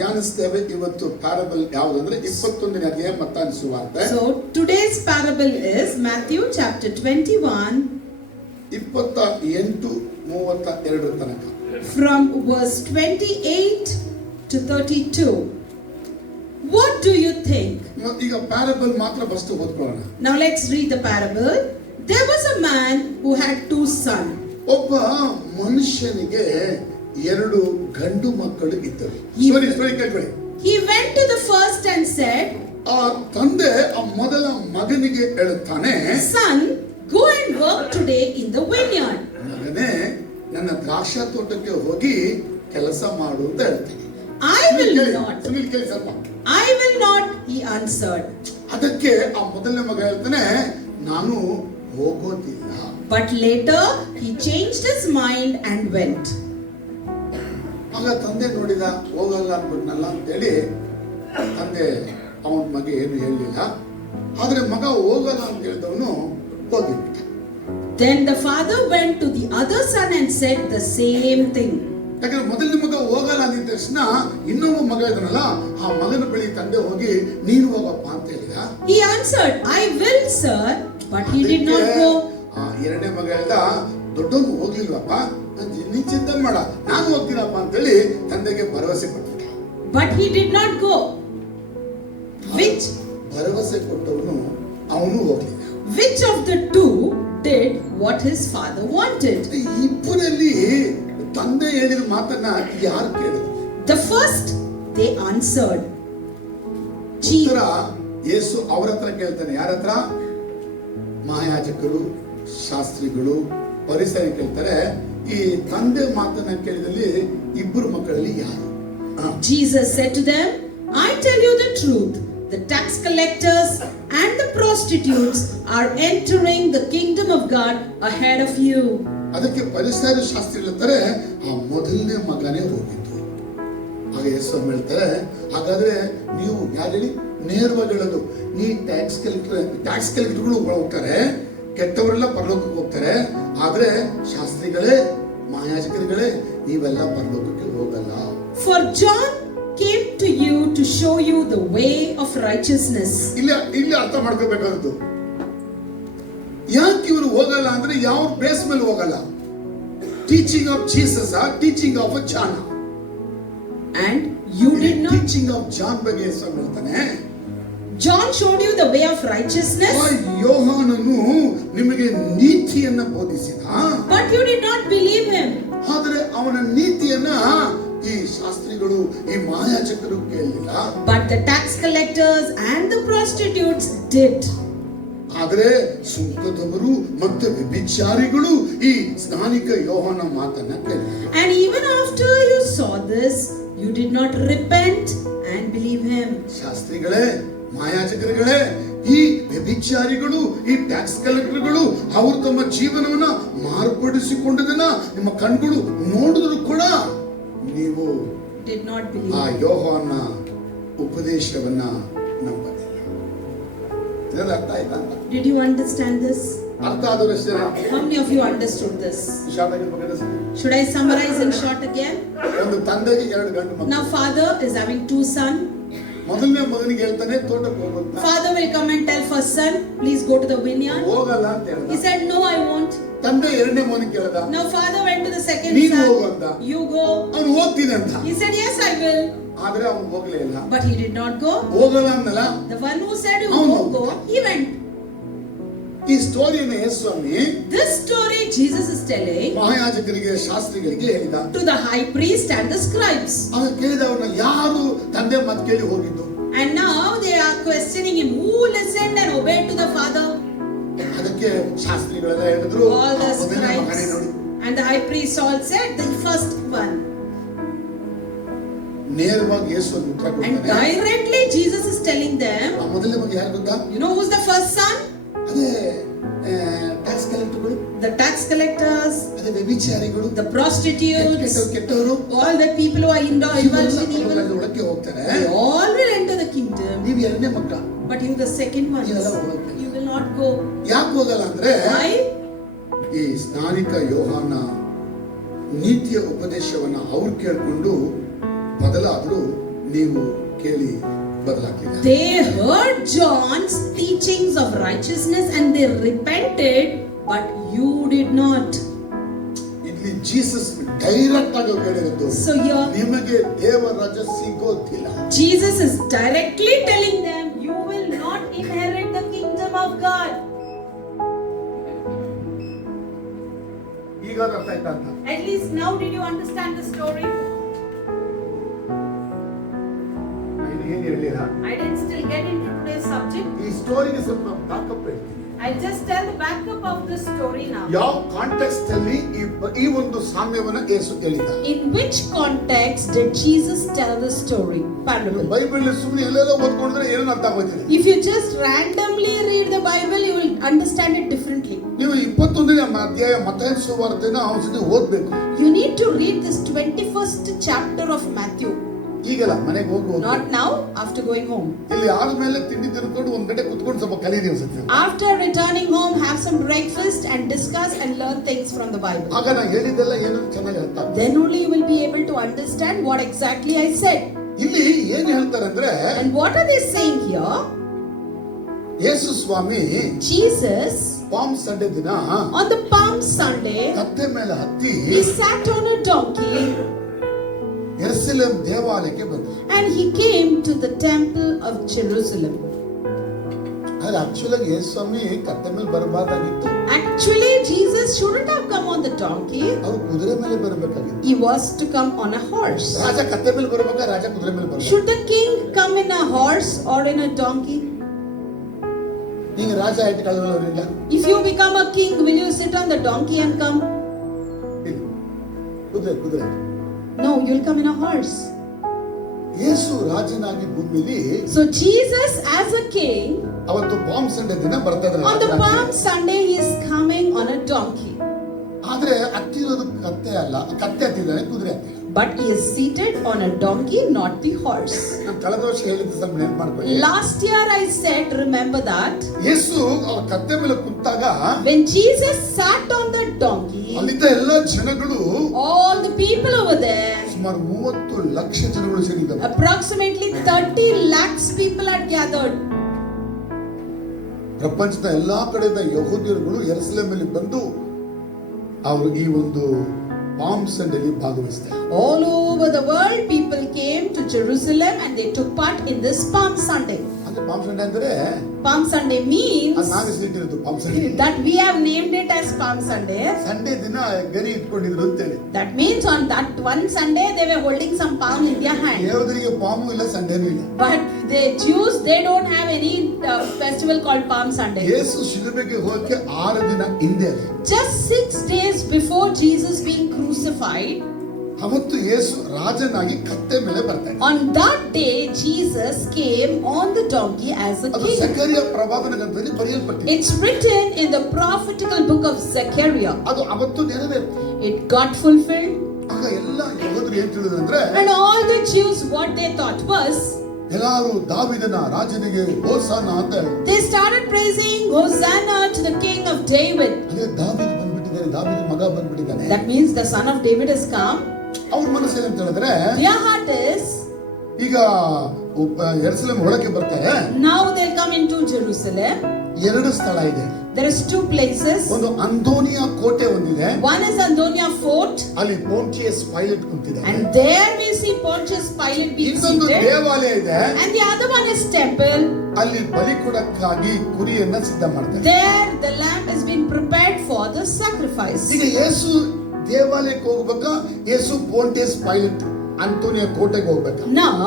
ಧ್ಯಾನಿಸ್ತೇವೆ ಇವತ್ತು ಪ್ಯಾರಬಲ್ ಯಾವುದಂದ್ರೆ 21ನೇ ಅಧ್ಯಾಯ ಮತ್ತಾಯನ ಸುವಾರ್ತೆ. So today's parable is Matthew chapter 21 28-32 ತನಕ. from verse 28 to 32. What do you think? ಈಗ ಪ್ಯಾರಬಲ್ ಮಾತ್ರ ಫಸ್ಟ್ ಓದ್ಕೊಳ್ಳೋಣ. Now let's read the parable. There was a man who had two sons. ಒಬ್ಬ ಮನುಷ್ಯನಿಗೆ ಎರಡು ಗಂಡು ಮಕ್ಕಳು ಇದ್ದರು. ಕೇಳ್ಕೊಳ್ಳಿ. He went to the first and said, ಆ ತಂದೆ ಆ ಮೊದಲ ಮಗನಿಗೆ ಹೇಳುತ್ತಾನೆ, Son, go and work today in the vineyard. ಮಗನೇ, ನನ್ನ ದ್ರಾಕ್ಷಾ ತೋಟಕ್ಕೆ ಹೋಗಿ ಕೆಲಸ ಮಾಡು ಅಂತ ಹೇಳ್ತೀನಿ. I will not. I will not, he answered. ಅದಕ್ಕೆ ಆ ಮೊದಲನೇ ಮಗ ಹೇಳ್ತಾನೆ, ನಾನು ಹೋಗೋದಿಲ್ಲ. But later he changed his mind and went. ಆಗ ತಂದೆ ನೋಡಿದ, ಹೋಗಲ್ಲ ಅಂದ್ಬಿಟ್ನಲ್ಲ ಅಂತೇಳಿ ತಂದೆ ಅವನ ಮಗ ಏನು ಹೇಳಲಿಲ್ಲ. ಆದ್ರೆ ಮಗ ಹೋಗಲ್ಲ ಅಂತ ಹೇಳಿದವನು ಹೋಗಿಬಿಟ್ಟ. Then the father went to the other son and said the same thing. ಯಾಕಂದ್ರೆ ಮೊದಲನೇ ಮಗ ಹೋಗಲ್ಲ ಅಂದಿದ ತಕ್ಷಣ ಇನ್ನೊಬ್ಬ ಮಗ ಇದ್ದಾನಲ್ಲ, ಆ ಮಗನ ಬಳಿ ತಂದೆ ಹೋಗಿ ನೀನು ಹೋಗಪ್ಪ ಅಂತ ಹೇಳಿದ. He answered, I will, sir, but he did not go. ಎರಡನೇ ಮಗ ಹೇಳ್ದ, ದೊಡ್ಡವನು ಹೋಗ್ಲಿಲ್ವಪ್ಪ, ನೀನ್ ಚಿಂತೆ ಮಾಡ, ನಾನು ಹೋಗ್ತೀನಪ್ಪ ಅಂತೇಳಿ ತಂದೆಗೆ ಭರವಸೆ ಕೊಟ್ಬಿಟ್ಟ. But he did not go. Which ಭರವಸೆ ಕೊಟ್ಟವನು ಅವನು ಹೋಗ್ಲಿಲ್ಲ. Which of the two did what his father wanted? ಇಬ್ಬರಲ್ಲಿ ತಂದೆ ಹೇಳಿದ ಮಾತನ್ನ ಯಾರು ಕೇಳಿದ್ರು? The first, they answered. ಉತ್ತರ ಯೇಸು ಅವರ ಹತ್ರ ಕೇಳ್ತಾನೆ. ಯಾರ ಹತ್ರ? ಮಹಾಯಾಜಕರು, ಶಾಸ್ತ್ರಿಗಳು, ಪರಿಸರ ಕೇಳ್ತಾರೆ. ಈ ತಂದೆ ಮಾತನ್ನ ಕೇಳಿದಲ್ಲಿ ಇಬ್ಬರು ಮಕ್ಕಳಲ್ಲಿ ಯಾರು? Jesus said to them, I tell you the truth, the tax collectors and the prostitutes are entering the kingdom of God ahead of you. ಅದಕ್ಕೆ ಪರಿಸರ ಶಾಸ್ತ್ರಿ ಹೇಳ್ತಾರೆ, ಆ ಮೊದಲನೇ ಮಗನೇ ಹೋಗಿದ್ದು. ಆಗ ಯೇಸು ಹೇಳ್ತಾರೆ, ಹಾಗಾದ್ರೆ ನೀವು ಯಾರು ಹೇಳಿ ನೇರವಾಗಿ ಹೇಳೋದು, ನೀ ಟ್ಯಾಕ್ಸ್ ಕಲೆಕ್ಟರ್ಗಳು ಹೋಗ್ತಾರೆ, ಕೆಟ್ಟವರೆಲ್ಲ ಪರಲೋಕಕ್ಕೆ ಹೋಗ್ತಾರೆ, ಆದ್ರೆ ಶಾಸ್ತ್ರಿಗಳೇ, ಮಹಾಯಾಜಕರುಗಳೇ, ನೀವೆಲ್ಲ ಪರಲೋಕಕ್ಕೆ ಹೋಗಲ್ಲ. For John came to you to show you the way of righteousness. ಇಲ್ಲಿ ಅರ್ಥ ಮಾಡ್ಕೋಬೇಕಾದ್ದು, ಯಾಕೆ ಇವರು ಹೋಗಲ್ಲ ಅಂದ್ರೆ ಯಾವ ಬೇಸ್ ಮೇಲೆ ಹೋಗಲ್ಲ? Teaching of Jesus, teaching of John. And you did not. Teaching of John ಬಗ್ಗೆ ಯೇಸು ಹೇಳ್ತಾನೆ, John showed you the way of righteousness. ಯೋಹಾನನು ನಿಮಗೆ ನೀತಿಯನ್ನ ಬೋಧಿಸಿದ, but you did not believe him. ಆದರೆ ಅವನ ನೀತಿಯನ್ನ ಈ ಶಾಸ್ತ್ರಿಗಳು, ಈ ಮಹಾಯಾಜಕರು ಕೇಳಲಿಲ್ಲ. But the tax collectors and the prostitutes did. ಆದರೆ ಸುಂಕದವರು ಮತ್ತು ವ್ಯಭಿಚಾರಿಗಳು ಈ ಸ್ನಾನಿಕ ಯೋಹಾನ ಮಾತನ್ನ ಕೇಳಿದರು. And even after you saw this, you did not repent and believe him. ಶಾಸ್ತ್ರಿಗಳೇ, ಮಹಾಯಾಜಕರುಗಳೇ, ಈ ವ್ಯಭಿಚಾರಿಗಳು, ಈ ಟ್ಯಾಕ್ಸ್ ಕಲೆಕ್ಟರ್ಗಳು ಅವರು ತಮ್ಮ ಜೀವನವನ್ನ ಮಾರ್ಪಡಿಸಿಕೊಂಡದನ್ನ ನಿಮ್ಮ ಕಣ್ಗಳು ನೋಡಿದ್ರು ಕೂಡ ನೀವು did not believe. ಆ ಯೋಹಾನ ಉಪದೇಶವನ್ನ ನಂಬಲಿಲ್ಲ. ಇದರ ಅರ್ಥ ಆಯ್ತಾ? Did you understand this? ಅರ್ಥ ಆದವರು ಅಷ್ಟೇ. How many of you understood this? Should I summarize in short again? ಒಂದು ತಂದೆಗೆ ಎರಡು ಗಂಡು ಮಕ್ಕಳು. Now father is having two sons. ಮೊದಲನೇ ಮಗನಿಗೆ ಹೇಳ್ತಾನೆ ತೋಟಕ್ಕೆ ಹೋಗೋದು. Father will come and tell first son, please go to the vineyard. ಹೋಗಲ್ಲ ಅಂತ ಹೇಳ್ದ. He said no, I won't. ತಂದೆ ಎರಡನೇ ಮಗನಿಗೆ ಕೇಳ್ದ. Now father went to the second ನೀನು ಹೋಗು son. ಅಂತ. You go. ಅವನು ಹೋಗ್ತೀನಿ ಅಂತ. He said yes, I will. ಆದ್ರೆ ಅವನು ಹೋಗಲೇ ಇಲ್ಲ. But he did not go. ಹೋಗಲ್ಲ ಅನ್ನಲ್ಲ. The one who said you won't go, he went. ಈ ಸ್ಟೋರಿಯನ್ನು ಯೇಸುಸ್ವಾಮಿ This story Jesus is telling ಮಹಾಯಾಜಕರಿಗೆ, ಶಾಸ್ತ್ರಿಗಳಿಗೆ ಹೇಳಿದ. to the high priest and the scribes. ಆಗ ಕೇಳಿದವರನ್ನ ಯಾರು ತಂದೆ ಮಾತು ಕೇಳಿ ಹೋಗಿದ್ದು? And now they are questioning him, who listened and obeyed to the father? ಅದಕ್ಕೆ ಶಾಸ್ತ್ರಿಗಳೆಲ್ಲ ಹೇಳಿದ್ರು, All the ಮೊದಲನೇ ಮಗನೇ ನೋಡಿ. scribes and the high priest all said the first one. ನೇರವಾಗಿ ಯೇಸು ಉತ್ತರ And ಕೊಡ್ತಾನೆ. directly Jesus is telling them, ಆ ಮೊದಲನೇ ಮಗ ಯಾರು ಗೊತ್ತಾ? you know who's the first son? ಅದೇ ಟ್ಯಾಕ್ಸ್ ಕಲೆಕ್ಟರ್ಗಳು, The tax collectors, ಅದೇ ವ್ಯಭಿಚಾರಿಗಳು, the prostitutes, ಕೆಟ್ಟವರು, all the people who are involved in evil. ಒಳಕ್ಕೆ ಹೋಗ್ತಾರೆ. They all will enter the kingdom. ನೀವು ಎರಡನೇ ಮಗ, But you the second one, you will not go. ಯಾಕೆ ಹೋಗಲ್ಲ ಅಂದ್ರೆ Why? ಈ ಸ್ನಾನಿಕ ಯೋಹಾನ ನೀತಿಯ ಉಪದೇಶವನ್ನ ಅವ್ರು ಕೇಳ್ಕೊಂಡು ಬದಲಾದರೂ ನೀವು ಕೇಳಿ ಬದಲಾಗಿಲ್ಲ. They heard John's teachings of righteousness and they repented, but you did not. ಇಲ್ಲಿ ಜೀಸಸ್ ಡೈರೆಕ್ಟ್ ಆಗಿ ಹೇಳಿರೋದು, So here ನಿಮಗೆ ದೇವರ ರಾಜ್ಯ ಸಿಗೋದಿಲ್ಲ. Jesus is directly telling them, you will not inherit the kingdom of God. ಈಗ ಅರ್ಥ ಆಯ್ತಾ ಅಂತ? At least now did you understand the story? ಏನು ಹೇಳಿಲ್ಲ. I didn't still get into today's subject. ಈ ಸ್ಟೋರಿಗೆ ಸ್ವಲ್ಪ ಬ್ಯಾಕಪ್ ಹೇಳ್ತೀನಿ. I'll just tell the backup of the story now. ಯಾವ ಕಾಂಟೆಕ್ಸ್ಟ್ ಅಲ್ಲಿ ಈ ಒಂದು ಸಾಮ್ಯವನ್ನ ಯೇಸು ಹೇಳಿದ? In which context did Jesus tell the story? Parable. Bible ಸುಮ್ಮನೆ ಎಲ್ಲೆಲ್ಲೋ ಓದ್ಕೊಂಡ್ರೆ ಏನು ಅರ್ಥ ಆಗೋದಿಲ್ಲ. If you just randomly read the Bible, you will understand it differently. ನೀವು 21ನೇ ಅಧ್ಯಾಯ ಮತ್ತಾಯ ಸುವಾರ್ತೆನ ಔಷಧಿ ಓದಬೇಕು. You need to read this 21st chapter of Matthew. ಈಗಲ್ಲ ಮನೆಗೆ ಹೋಗಿ Not now, after going home. ಇಲ್ಲಿ ಆದ್ಮೇಲೆ ತಿಂಡಿ ತಿನ್ಕೊಂಡು ಒಂದ್ ಗಂಟೆ ಕುತ್ಕೊಂಡು ಸ್ವಲ್ಪ ಕಲೀರಿ ಅನ್ಸುತ್ತೆ. After returning home, have some breakfast and discuss and learn things from the Bible. ಆಗ ನಾ ಹೇಳಿದ್ದೆಲ್ಲ ಏನು ಚೆನ್ನಾಗಿ ಅರ್ಥ ಆಗುತ್ತೆ. Then only you will be able to understand what exactly I said. ಇಲ್ಲಿ ಏನ್ ಹೇಳ್ತಾರೆ ಅಂದ್ರೆ, And what are they saying here? Yesu Swami Jesus, Palm Sunday ದಿನ on the Palm Sunday, ಕತ್ತೆ ಮೇಲೆ ಹತ್ತಿ he sat on a donkey ಯೆರೂಸಲೇಮ್ ದೇವಾಲಯಕ್ಕೆ ಬಂದರು. and he came to the temple of Jerusalem. ಆದ್ರೆ ಆಕ್ಚುಲ್ ಆಗಿ ಯೇಸು ಸ್ವಾಮಿ ಕತ್ತೆ ಮೇಲೆ ಬರಬಾರ್ದಾಗಿತ್ತು. Actually, Jesus shouldn't have come on the donkey. ಅವ್ರು ಕುದುರೆ ಮೇಲೆ ಬರಬೇಕಾಗಿತ್ತು. He was to come on a horse. ರಾಜ ಕತ್ತೆ ಮೇಲೆ ಬರಬೇಕಾ, ರಾಜ ಕುದುರೆ ಮೇಲೆ ಬರಬೇಕು? Should the king come in a horse or in a donkey? ಈಗ ರಾಜ ಆಯ್ತು ಕಳೆದವರಿಲ್ಲ. If you become a king, will you sit on the donkey and come? ಕುದುರೆ ಕುದುರೆ. No, you'll come in a horse. ಯೇಸು ರಾಜನಾಗಿ ಭೂಮಿಲಿ, So Jesus as a king, ಅವತ್ತು palm Sunday ದಿನ ಬರ್ತಾ ಇದ್ದಾರೆ. on the Palm Sunday, he is coming on a donkey. ಆದ್ರೆ ಹತ್ತಿರೋದು ಕತ್ತೆ ಅಲ್ಲ, ಕತ್ತೆ ಹತ್ತಿದ್ದಾನೆ, ಕುದುರೆ ಹತ್ತಿಲ್ಲ. But he is seated on a donkey, not the horse. ನಾನು ಕಳೆದ ವರ್ಷ ಹೇಳಿದ್ದು ಸ್ವಲ್ಪ ನೆನಪು ಮಾಡ್ಕೊಳ್ಳಿ. Last year I said, remember that? ಯೇಸು ಅವ್ರ ಕತ್ತೆ ಮೇಲೆ ಕುಂತಾಗ When Jesus sat on the donkey, ಅಲ್ಲಿದ್ದ ಎಲ್ಲ ಜನಗಳು, all the people over there, ಸುಮಾರು 30 ಲಕ್ಷ ಜನಗಳು ಸೇರಿದ್ದಾರೆ. approximately 30 lakhs people had gathered. ಪ್ರಪಂಚದ ಎಲ್ಲಾ ಕಡೆಯಿಂದ ಯಹೂದ್ಯರುಗಳು ಯೆರೂಸಲೇಮಿಗೆ ಬಂದು ಅವರು ಈ ಒಂದು ಪಾಮ್ ಸಂಡೆಯಲ್ಲಿ ಭಾಗವಹಿಸ್ತಾರೆ. All over the world, people came to Jerusalem and they took part in this Palm Sunday. ಅಂದ್ರೆ ಪಾಮ್ ಸಂಡೆ ಅಂದ್ರೆ Palm Sunday means ನಾವೇ ಇಟ್ಟಿರೋದು Palm Sunday. that we have named it as Palm Sunday. Sunday ದಿನ ಗರಿ ಇಟ್ಕೊಂಡಿದ್ರು ಅಂತೇಳಿ. That means on that one Sunday they were holding some palm in their hand. ಯಹೂದರಿಗೆ palm ಇಲ್ಲ, ಸಂಡೇನೂ ಇಲ್ಲ. But the Jews, they don't have any festival called Palm Sunday. ಯೇಸು ಶಿಲುಬೆಗೆ ಹೋಗಕ್ಕೆ 6 ದಿನ ಹಿಂದೆ, Just 6 days before Jesus being crucified, ಅವತ್ತು ಯೇಸು ರಾಜನಾಗಿ ಕತ್ತೆ ಮೇಲೆ ಬರ್ತಾನೆ. on that day Jesus came on the donkey as a ಅದು king. ಜಕರಿಯ ಪ್ರವಾದನ ಗ್ರಂಥದಲ್ಲಿ ಬರೆಯಲ್ಪಟ್ಟಿದೆ. It's written in the prophetical book of Zechariah. ಅದು ಅವತ್ತು ನೆರವೇರಿತು. It got fulfilled. ಆಗ ಎಲ್ಲ ಯಹೂದರು ಏನ್ ತಿಳಿದಂದ್ರೆ, And all the Jews, what they thought was, ಎಲ್ಲಾರು ದಾವಿದನ ರಾಜನಿಗೆ ಹೋಸಾನ ಅಂತ ಹೇಳಿದ್ರು. they started praising Hosanna to the king of David. ಅಂದ್ರೆ ದಾವಿದ ಬಂದ್ಬಿಟ್ಟಿದ್ದಾರೆ, ದಾವಿದ ಮಗ ಬಂದ್ಬಿಟ್ಟಿದ್ದಾನೆ. That means the son of David has come. ಅವ್ರ ಮನಸ್ಸಲ್ಲಿ ಅಂತ ಹೇಳಿದ್ರೆ, Their heart is, ಈಗ ಯೆರೂಸಲೇಮ್ ಒಳಗೆ ಬರ್ತಾರೆ. now they'll come into Jerusalem. 2 ಸ್ಥಳ ಇದೆ. There is 2 places. ಒಂದು ಅಂದೋನಿಯ ಕೋಟೆ ಒಂದಿದೆ. One is Antonia Fort, ಅಲ್ಲಿ ಪೋಂಟಿಯಸ್ ಪೈಲಟ್ ಕುಂತಿದ್ದಾನೆ. and there we see Pontius Pilate being ಇನ್ನೊಂದು seated. ದೇವಾಲಯ ಇದೆ. And the other one is temple. ಅಲ್ಲಿ ಬಲಿ ಕೊಡಕ್ಕಾಗಿ ಕುರಿಯನ್ನ ಸಿದ್ಧ ಮಾಡ್ತಾರೆ. There the lamb has been prepared for the sacrifice. ಈಗ ಯೇಸು ದೇವಾಲಯಕ್ಕೆ ಹೋಗ್ಬೇಕಾ, ಯೇಸು ಪೋಂಟಿಯಸ್ ಪೈಲಟ್ ಅಂತೋನಿಯ ಕೋಟೆಗೆ ಹೋಗ್ಬೇಕಾ? Now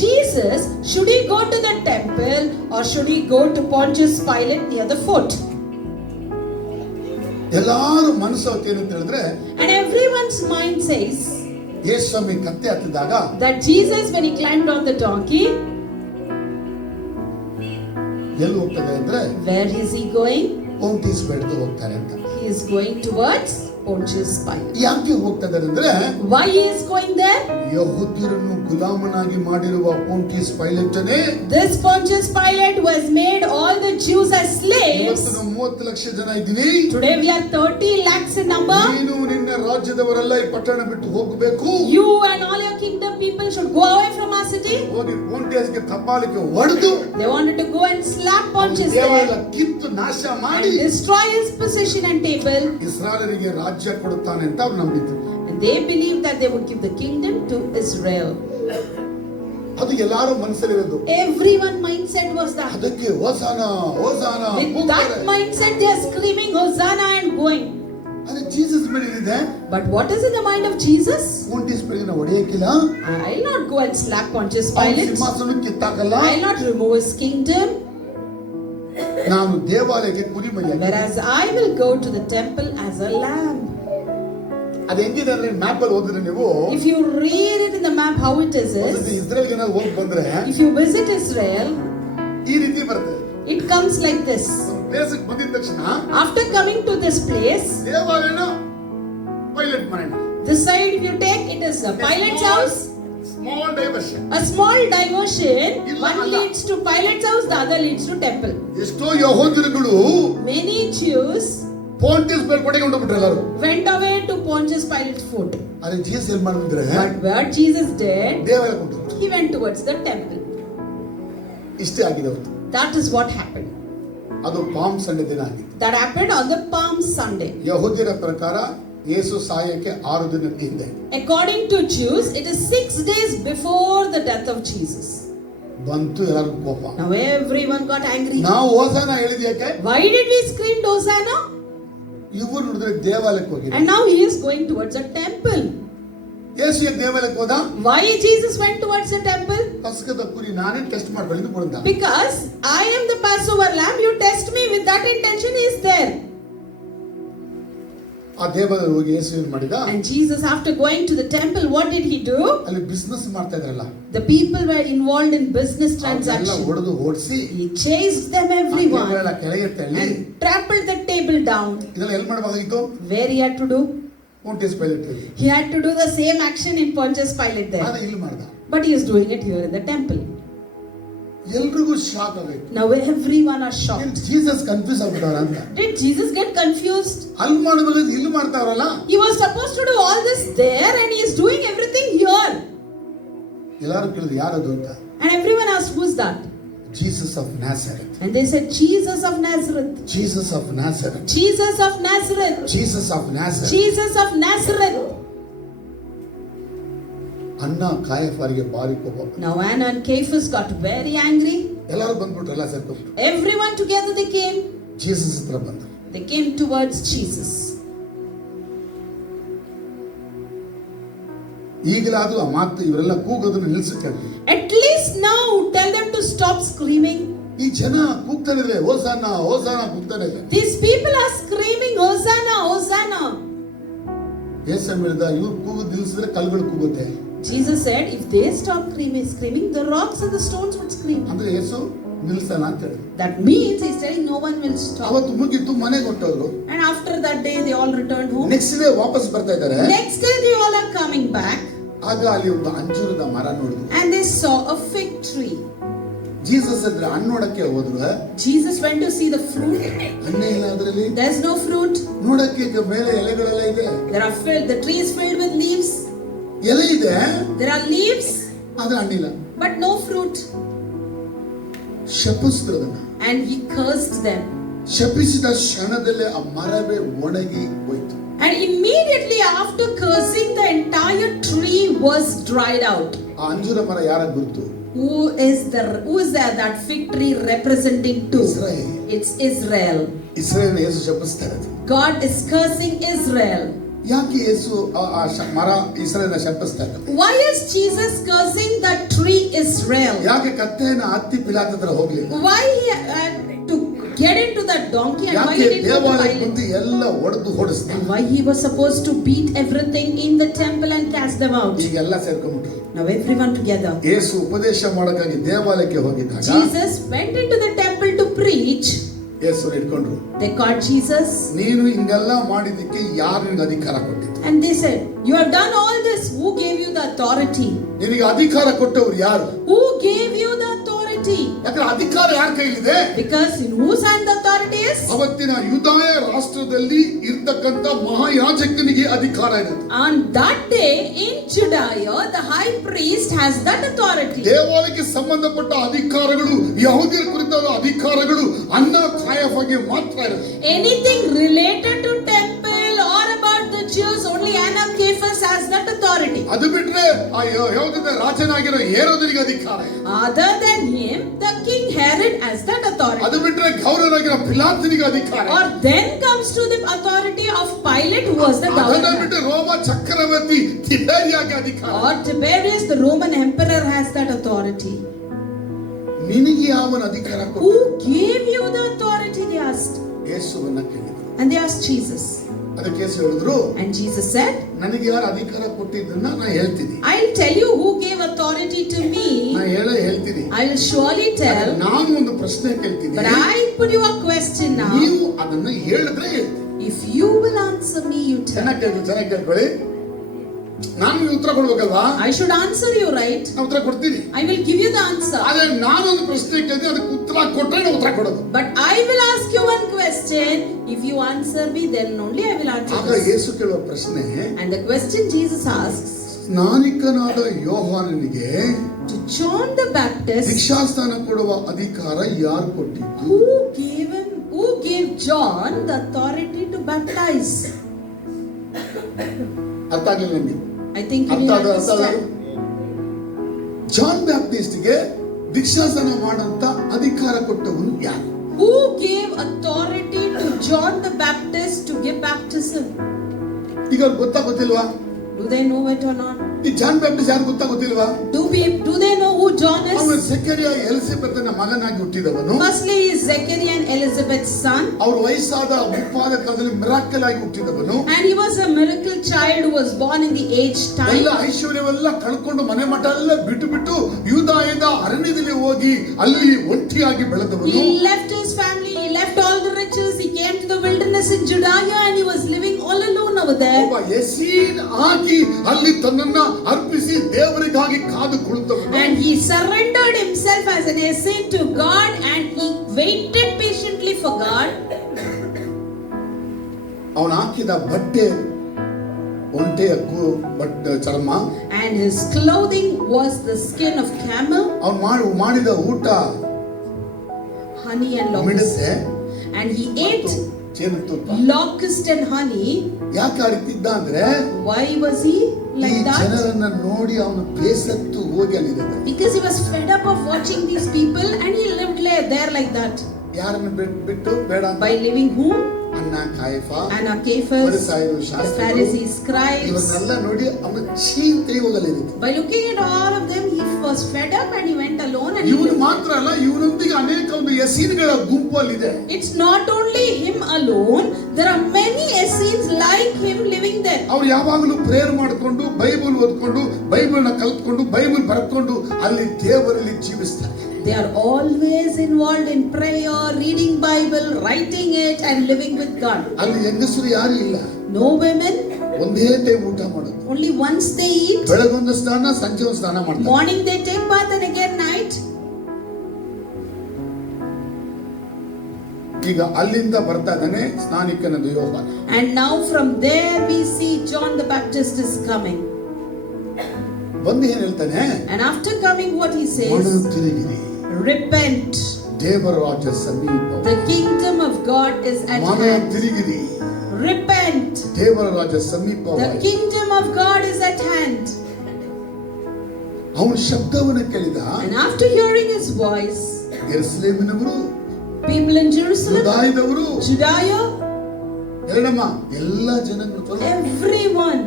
Jesus, should he go to the temple or should he go to Pontius Pilate near the fort? ಎಲ್ಲಾರು ಮನಸ್ಸು ಏನಂತ ಹೇಳಿದ್ರೆ, And everyone's mind says ಯೇಸು ಸ್ವಾಮಿ ಕತ್ತೆ ಹತ್ತಿದಾಗ that Jesus, when he climbed on the donkey, ಎಲ್ಲಿ ಹೋಗ್ತಾರೆ ಅಂದ್ರೆ where is he going? ಪೋಂಟಿಯಸ್ ಬೆಳೆದು ಹೋಗ್ತಾರೆ ಅಂತ. He is going towards Pontius Pilate. ಯಾಕೆ ಹೋಗ್ತಾ ಇದ್ದಾರೆ ಅಂದ್ರೆ Why he is going there? ಯಹೂದ್ಯರನ್ನು ಗುಲಾಮನಾಗಿ ಮಾಡಿರುವ ಪೋಂಟಿಯಸ್ ಪೈಲಟನೇ This Pontius Pilate who has made all the Jews as slaves. ಇವತ್ತು ನಾವು 30 ಲಕ್ಷ ಜನ ಇದ್ದೀವಿ. Today we are 30 lakhs in number. ನೀನು ನಿನ್ನ ರಾಜ್ಯದವರೆಲ್ಲ ಈ ಪಟ್ಟಣ ಬಿಟ್ಟು ಹೋಗಬೇಕು. You and all your kingdom people should go away from our city. ಹೋಗಿ ಪೋಂಟಿಯಸ್ಗೆ ತಪಾಲಿಕೆ ಹೊಡೆದು They wanted to go and slap Pontius ದೇವಾಲಯ there ಕಿತ್ತು ನಾಶ ಮಾಡಿ and destroy his position and table. ಇಸ್ರಾಯೇಲರಿಗೆ ರಾಜ್ಯ ಕೊಡುತ್ತಾನೆ ಅಂತ ಅವ್ರು ನಂಬಿದ್ರು. And they believed that they would give the kingdom to Israel. ಅದು ಎಲ್ಲಾರು ಮನಸ್ಸಲ್ಲಿರೋದು. Everyone mindset was that. ಅದಕ್ಕೆ ಹೋಸಾನ ಹೋಸಾನ With that mindset they are screaming Hosanna and going. ಅದೇ ಜೀಸಸ್ ಮೇಲೆ ಇದೆ. But what is in the mind of Jesus? ಪೋಂಟಿಯಸ್ ಪೈಲಟ್ನ ಹೊಡೆಯಕ್ಕಿಲ್ಲ. I'll not go and slap Pontius ಅವನ Pilate. ಸಿಂಹಾಸನ ಕಿತ್ತಾಕಲ್ಲ. I'll not remove his kingdom. ನಾನು ದೇವಾಲಯಕ್ಕೆ ಕುರಿಮರಿಯಾಗಿ. Whereas I will go to the temple as a lamb. ಅದು ಹೆಂಗಿದೆ ಅಂದ್ರೆ ಮ್ಯಾಪ್ ಅಲ್ಲಿ ಓದಿದ್ರೆ ನೀವು If you read it in the map how it is, ಇಸ್ರೇಲ್ಗೆ ಏನಾದ್ರು ಹೋಗಿ ಬಂದ್ರೆ if you visit Israel, ಈ ರೀತಿ ಬರುತ್ತೆ. it comes like this. ಪ್ಲೇಸ್ಗೆ ಬಂದಿದ ತಕ್ಷಣ After coming to this place, ದೇವಾಲಯನ ಪೈಲಟ್ ಮನೆ. this side if you take, it is a Pilate's house. Small diversion. A small diversion, ಇಲ್ಲ, one ಅಲ್ಲ. leads to Pilate's house, the other leads to temple. ಎಷ್ಟೋ ಯಹೂದ್ಯರುಗಳು Many Jews ಪೋಂಟಿಯಸ್ ಮೇಲೆ ಕೊಟ್ಟಿಗೆ ಹೊಂಟೋಗ್ಬಿಟ್ರು ಎಲ್ಲರೂ. went away to Pontius Pilate's foot. ಅದೇ ಜೀಸಸ್ ಏನ್ ಮಾಡಿದ್ರೆ But what Jesus did, ದೇವಾಲಯಕ್ಕೆ ಹೊಂಟೋಗ್ಬಿಟ್ರು. he went towards the temple. ಇಷ್ಟೇ ಆಗಿದೆ ಅವತ್ತು. That is what happened. ಅದು ಪಾಮ್ ಸಂಡೆ ದಿನ ಆಗಿತ್ತು. That happened on the Palm Sunday. ಯಹೂದ್ಯರ ಪ್ರಕಾರ ಯೇಸು ಸಾಯಕ್ಕೆ 6 ದಿನದ ಹಿಂದೆ. According to Jews, it is 6 days before the death of Jesus. ಬಂತು ಎಲ್ಲರಿಗೂ ಕೋಪ. Now everyone got angry. ನಾವು ಹೋಸಾನ ಹೇಳಿದ್ಯಾಕೆ? Why did we scream Hosanna? ಇವರು ನೋಡಿದ್ರೆ ದೇವಾಲಯಕ್ಕೆ ಹೋಗಿದ್ರು. And now he is going towards a temple. ಯೇಸು ದೇವಾಲಯಕ್ಕೆ ಹೋದ. Why Jesus went towards the temple? ಪಸ್ಕದ ಕುರಿ ನಾನೇ ಟೆಸ್ಟ್ ಮಾಡಬಾರದು ಬಂದ. Because I am the Passover lamb, you test me with that intention he is there. ಆ ದೇವಾಲಯಕ್ಕೆ ಹೋಗಿ ಯೇಸು ಏನು ಮಾಡಿದ? And Jesus after going to the temple, what did he do? ಅಲ್ಲಿ ಬಿಸಿನೆಸ್ ಮಾಡ್ತಾ ಇದ್ರಲ್ಲ. The people were involved in business ಎಲ್ಲ transaction. ಹೊಡೆದು ಓಡಿಸಿ He chased them everyone ಎಲ್ಲ ಕೆಳಗೆ ತಳ್ಳಿ and trampled the table down. ಇದೆಲ್ಲ ಎಲ್ಲಿ ಮಾಡಬೇಕಾಗಿತ್ತು? Where he had to do? Pontius Pilate ಅಲ್ಲಿ. He had to do the same action in Pontius Pilate there. ಆದ್ರೆ ಇಲ್ಲಿ ಮಾಡ್ದ. But he is doing it here in the temple. ಎಲ್ರಿಗೂ shock ಆಗುತ್ತೆ. Now everyone are shocked. Jesus confuse ಆಗ್ಬಿಟ್ಟವ್ರ ಅಂತ. Did Jesus get confused? ಅಲ್ಲಿ ಮಾಡಬೇಕಾದ್ರೆ ಇಲ್ಲಿ ಮಾಡ್ತಾವ್ರಲ್ಲ. He was supposed to do all this there and he is doing everything here. ಎಲ್ಲರೂ ಕೇಳಿದ್ರು ಯಾರದು ಅಂತ. And everyone asked, who is that? Jesus of Nazareth. And they said, Jesus of Nazareth. Jesus of Nazareth. Jesus of Nazareth. Jesus of Nazareth. Jesus of Nazareth. ಅನ್ನ ಕಾಯಫರಿಗೆ ಬಾರಿ ಕೋಪ. Now Anna and Caiaphas got very angry. ಎಲ್ಲರೂ ಬಂದ್ಬಿಟ್ರು, ಎಲ್ಲ ಸೇರ್ಕೊಂಡ್ರು. Everyone together they came. Jesus ಹತ್ರ ಬಂದ್ರು. They came towards Jesus. ಈಗಲಾದ್ರೂ ಆ ಮಾತು ಇವರೆಲ್ಲ ಕೂಗೋದನ್ನ ನಿಲ್ಲಿಸಕ್ಕೆ. At least now tell them to stop screaming. ಈ ಜನ ಕೂಗ್ತಾನೆ ಇದ್ರೆ ಹೋಸಾನ ಹೋಸಾನ ಕೂಗ್ತಾನೆ ಇದೆ. These people are screaming Hosanna, Hosanna. ಯೇಸು ಹೇಳಿದ ಇವ್ರು ಕೂಗೋದು ನಿಲ್ಲಿಸಿದ್ರೆ ಕಲ್ಲುಗಳು ಕೂಗುತ್ತೆ. Jesus said if they stop screaming, the rocks and the stones would scream. ಅಂದ್ರೆ ಯೇಸು ನಿಲ್ಲಿಸಲ್ಲ ಅಂತ ಹೇಳಿದ್ರು. That means he's telling no one will stop. ಅವತ್ತು ಮುಗಿತು, ಮನೆಗೆ ಹೊರಟವರು. And after that day they all returned home. Next day ವಾಪಸ್ ಬರ್ತಾ ಇದ್ದಾರೆ. Next day they all are coming back. ಆಗ ಅಲ್ಲಿ ಒಂದು ಅಂಜೂರದ ಮರ ನೋಡಿದ್ರು. And they saw a fig tree. Jesus ಹತ್ರ ಹಣ್ಣು ನೋಡಕ್ಕೆ ಹೋದ್ರು. Jesus went to see the fruit. ಹಣ್ಣೇ ಇಲ್ಲ ಅದರಲ್ಲಿ. There's no fruit. ನೋಡಕ್ಕೆ ಮೇಲೆ ಎಲೆಗಳೆಲ್ಲ ಇದೆ. The tree is filled with leaves. ಎಲೆ ಇದೆ. There are leaves. ಆದ್ರೆ ಹಣ್ಣಿಲ್ಲ. But no fruit. ಶಪಿಸಿದ್ರು ಅದನ್ನ. And he cursed them. ಶಪಿಸಿದ ಕ್ಷಣದಲ್ಲೇ ಆ ಮರವೇ ಒಣಗಿ ಹೋಯಿತು. And immediately after cursing, the entire tree was dried out. ಆ ಅಂಜೂರ ಮರ ಯಾರ ಗುರುತು? Who is that fig tree representing to? Israel. It's Israel. Israel ಯೇಸು ಶಪಿಸ್ತಾರೆ. God is cursing Israel. ಯಾಕೆ ಯೇಸು ಆ ಮರ ಇಸ್ರಾಯೇಲ್ನ ಶಪಿಸ್ತಾರೆ? Why is Jesus cursing the tree Israel? ಯಾಕೆ ಕತ್ತೆಯನ್ನು ಹತ್ತಿ ಪಿಲಾತ್ ಹತ್ರ ಹೋಗ್ಲಿಲ್ಲ? Why he to get into that donkey and why he ಯಾಕೆ didn't go to ದೇವಾಲಯಕ್ಕೆ Pilate? ಬಂದು ಎಲ್ಲ ಹೊಡೆದು ಹೊಡಿಸ್ತಾರೆ? And why he was supposed to beat everything in the temple and cast them out? ಈಗೆಲ್ಲ ಸೇರ್ಕೊಂಡ್ಬಿಟ್ರು. Now everyone together. ಯೇಸು ಉಪದೇಶ ಮಾಡಕ್ಕಾಗಿ ದೇವಾಲಯಕ್ಕೆ ಹೋಗಿದ್ದಾಗ Jesus went into the temple to preach. ಯೇಸುವನ್ನು ಇಟ್ಕೊಂಡ್ರು. They caught Jesus. ನೀನು ಹಿಂಗೆಲ್ಲ ಮಾಡಿದ್ದಕ್ಕೆ ಯಾರು ನಿನಗೆ ಅಧಿಕಾರ ಕೊಟ್ಟಿದ್ದು? And they said, you have done all this. Who gave you the authority? ನಿನಗೆ ಅಧಿಕಾರ ಕೊಟ್ಟವರು ಯಾರು? Who gave you the authority? ಯಾಕಂದ್ರೆ ಅಧಿಕಾರ ಯಾರ ಕೈಲಿದೆ? Because in whose hand the authority is? ಅವತ್ತಿನ ಯೂದಾಯ ರಾಷ್ಟ್ರದಲ್ಲಿ ಇರ್ತಕ್ಕಂತ ಮಹಾಯಾಜಕನಿಗೆ ಅಧಿಕಾರ ಇದೆ. On that day in Judea, the high priest has that authority. ದೇವಾಲಯಕ್ಕೆ ಸಂಬಂಧಪಟ್ಟ ಅಧಿಕಾರಗಳು, ಯಹೂದ್ಯರ ಕುರಿತಾದ ಅಧಿಕಾರಗಳು ಅನ್ನ ಕಾಯಫಗೆ ಮಾತ್ರ ಇರುತ್ತೆ. Anything related to temple or about the Jews, only Anna Caiaphas has that authority. ಅದು ಬಿಟ್ರೆ ಆ ಯಹೂದ್ಯದ ರಾಜನಾಗಿರೋ ಹೇರೋದನಿಗೆ ಅಧಿಕಾರ ಇದೆ. Other than him, the king Herod has that authority. ಅದು ಬಿಟ್ರೆ ಗೌರವನಾಗಿರೋ ಪಿಲಾತನಿಗೆ ಅಧಿಕಾರ ಇದೆ. Or then comes to the authority of Pilate, who was the ಅದನ್ನ governor. ಬಿಟ್ಟು ರೋಮ ಚಕ್ರವರ್ತಿ ತಿಬೇರಿಯಾಗೆ ಅಧಿಕಾರ. Or Tiberius, the Roman emperor, has that authority. ನಿನಗೆ ಯಾವನ ಅಧಿಕಾರ ಕೊಟ್ಟ? Who gave you the authority? They asked. ಯೇಸುವನ್ನ ಕೇಳಿದ್ರು. And they asked Jesus. ಅದಕ್ಕೆ ಯೇಸು ಹೇಳಿದ್ರು, And Jesus said, ನನಗೆ ಯಾರು ಅಧಿಕಾರ ಕೊಟ್ಟಿದ್ದನ್ನ ನಾ ಹೇಳ್ತೀನಿ. I'll tell you who gave authority to me. ನಾ ಹೇಳ್ತೀನಿ. I will surely tell. ನಾನು ಒಂದು ಪ್ರಶ್ನೆ ಕೇಳ್ತೀನಿ. But I put you a question now. ನೀವು ಅದನ್ನ ಹೇಳಿದ್ರೆ ಹೇಳ್ತೀನಿ. If you will answer me, you tell. ಚೆನ್ನಾಗಿ ಕೇಳ್ಕೊಳ್ಳಿ. ನಾನು ಉತ್ತರ ಕೊಡ್ಬೇಕಲ್ವಾ? I should answer you, right? ನಾನು ಉತ್ತರ ಕೊಡ್ತೀನಿ. I will give you the answer. ಆದ್ರೆ ನಾನೊಂದು ಪ್ರಶ್ನೆ ಕೇಳ್ತೀನಿ, ಅದಕ್ಕೆ ಉತ್ತರ ಕೊಟ್ರೆ ನಾನು ಉತ್ತರ ಕೊಡೋದು. But I will ask you one question. If you answer me, then only I will answer. ಆಗ ಯೇಸು ಕೇಳುವ ಪ್ರಶ್ನೆ, And the question Jesus asks, ಸ್ನಾನಿಕನಾದ ಯೋಹಾನನಿಗೆ to John the Baptist, ದೀಕ್ಷಾಸ್ನಾನ ಕೊಡುವ ಅಧಿಕಾರ ಯಾರು ಕೊಟ್ಟಿದ್ದು? who gave John the authority to baptize? ಅರ್ಥ ಆಗಲಿಲ್ಲ ನಿಮಗೆ? I think you will understand. John ಬ್ಯಾಪ್ಟಿಸ್ಟ್ಗೆ ದೀಕ್ಷಾಸ್ನಾನ ಮಾಡಂತ ಅಧಿಕಾರ ಕೊಟ್ಟವನು ಯಾರು? Who gave authority to John the Baptist to give baptism? ಈಗ ಗೊತ್ತಿಲ್ವಾ? Do they know it or not? ಈ ಜಾನ್ ಬ್ಯಾಪ್ಟಿಸ್ಟ್ ಯಾರು ಗೊತ್ತಿಲ್ವಾ? Do they know who John ಅವನು is? ಸೆಕರಿಯ ಎಲಿಸಬೆತನ ಮಗನಾಗಿ ಹುಟ್ಟಿದವನು. Firstly, he is Zechariah and Elizabeth's son. ಅವ್ರ ವಯಸ್ಸಾದ ಮುಪ್ಪಾದ ಕಾಲದಲ್ಲಿ ಮಿರಾಕಲ್ ಆಗಿ ಹುಟ್ಟಿದವನು. And he was a miracle child who was born in the aged time. ಎಲ್ಲ ಐಶ್ವರ್ಯವೆಲ್ಲ ಕಳ್ಕೊಂಡು ಮನೆ ಮಠ ಎಲ್ಲ ಬಿಟ್ಟು ಯೂದಾಯದ ಅರಣ್ಯದಲ್ಲಿ ಹೋಗಿ ಅಲ್ಲಿ ಒಂಟಿಯಾಗಿ ಬೆಳೆದವನು. He left his family, he left all the riches, he came to the wilderness in Judea and he was living all alone over there. ಒಬ್ಬ ಎಸೀನ್ ಆಗಿ ಅಲ್ಲಿ ತನ್ನನ್ನ ಅರ್ಪಿಸಿ ದೇವರಿಗಾಗಿ ಕಾದು ಕುಳಿತವನು. And he surrendered himself as an essay to God and he waited patiently for God. ಅವನು ಹಾಕಿದ ಬಟ್ಟೆ ಒಂಟೆಯ ಚರ್ಮ. And his clothing was the skin of camel. ಅವನು ಮಾಡಿದ ಊಟ honey and locust. ಮಿಡತೆ. And he ate locust and honey. ಯಾಕೆ ಆ ರೀತಿ ಇದ್ದ ಅಂದ್ರೆ, Why was he like ಈ that? ಜನರನ್ನ ನೋಡಿ ಅವನು ಬೇಸತ್ತು ಹೋಗಿ ಅಲ್ಲಿದ್ದಾನೆ. Because he was fed up of watching these people and he lived there like that. ಯಾರನ್ನು ಬಿಟ್ಟು ಬೇಡ ಅಂತ? By living whom? Anna Caiaphas, the Pharisees, scribes. ಇವನ್ನೆಲ್ಲ ನೋಡಿ ಅವನು ಚೀಂತೆ ಹೋಗಲಿಲ್ಲ. By looking at all of them, he was fed up and he went alone. And ಇವನು ಮಾತ್ರ ಅಲ್ಲ, ಇವನೊಂದಿಗೆ ಅನೇಕ ಒಂದು ಎಸೀನ್ಗಳ ಗುಂಪಲ್ಲಿದೆ. it's not only him alone, there are many Essenes like him living there. ಅವ್ರು ಯಾವಾಗಲೂ ಪ್ರೇಯರ್ ಮಾಡಿಕೊಂಡು ಬೈಬಲ್ ಓದ್ಕೊಂಡು ಬೈಬಲ್ನ ಕಲ್ತ್ಕೊಂಡು ಬೈಬಲ್ ಬರ್ಕೊಂಡು ಅಲ್ಲಿ ದೇವರಲ್ಲಿ ಜೀವಿಸ್ತಾರೆ. They are always involved in prayer, reading Bible, writing it and living with God. ಅಲ್ಲಿ ಹೆಂಗಸರು ಯಾರು ಇಲ್ಲ. No women. ಒಂದೇ ಟೈಮ್ ಊಟ ಮಾಡೋದು. Only once they eat. ಬೆಳಗೊಂದು ಸ್ನಾನ, ಸಂಜೆ ಒಂದು ಸ್ನಾನ ಮಾಡ್ತಾರೆ. Morning they take bath and again night. ಈಗ ಅಲ್ಲಿಂದ ಬರ್ತಾ ಇದ್ದಾನೆ ಸ್ನಾನಿಕನದು ಯೋಹಾನ. And now from there we see John the Baptist is coming. ಬಂದು ಏನ್ ಹೇಳ್ತಾನೆ? And after coming what he says? ಮನಸ್ಸು ತಿರುಗಿರಿ. Repent. ದೇವರ ರಾಜ್ಯ ಸಮೀಪ. The kingdom of God is at ಮನಸ್ಸು hand. ತಿರುಗಿರಿ. Repent. ದೇವರ ರಾಜ್ಯ ಸಮೀಪ. The kingdom of God is at hand. ಅವನ ಶಬ್ದವನ್ನು ಕೇಳಿದ. And after hearing his voice, ಯೆರೂಸಲೇಮಿನವರು, people in Jerusalem, ಯೂದಾಯದವರು, Judea, ಹೇಳಮ್ಮ ಎಲ್ಲ ಜನಗಳು, everyone,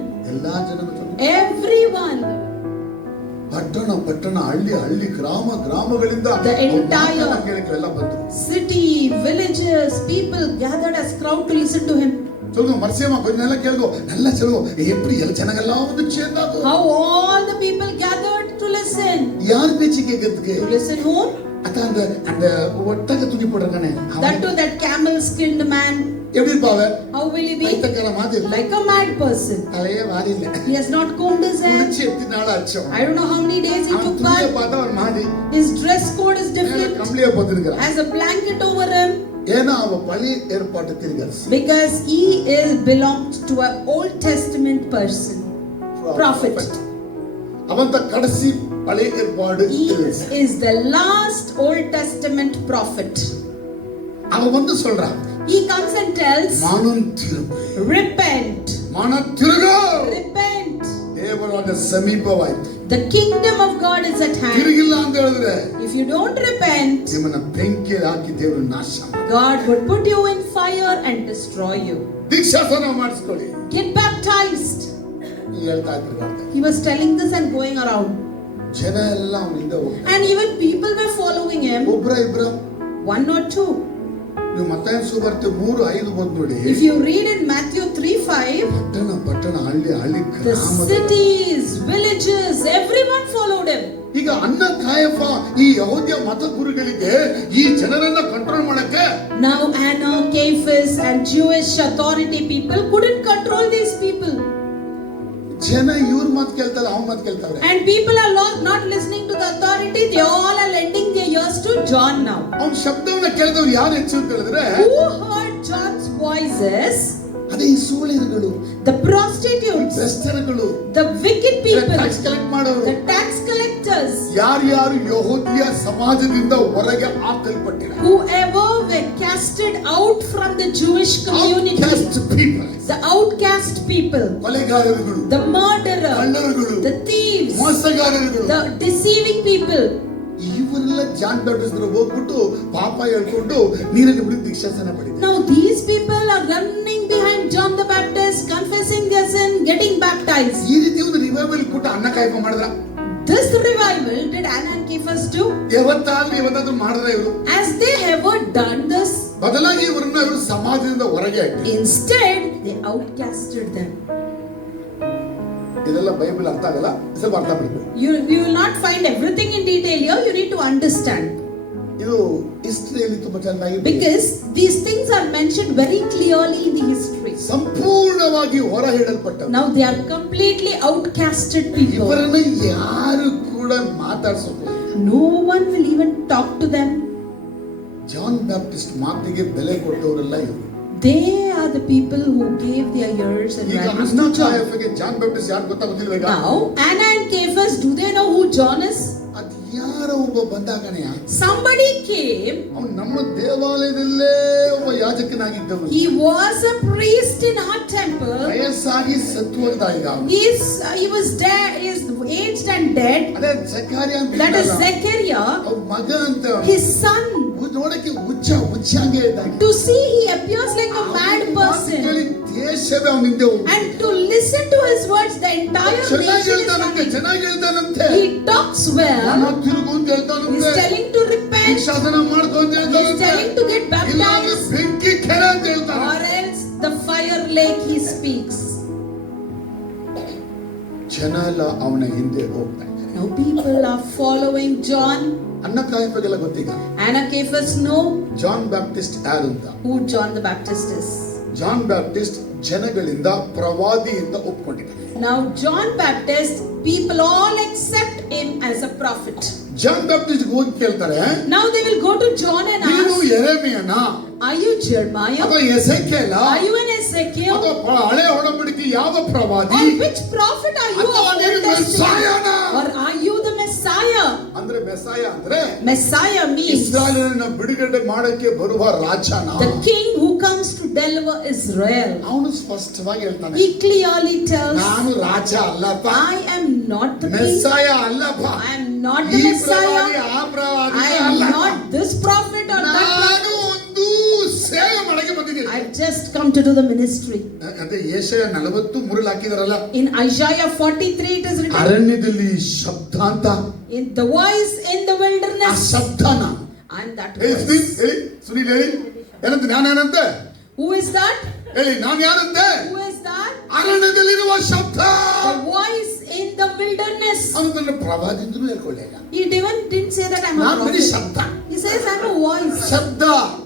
ಪಟ್ಟಣ ಹಳ್ಳಿ ಗ್ರಾಮಗಳಿಂದ the entire ಎಲ್ಲ ಬಂದರು. city, villages, people gathered as crowd to listen to him. சொல்லுங்க மர்சியமா கொஞ்ச நேரம் கேளுங்க நல்லா சொல்லுங்க எப்படி ಎಲ್ಲ ಜನಗಳೆல்லாம் வந்து சேர்ந்தாங்க. How all the people gathered to listen. யார் பேச்சு கேட்கிறதுக்கு? To listen whom? ಆ அதான் அந்த ஒட்டக துணி போடுறானே That too, that camel skinned man. எப்படி இருப்பாவ? How will he be? பைத்தியக்கார மாதிரி. Like a mad person. தலையே வாரி இல்ல. He has not combed his hair. குளிச்சு எத்தனை நாள் ஆச்சு? I don't know how many days he took துணியை bath. பார்த்தா ஒரு மாதிரி. His dress code is different. கம்பளியா போட்டுருக்கான். Has a blanket over him. ஏன்னா அவ பழைய ஏற்பாட்டு தீர்க்கதரிசி. Because he belongs to an Old Testament person. Prophet. அவன் தான் கடைசி பழைய ஏற்பாடு He is the last Old Testament prophet. அவன் வந்து சொல்றான். He comes and tells, மனம் திரும்பு. repent. மனம் திரும்பு. Repent. தேவராஜ சமீபமாயிற்று. The kingdom of God is at hand. திருகில்லாந்து எழுதுற. If you don't repent, ನಿಮ್ಮನ್ನ ಬೆಂಕಿಯಲ್ಲಿ ಹಾಕಿ ದೇವರು ನಾಶ ಮಾಡ್ತಾನೆ. God would put you in fire and destroy you. ದೀಕ್ಷಾಸ್ನಾನ ಮಾಡಿಸ್ಕೊಳ್ಳಿ. Get baptized. ಹೇಳ್ತಾ ಇದ್ರು. He was telling this and going around. ಜನ ಎಲ್ಲ ಅವನಿಂದ ಹೋಗ್ತಾರೆ. And even people were following him. ಒಬ್ರ ಇಬ್ರ. One or two. ನೀವು ಮತ್ತಾಯ ಸುವಾರ್ತೆ 3:5 ಬಂದು ನೋಡಿ. If you read in Matthew 3:5, ಪಟ್ಟಣ ಹಳ್ಳಿ the ಗ್ರಾಮದ cities, villages, everyone followed him. ಈಗ ಅನ್ನ ಕಾಯಫ ಈ ಯಹೂದ್ಯ ಮತ ಗುರುಗಳಿಗೆ ಈ ಜನರನ್ನ ಕಂಟ್ರೋಲ್ ಮಾಡಕ್ಕೆ Now Anna, Caiaphas and Jewish authority people couldn't control these people. ಜನ ಇವ್ರ ಮಾತು ಕೇಳ್ತಾರೆ, ಅವ್ರ ಮಾತು ಕೇಳ್ತಾರೆ. And people are not listening to the authority. They all are lending their ears to John now. ಅವನ ಶಬ್ದವನ್ನ ಕೇಳಿದವ್ರು ಯಾರು ಹೆಚ್ಚು ಅಂತ ಹೇಳಿದ್ರೆ, Who heard John's voices? ಅದೇ ಈ ಸೂಳೆರುಗಳು, The prostitutes, ಬೆಸ್ತರುಗಳು, the wicked people, tax collect ಮಾಡೋರು, the tax collectors, ಯಾರ್ಯಾರು ಯಹೂದ್ಯ ಸಮಾಜದಿಂದ ಹೊರಗೆ ಹಾಕಲ್ಪಟ್ಟಿಲ್ಲ. whoever were casted out from the Jewish community, Outcast people, the outcast people, ಕೊಲೆಗಾರರುಗಳು, the murderer, ಕಳ್ಳರುಗಳು, the thieves, ಮೋಸಗಾರರುಗಳು, the deceiving people. ಇವರೆಲ್ಲ ಜಾನ್ ಬ್ಯಾಪ್ಟಿಸ್ಟ್ ಹೋಗ್ಬಿಟ್ಟು ಪಾಪ ಹೇಳ್ಕೊಂಡು ನೀರಲ್ಲಿ ಬಿಡಿ ದೀಕ್ಷಾಸನ ಪಡಿತಾರೆ. Now these people are running behind John the Baptist, confessing their sin, getting baptized. ಈ ರೀತಿ ಒಂದು ರಿವೈವಲ್ ಕೊಟ್ಟು ಅನ್ನ ಕಾಯ್ಕ ಮಾಡಿದ್ರ. This revival did Anna and Caiaphas do? ಯಾವತ್ತಾದ್ರೂ ಮಾಡಿದ್ರ ಇವರು? As they ever done this? ಬದಲಾಗಿ ಇವರು ಸಮಾಜದಿಂದ ಹೊರಗೆ ಹಾಕಿ. Instead, they outcasted them. ಇದೆಲ್ಲ ಬೈಬಲ್ ಅರ್ಥ ಆಗಲ್ಲ, ಸ್ವಲ್ಪ ಅರ್ಥ ಮಾಡ್ಬೇಕು. You will not find everything in detail here. You need to understand. ಇದು ಹಿಸ್ಟರಿಯಲ್ಲಿ ತುಂಬಾ ಚೆನ್ನಾಗಿ Because these things are mentioned very clearly in the history. ಸಂಪೂರ್ಣವಾಗಿ ಹೊರ ಹೇಳಲ್ಪಟ್ಟ. Now they are completely outcasted people. ಇವರನ್ನ ಯಾರು ಕೂಡ ಮಾತಾಡ್ಸೋದು. No one will even talk to them. John Baptist ಮಾತಿಗೆ ಬೆಲೆ ಕೊಟ್ಟವರೆಲ್ಲ ಇವರು. They are the people who gave their ears and ಈಗ values ಅನ್ನ to John. ಕಾಯಫಗೆ ಜಾನ್ ಬ್ಯಾಪ್ಟಿಸ್ಟ್ ಯಾರು ಗೊತ್ತಾಗೋದಿಲ್ವ ಈಗ? Now Anna and Caiaphas, do they know who John is? ಅದು ಯಾರೋ ಒಬ್ಬ ಬಂದಾಗಣೆಯ. Somebody came. ಅವನು ನಮ್ಮ ದೇವಾಲಯದಲ್ಲೇ ಒಬ್ಬ ಯಾಜಕನಾಗಿದ್ದವನು. He was a priest in our temple. ವಯಸ್ಸಾಗಿ ಸತ್ತು ಹೋದ ಈಗ. He was dead. He is aged and dead. ಅದೇ ಜಕರ್ಯ ಅಂತ. That is Zechariah. ಅವ್ರ ಮಗ ಅಂತ. His son. ನೋಡಕ್ಕೆ ಹುಚ್ಚಾಗೆ ಇದ್ದಾನೆ. To see, he appears like a mad person. ದೇಶವೇ ಅವನ ಹಿಂದೆ ಹೋಗ್ಬಿಟ್ಟಿದೆ. And to listen to his words, the entire nation is ಚೆನ್ನಾಗಿ coming. ಹೇಳ್ತಾನಂತೆ. He talks well. ತಿರುಗು ಅಂತ He ಹೇಳ್ತಾನಂತೆ. is telling to repent. ಶಾಸನ ಮಾಡ್ಕೊ ಅಂತ He is ಹೇಳ್ತಾನಂತೆ. telling to get ಇಲ್ಲಾಂದ್ರೆ baptized. ಬೆಂಕಿ ಕೆರೆ ಅಂತ ಹೇಳ್ತಾನೆ. Or else the fire lake he speaks. ಜನ ಎಲ್ಲ ಅವನ ಹಿಂದೆ ಹೋಗ್ತಾ ಇದ್ದಾರೆ. Now people are following John. ಅನ್ನ ಕಾಯಫಗೆಲ್ಲ ಗೊತ್ತೀಗ. Anna, Caiaphas know John Baptist ಯಾರು ಅಂತ. who John the Baptist is. John Baptist ಜನಗಳಿಂದ ಪ್ರವಾದಿಯಿಂದ ಒಪ್ಕೊಂಡಿದ್ದಾರೆ. Now John Baptist, people all accept him as a prophet. John Baptist ಹೋಗಿ ಕೇಳ್ತಾರೆ, Now they will go to John and ನೀನು ask, ಯೆರೆಮೀಯನ are you Jeremiah? ಅಥವಾ ಎಸೆಕೇಲ Are you an Ezekiel? ಅಥವಾ ಹಳೆ ಒಡಂಬಡಿಕೆ ಯಾವ ಪ್ರವಾದಿ? Or which prophet are you? ಅಥವಾ Of ನೀನು Old Testament? ಮೆಸ್ಸಾಯನ? Or are you the Messiah? ಅಂದ್ರೆ ಮೆಸ್ಸಾಯ ಅಂದ್ರೆ Messiah means ಇಸ್ರಾಯೇಲನ್ನ ಬಿಡುಗಡೆ ಮಾಡಕ್ಕೆ ಬರುವ ರಾಜನ. the king who comes to deliver Israel. ಅವನು ಸ್ಪಷ್ಟವಾಗಿ ಹೇಳ್ತಾನೆ, He clearly tells, ನಾನು ರಾಜ ಅಲ್ಲಪ್ಪ, I am not the king. ಮೆಸ್ಸಾಯ ಅಲ್ಲಪ್ಪ, I am not the ಈ ಪ್ರವಾದಿ Messiah. ಆ ಪ್ರವಾದಿ I am ಅಲ್ಲ. not this prophet or that prophet. ನಾನು ಒಂದು ಸೇವೆ ಮಾಡಕ್ಕೆ ಬಂದಿದ್ದೀನಿ. I've just come to do the ministry. ಅದೇ ಯೆಶಾಯ 43 ಹಾಕಿದಾರಲ್ಲ, In Isaiah 43 it is written, ಅರಣ್ಯದಲ್ಲಿ ಶಬ್ದ ಅಂತ. in the voice in the ಆ wilderness. ಶಬ್ದನ And that ಹೇಳಿ voice. ಸುನೀಲ್ ಹೇಳಿ ಏನಂತ, ನಾನೇನಂತೆ Who is that? ಹೇಳಿ, ನಾನು ಯಾರಂತೆ? Who is that? ಅರಣ್ಯದಲ್ಲಿರುವ ಶಬ್ದ. The voice in the wilderness. ಅವನು ಪ್ರವಾದಿಂದಲೂ ಹೇಳ್ಕೊಳ್ಳಿಲ್ಲ. He even didn't say that I'm a ನಾನು ಬರೀ prophet. ಶಬ್ದ. He says, I'm a voice. ಶಬ್ದ.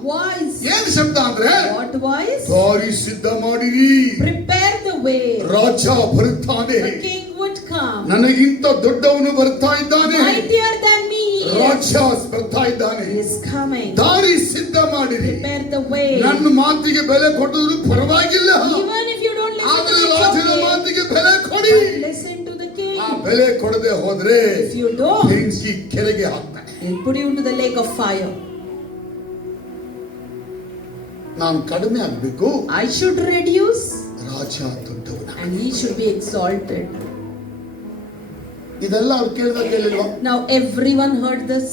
Voice. ಏನ್ ಶಬ್ದ ಅಂದ್ರೆ? What voice? ದಾರಿ ಸಿದ್ಧ ಮಾಡಿರಿ. Prepare the way. ರಾಜ ಬರುತ್ತಾನೆ. The king would come. ನನಗಿಂತ ದೊಡ್ಡವನು ಬರ್ತಾ ಇದ್ದಾನೆ. Mightier than me. ರಾಜ ಬರ್ತಾ ಇದ್ದಾನೆ. He is coming. ದಾರಿ ಸಿದ್ಧ ಮಾಡಿರಿ. Prepare the way. ನನ್ನ ಮಾತಿಗೆ ಬೆಲೆ ಕೊಟ್ಟರು ಪರವಾಗಿಲ್ಲ. Even if you don't listen ಆದ್ರೆ to ರಾಜನ the king, ಮಾತಿಗೆ ಬೆಲೆ ಕೊಡಿ. listen to the king. ಆ ಬೆಲೆ ಕೊಡದೆ ಹೋದ್ರೆ If you don't, ಬೆಂಕಿ ಕೆಳಗೆ ಹಾಕ್ತಾನೆ. he'll put you into the lake of fire. ನಾನು ಕಡಿಮೆ ಆಗ್ಬೇಕು, I should reduce ರಾಜ ದೊಡ್ಡವನ. and he should be exalted. ಇದೆಲ್ಲ ಅವ್ರು ಕೇಳಿದಾಗ ಕೇಳಿಲ್ವಾ? Now everyone heard this.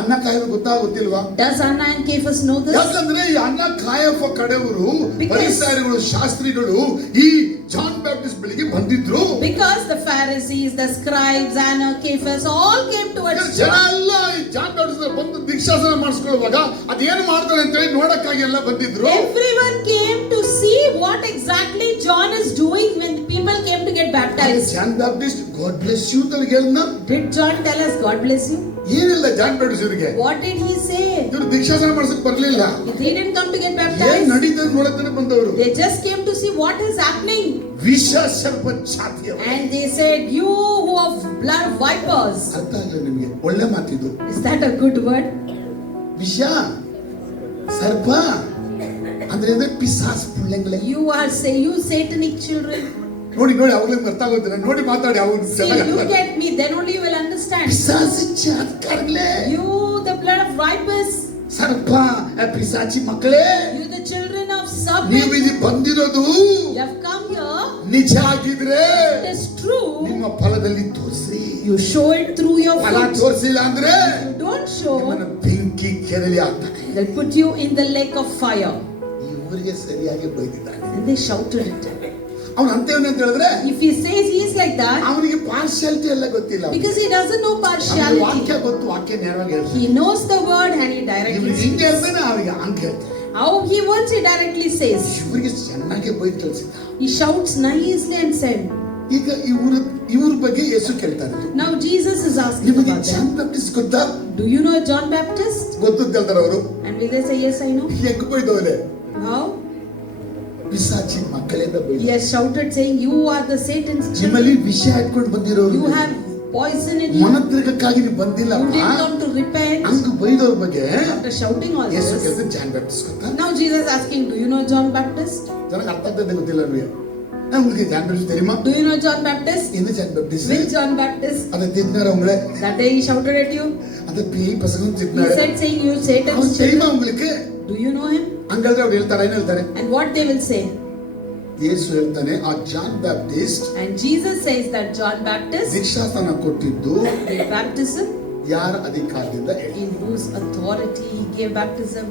ಅನ್ನ ಕಾಯೋದು ಗೊತ್ತಿಲ್ವಾ? Does Anna and Caiaphas know this? ಯಾಕಂದ್ರೆ ಈ ಅನ್ನ ಕಾಯಫ ಕಡೆಯವರು ಫರಿಸಾಯರುಗಳು ಶಾಸ್ತ್ರಿಗಳು ಈ ಜಾನ್ ಬ್ಯಾಪ್ಟಿಸ್ಟ್ ಬಳಿಗೆ ಬಂದಿದ್ರು. Because the Pharisees, the scribes, Anna, Caiaphas all came towards ಜನ John. ಎಲ್ಲ ಈ ಜಾನ್ ಬ್ಯಾಪ್ಟಿಸ್ಟ್ ಬಂದು ದೀಕ್ಷಾಸನ ಮಾಡಿಸ್ಕೊಳ್ಳುವಾಗ ಅದೇನು ಮಾಡ್ತಾರೆ ಅಂತ ಹೇಳಿ ನೋಡಕ್ಕಾಗಿ ಎಲ್ಲ ಬಂದಿದ್ರು. Everyone came to see what exactly John is doing when the people came to get baptized. John Baptist God bless you ಅಂತ ಹೇಳಿದ್ನ. Did John tell us God bless you? ಏನಿಲ್ಲ ಜಾನ್ ಬ್ಯಾಪ್ಟಿಸ್ಟ್ ಇವರಿಗೆ. What did he say? ಇವರು ದೀಕ್ಷಾಸನ ಮಾಡಿಸಕ್ ಬರ್ಲಿಲ್ಲ. They didn't come to get ಏನ್ baptized. ನಡೀತದೆ ನೋಡಕ್ಕೆ ಬಂದವರು. They just came to see what is happening. ವಿಷ ಸರ್ಪ ಛಾತಿಯ. And they said, you who have blood of vipers. ಅರ್ಥ ಆಗಲ್ಲ ನಿಮಗೆ? ಒಳ್ಳೆ ಮಾತಿದು. Is that a good word? ವಿಷ ಸರ್ಪ ಅಂದ್ರೆ ಪಿಸಾಸ್ ಪುಳ್ಳೆಂಗ್ಲೆ. You satanic children. ನೋಡಿ ಅವ್ರಿಗೆ ಅರ್ಥ ಆಗೋದಿಲ್ಲ. ನೋಡಿ ಮಾತಾಡಿ ಅವ್ರು. See, you get me, then only you will understand. ಪಿಸಾಸಿ ಚಾತ್ಕರ್ಲೆ. You, the blood of vipers. ಸರ್ಪ ಪಿಸಾಚಿ ಮಕ್ಕಳೇ. You, the children of ನೀವು serpent. ಇಲ್ಲಿ ಬಂದಿರೋದು You have come here. ನಿಜ ಆಗಿದ್ರೆ It is true. ನಿಮ್ಮ ಫಲದಲ್ಲಿ ತೋರಿಸಿ. You show it through your ಫಲ fruit. ತೋರಿಸಿಲ್ಲ ಅಂದ್ರೆ If you don't show, ನಿಮ್ಮನ್ನ ಬೆಂಕಿ ಕೆರಳಿ ಆಗ್ತಾನೆ. they'll put you in the lake of fire. ಇವರಿಗೆ ಸರಿಯಾಗಿ ಬೈದಿದ್ದಾನೆ. And they shouted it. ಅವನು ಅಂತೇವನೇ ಅಂತ ಹೇಳಿದ್ರೆ If he says he is like that, ಅವನಿಗೆ ಪಾರ್ಶಿಯಾಲಿಟಿ ಎಲ್ಲ ಗೊತ್ತಿಲ್ಲ. because he doesn't know ಅವನಿಗೆ partiality. ವಾಕ್ಯ ಗೊತ್ತು, ವಾಕ್ಯ ನೇರವಾಗಿ ಹೇಳ್ತಾನೆ. He knows the word and he directly ಇವ್ರಿಗೆ ಹಿಂಗೆ speaks. ಹೇಳ್ತಾನೆ, ಅವ್ರಿಗೆ ಹಂಗೆ ಹೇಳ್ತಾನೆ. How he wants, he directly says. ಇವರಿಗೆ ಚೆನ್ನಾಗಿ ಬೈದು ಕಳಿಸಿದ. He shouts nicely and said. ಈಗ ಇವ್ರ ಬಗ್ಗೆ ಯೇಸು ಕೇಳ್ತಾರೆ. Now Jesus is asking ನಿಮಗೆ about ಜಾನ್ them. ಬ್ಯಾಪ್ಟಿಸ್ಟ್ ಗೊತ್ತಾ? Do you know John Baptist? ಗೊತ್ತು ಅಂತ ಹೇಳ್ತಾರೆ ಅವರು. And will they say yes, I know? ಹೆಂಗ್ ಬೈದವಲೆ? How? ಪಿಸಾಚಿ ಮಕ್ಕಳಿಂದ He ಬೈದ. has shouted saying, you are the Satan's ನಿಮ್ಮಲ್ಲಿ children. ವಿಷ ಇಟ್ಕೊಂಡು ಬಂದಿರೋರು. You have poison in you. ಮನತಿರ್ಗಕ್ಕಾಗಿ ನೀವು ಬಂದಿಲ್ಲ. You didn't come to repent. ಹಂಗ ಬೈದವ್ರ ಬಗ್ಗೆ After shouting all ಯೇಸು this, ಕೇಳಿದ್ರೆ ಜಾನ್ ಬ್ಯಾಪ್ಟಿಸ್ಟ್ ಗೊತ್ತಾ? now Jesus is asking, do you know John Baptist? ಜನಕ್ಕೆ ಅರ್ಥ ಆಗ್ತದೆ ಗೊತ್ತಿಲ್ಲ ನನಗೆ. உங்களுக்கு ಜಾನ್ ಬ್ಯಾಪ್ಟಿಸ್ಟ್ தெரியுமா? Do you know John Baptist? என்ன John Baptist? Which John Baptist? அத திட்டினாரு உங்களை. That day he shouted at you. அத பேய் பசங்க He திட்டினாரு. said saying you Satan's அவன் தெரியுமா children. உங்களுக்கு? Do you know him? ಹಂಗಾದ್ರೆ ಅವ್ರು ಹೇಳ್ತಾರೆ ಏನು ಹೇಳ್ತಾರೆ? And what they will say. Yesu ಹೇಳ್ತಾನೆ ಆ John Baptist And Jesus says that John Baptist, ದೀಕ್ಷಾಸ್ನಾನ ಕೊಟ್ಟಿದ್ದು the baptism, ಯಾರ ಅಧಿಕಾರದಿಂದ ಹೇಳಿ? in whose authority he gave baptism.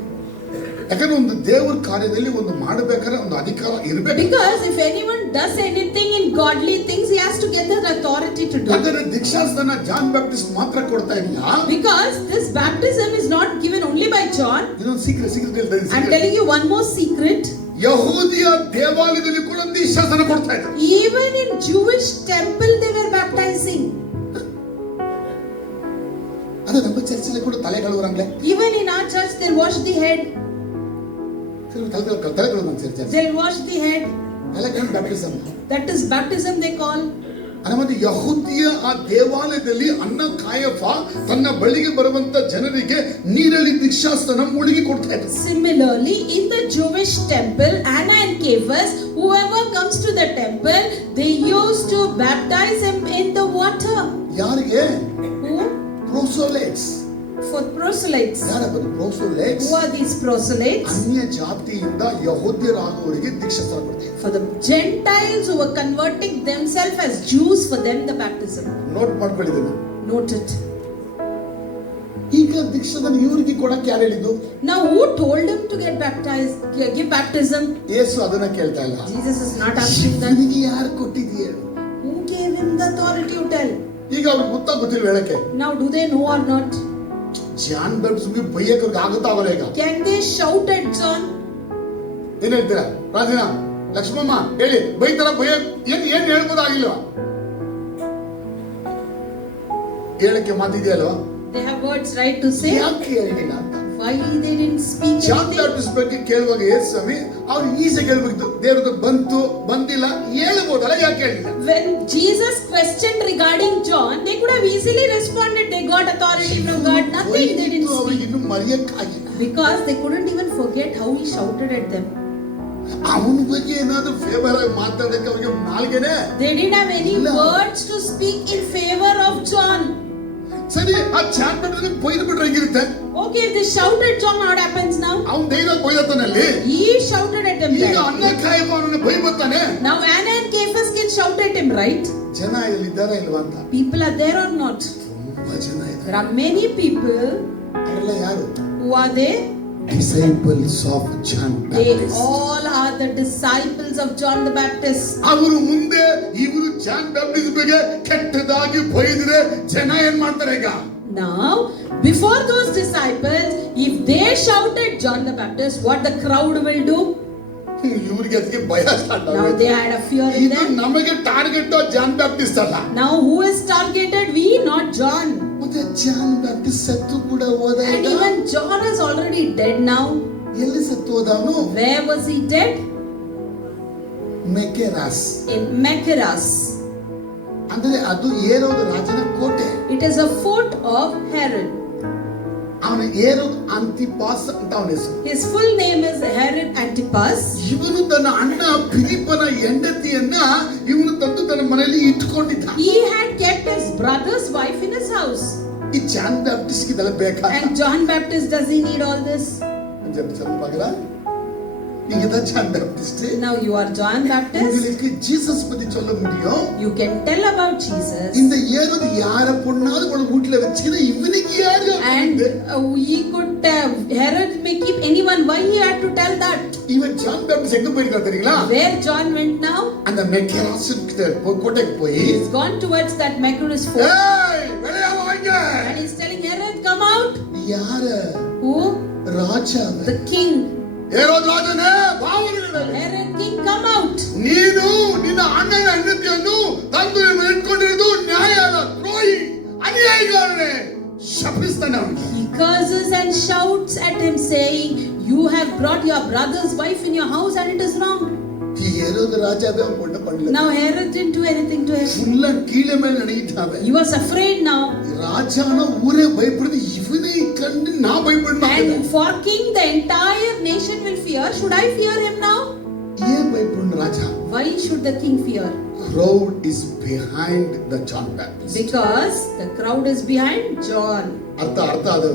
ಯಾಕಂದ್ರೆ ಒಂದು ದೇವರ ಕಾರ್ಯದಲ್ಲಿ ಒಂದು ಮಾಡಬೇಕಾದ್ರೆ ಒಂದು ಅಧಿಕಾರ ಇರಬೇಕು. Because if anyone does anything in godly things, he has to get that authority to do. ಯಾಕಂದ್ರೆ ದೀಕ್ಷಾಸ್ನಾನ ಜಾನ್ ಬ್ಯಾಪ್ಟಿಸ್ಟ್ ಮಾತ್ರ ಕೊಡ್ತಾ ಇಲ್ಲ. Because this baptism is not given only by John. ಇನ್ನೊಂದು ಸೀಕ್ರೆಟ್ ಹೇಳ್ತಾ I'm ಇದ್ದೀನಿ. telling you one more secret. ಯಹೂದಿಯ ದೇವಾಲಯದಲ್ಲಿ ಕೂಡ ದೀಕ್ಷಾಸ್ನಾನ ಕೊಡ್ತಾ ಇದ್ರು. Even in Jewish temple they were baptizing. ಅದು ನಮ್ಮ ಚರ್ಚಲ್ಲಿ ಕೂಡ ತಲೆ ಕಳುವರಂಗ್ಲೆ. Even in our church they'll wash the head. ತಲೆ ಕಳುವ ಚರ್ಚೆ. They'll wash the head. ತಲೆ ಕಳು baptism. That is baptism they call. ಮತ್ತೆ ಯಹೂದಿಯ ಆ ದೇವಾಲಯದಲ್ಲಿ ಅನ್ನ ಕಾಯಫ ತನ್ನ ಬಳಿಗೆ ಬರುವಂತ ಜನರಿಗೆ ನೀರಲ್ಲಿ ದೀಕ್ಷಾಸ್ನಾನ ಮುಳುಗಿ ಕೊಡ್ತಾ ಇದ್ರು. Similarly, in the Jewish temple, Anna and Caiaphas, whoever comes to the temple, they used to baptize him in the water. ಯಾರಿಗೆ? Who? ಪ್ರೋಸೋಲೇಟ್ಸ್. For proselytes. ಯಾರವರು ಪ್ರೋಸೋಲೇಟ್ಸ್? Who are these proselytes? ಅನ್ಯ ಜಾತಿಯಿಂದ ಯಹೂದ್ಯರಾಗುವವರಿಗೆ ದೀಕ್ಷಾಸ್ನಾನ ಕೊಡ್ತಾರೆ. For the Gentiles who were converting themselves as Jews, for them the baptism. Note ಮಾಡ್ಕೊಳ್ಳಿದನ್ನ. Note it. ಈಗ ದೀಕ್ಷಾಸ್ನಾನ ಇವರಿಗೆ ಕೊಡಕ್ಕೆ ಯಾರು ಹೇಳಿದ್ದು? Now who told him to get baptized, give baptism? ಯೇಸು ಅದನ್ನ ಕೇಳ್ತಾ ಇಲ್ಲ. Jesus is not asking that. ನಿನಗೆ ಯಾರು ಕೊಟ್ಟಿದೀಯ? Who gave him the authority to tell? ಈಗ ಅವ್ರಿಗೆ ಗೊತ್ತಿಲ್ಲ ಹೇಳಕ್ಕೆ. Now do they know or not? John ಬ್ಯಾಪ್ಟಿಸ್ಟ್ಗೆ ಬೈಯಕ್ಕೆ ಆಗುತ್ತಾಗಲ್ಲ ಈಗ. Can they shout at John? ಏನ್ ಹೇಳ್ತೀರಾ? ರಾಜನ ಲಕ್ಷ್ಮಮ್ಮ ಹೇಳಿ ಬೈತರ ಬೈಯ ಏನ್ ಹೇಳ್ಬೋದಾಗಿಲ್ವಾ? ಹೇಳಕ್ಕೆ ಮಾತಿದೆಯಲ್ವಾ? They have words right to say? ಯಾಕೆ ಹೇಳಿಲ್ಲ ಅಂತ. Why they didn't speak John anything? Baptist ಬಗ್ಗೆ ಕೇಳುವಾಗ ಯೇಸು ಸ್ವಾಮಿ ಅವ್ರು ಈಸಿ ಕೇಳ್ಬೇಕು, ದೇವ್ರದ್ದು ಬಂತು ಬಂದಿಲ್ಲ ಹೇಳ್ಬೋದಲ್ಲ, ಯಾಕೆ ಹೇಳಿಲ್ಲ? When Jesus questioned regarding John, they could have easily responded. They got authority from God. Nothing they didn't ಅವ್ರಿಗೆ speak. ಇನ್ನು ಮರೆಯಕ್ಕಾಗಿಲ್ಲ. Because they couldn't even forget how he shouted at them. ಅವನ ಬಗ್ಗೆ ಏನಾದ್ರು ಫೇವರ್ ಆಗಿ ಮಾತಾಡಕ್ಕೆ ಅವ್ರಿಗೆ ನಾಲ್ಗೆನೆ. They didn't have any No. words to speak in favor of John. ಸರಿ, ಆ ಜಾನ್ ಬ್ಯಾಪ್ಟಿಸ್ಟ್ ಬೈದು ಬಿಟ್ರೆ ಹೆಂಗಿರುತ್ತೆ? Okay, if they shout at John, what happens now? ಅವ್ನು ಧೈರ್ಯ ಬೈದತ್ತಾನಲ್ಲಿ. He shouted at them. ಈಗ Right? ಅನ್ನ ಕಾಯಕ ಅವನನ್ನ ಬೈಬತ್ತಾನೆ. Now Anna and Caiaphas can shout at him, right? ಜನ ಇಲ್ಲಿದ್ದಾರಾ ಇಲ್ವಾ ಅಂತ. People are there or not? ತುಂಬಾ ಜನ ಇದ್ದಾರೆ. There are many people. ಅವರೆಲ್ಲ ಯಾರು? Who are they? Disciples of John They Baptist. all are the disciples of John the Baptist. ಅವರು ಮುಂದೆ ಇವರು ಜಾನ್ ಬ್ಯಾಪ್ಟಿಸ್ಟ್ ಬಗ್ಗೆ ಕೆಟ್ಟದಾಗಿ ಬೈದ್ರೆ ಜನ ಏನ್ ಮಾಡ್ತಾರೆ ಈಗ? Now, before those disciples, if they shouted John the Baptist, what the crowd will do? ಇವ್ರಿಗೆ ಅದಕ್ಕೆ ಭಯ ಸ್ಟಾರ್ಟ್ Now ಆಗುತ್ತೆ. they had a fear in ಇದು them. ನಮಗೆ ಟಾರ್ಗೆಟ್ ಜಾನ್ ಬ್ಯಾಪ್ಟಿಸ್ಟ್ ಅಲ್ಲ. Now who is targeted? We, not John. ಮತ್ತೆ John Baptist ಸತ್ತು ಕೂಡ ಹೋದ. And even John is already dead now. ಎಲ್ಲಿ ಸತ್ತು ಹೋದವನು? Where was he dead? ಮೆಕೆರಾಸ್. In Machaerus. ಅಂದ್ರೆ ಅದು ಏರೋದು ರಾಜನ ಕೋಟೆ. It is a fort of Herod. ಅವನ ಏರೋದು ಅಂತಿಪಾಸ್ ಅಂತ ಅವನ ಹೆಸರು. His full name is Herod Antipas. ಇವನು ತನ್ನ ಅಣ್ಣ ಫಿಲಿಪ್ಪನ ಹೆಂಡತಿಯನ್ನ ಇವನು ತಂದು ತನ್ನ ಮನೆಯಲ್ಲಿ ಇಟ್ಕೊಂಡಿದ್ದ. He had kept his brother's wife in his house. ಈ ಜಾನ್ ಬ್ಯಾಪ್ಟಿಸ್ಟ್ ಇದೆಲ್ಲ ಬೇಕಾ? And John Baptist, does he need all this? சொல்லுவாங்களா? நீங்க தான் John Baptist. Now you are John Baptist. உங்களுக்கு ஜீசஸ் பத்தி சொல்ல முடியும். You can tell about Jesus. இந்த ஏரோது யார பொண்ணாவது உங்க வீட்ல வச்சினா இவனுக்கு யாரு? And he could Herod may keep anyone. Why he had to tell that? இவன் ஜான் பேப்டிஸ்ட் எங்க போயிருக்காரு தெரியுங்களா? Where John went now? அந்த மெக்கராஸ் கோட்டைக்கு போய் He's gone towards that Machaerus fort. ஏய் வெளிய வாங்க. And he's telling Herod, come out. யாரு? Who? ராஜா. The king. ಹೇರೋದ್ ರಾಜನೇ ಬಾವನಿಗೆ Herod king, come out. ನೀನು ನಿನ್ನ ಅಣ್ಣನ ಹೆಂಡತಿಯನ್ನು ತಂದು ಇಟ್ಕೊಂಡಿರೋದು ನ್ಯಾಯ ಅಲ್ಲ, ದ್ರೋಹಿ ಅನ್ಯಾಯಗಾರನೇ ಶಪಿಸ್ತಾನೆ ಅವನಿಗೆ. He curses and shouts at him saying, you have brought your brother's wife in your house and it is wrong. ಈ ಹೇರೋದ್ ರಾಜಾவே ಅವನು ಕೊಂಡ ಪಡಲಿಲ್ಲ. Now Herod didn't do anything to him. ಫುಲ್ಲ ಕೀಳೆ ಮೇಲೆ ನಡೆಯಿದ್ದಾವೆ. He was afraid now. ರಾಜಾನ ಊರೇ ಭಯಪಡಿದು ಇವನೇ ಕಂಡು ನಾ ಭಯಪಡೋಣ. And for king the entire nation will fear. Should I fear him now? ಏನ್ ಭಯಪಡೋಣ ರಾಜ? Why should the king fear? Crowd is behind the John Baptist. Because the crowd is behind John. ಅರ್ಥ ಅದು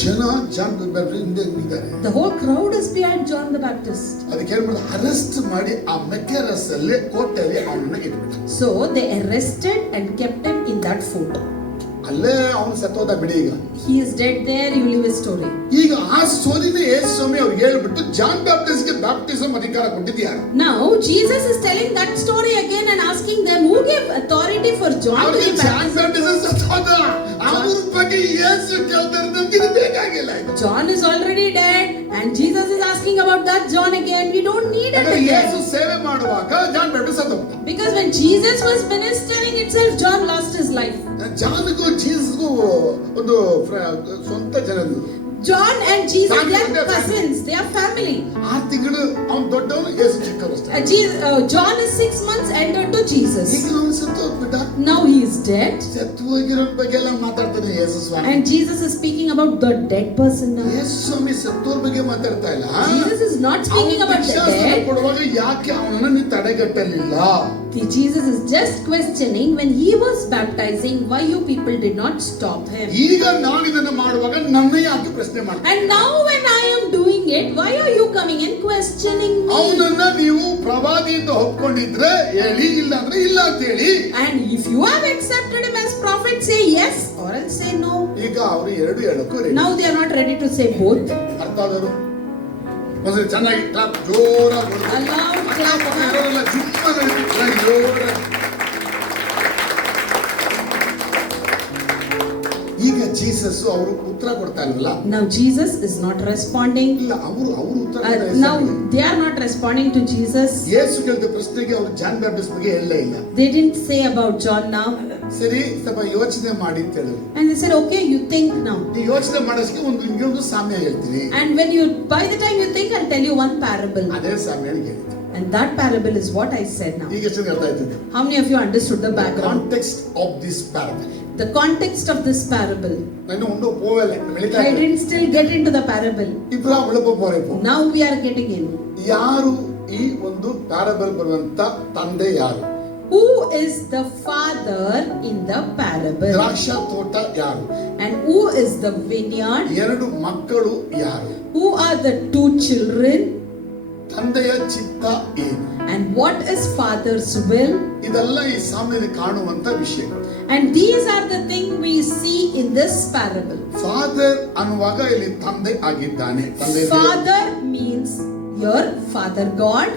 ಜನ ಜಾನ್ ಬ್ಯಾಪ್ಟಿಸ್ಟ್ ಹಿಂದೆ ಇದ್ದಾರೆ. The whole crowd is behind John the Baptist. ಅದಕ್ಕೆ ಏನು ಮಾಡಿದ್ರು, ಅರೆಸ್ಟ್ ಮಾಡಿ ಆ ಮೆಕೆರಸ್ ಅಲ್ಲಿ ಕೋಟೆಯಲ್ಲಿ ಅವನನ್ನ ಇಟ್ಬಿಟ್ರು. So they arrested and kept him in that fort. ಅಲ್ಲೇ ಅವನು ಸತ್ತೋದ ಬಿಡಿ. ಈಗ He is dead there. You live a story. ಈಗ ಆ ಸ್ಟೋರಿನ ಯೇಸು ಸ್ವಾಮಿ ಅವ್ರಿಗೆ ಹೇಳ್ಬಿಟ್ಟು ಜಾನ್ ಬ್ಯಾಪ್ಟಿಸ್ಟ್ ಗೆ ಬ್ಯಾಪ್ಟಿಸಮ್ ಅಧಿಕಾರ ಕೊಟ್ಟಿದ್ಯಾರು? Now Jesus is telling that story again and asking them who gave authority for John to ಅವ್ರಿಗೆ give ಜಾನ್ baptism. ಬ್ಯಾಪ್ಟಿಸ್ಟ್ ಸತ್ತೋದ. ಅವ್ರ ಬಗ್ಗೆ ಯೇಸು ಕೇಳ್ತಾರೆ, ನಮ್ಗೆ ಇದು ಬೇಕಾಗಿಲ್ಲ. John is already dead and Jesus is asking about that John again. We don't need it Yesu again. ಸೇವೆ ಮಾಡುವಾಗ ಜಾನ್ ಬ್ಯಾಪ್ಟಿಸ್ಟ್ ಸತ್ತೋದ. Because when Jesus was ministering itself, John lost his life. ಜಾನ್ಗೂ ಜೀಸಸ್ಗೂ ಒಂದು ಸ್ವಂತ ಜನರು. John and Jesus, Family, they they're are cousins, they are family. 6 ತಿಂಗಳು ಅವನು ದೊಡ್ಡವನು, ಯೇಸು ಚಿಕ್ಕವರು ಅಷ್ಟೇ. John is 6 months elder to Jesus. ಈಗ ಅವನು ಸತ್ತು ಹೋಗ್ಬಿಟ್ಟ. Now he is dead. ಸತ್ತು ಹೋಗಿರೋ ಬಗ್ಗೆ ಎಲ್ಲ ಮಾತಾಡ್ತಾನೆ ಯೇಸು ಸ್ವಾಮಿ. And Jesus is speaking about the dead person now. ಯೇಸು ಸ್ವಾಮಿ ಸತ್ತೋರ ಬಗ್ಗೆ ಮಾತಾಡ್ತಾ ಇಲ್ಲ. Jesus is not speaking about the ಭಿಕ್ಷಾಸನ dead. ಕೊಡುವಾಗ ಯಾಕೆ ಅವನನ್ನ ನೀ ತಡೆಗಟ್ಟಲಿಲ್ಲ? Jesus is just questioning when he was baptizing why you people did not stop him. ಈಗ ನಾನು ಇದನ್ನ ಮಾಡುವಾಗ ನನ್ನ ಯಾಕೆ ಪ್ರಶ್ನೆ ಮಾಡ್ತೀನಿ? And now when I am doing it, why are you coming and questioning me? ಅವನನ್ನ ನೀವು ಪ್ರವಾದಿ ಅಂತ ಒಪ್ಕೊಂಡಿದ್ರೆ ಹೇಳಿ, ಇಲ್ಲ ಅಂದ್ರೆ ಇಲ್ಲ ಅಂತ ಹೇಳಿ. And if you have accepted him as prophet, say yes or else say no. ಈಗ ಅವರು ಎರಡು ಹೇಳಕ್ಕೂ ready. Now they are not ready to say both. ಅರ್ಥ ಆದವರು ಒಂದ್ಸರಿ ಚೆನ್ನಾಗಿ ಕ್ಲಾಪ್ ಜೋರಾಗಿ ಹೊಡೆದು. A loud clap. ಇರೋರೆಲ್ಲ ಸುಮ್ಮನೆ ನಿಂತಿದ್ದಾರೆ, ಜೋರಾಗಿ. ಈಗ ಜೀಸಸ್ ಅವರು ಉತ್ತರ ಕೊಡ್ತಾ ಇಲ್ವಲ್ಲ, Now Jesus is not responding. ಇಲ್ಲ ಅವರು ಉತ್ತರ ಕೊಡ್ತಾ ಇಲ್ಲ. Now they are not responding to Jesus. ಯೇಸು ಕೇಳಿದ ಪ್ರಶ್ನೆಗೆ ಅವರು ಜಾನ್ ಬ್ಯಾಪ್ಟಿಸ್ಟ್ ಬಗ್ಗೆ ಹೇಳಲೇ ಇಲ್ಲ. They didn't say about John now. ಸರಿ, ಸ್ವಲ್ಪ ಯೋಚನೆ ಮಾಡಿ ಅಂತ ಹೇಳಿದ್ರು. And they said, okay, you think now. ಈ ಯೋಚನೆ ಮಾಡೋದಕ್ಕೆ ಒಂದು ಸಾಮ್ಯ ಹೇಳ್ತೀನಿ. And when you, by the time you think, I'll tell you one parable. ಅದೇ ಸಾಮ್ಯ ಹೇಳಿದ್ದು. And that parable is what I said now. ಈಗ ಎಷ್ಟು ಅರ್ಥ ಆಯ್ತು? How many of you understood the background? Context of this parable. The context of this parable. ನಾನು ಒಂದು ಹೋಗಲ್ಲ ಬೆಳಿತಾ I didn't still get into the parable. ಇಬ್ರಾ ಒಳಗೆ ಹೋಗ್ಬೇಕು. Now we are getting in. ಯಾರು ಈ ಒಂದು ಪ್ಯಾರಬಲ್ ಬರುವಂತ ತಂದೆ ಯಾರು? Who is the father in the parable? ದ್ರಾಕ್ಷಾ ತೋಟ ಯಾರು? And who is the vineyard? ಎರಡು ಮಕ್ಕಳು ಯಾರು? Who are the two children? ತಂದೆಯ ಚಿತ್ತ ಏನು? And what is father's will? ಇದೆಲ್ಲ ಈ ಸಾಮ್ಯದಲ್ಲಿ ಕಾಣುವಂತ ವಿಷಯಗಳು. And these are the things we see in this parable. Father ಅನ್ನುವಾಗ ಇಲ್ಲಿ ತಂದೆ ಆಗಿದ್ದಾನೆ. Father means your Father God.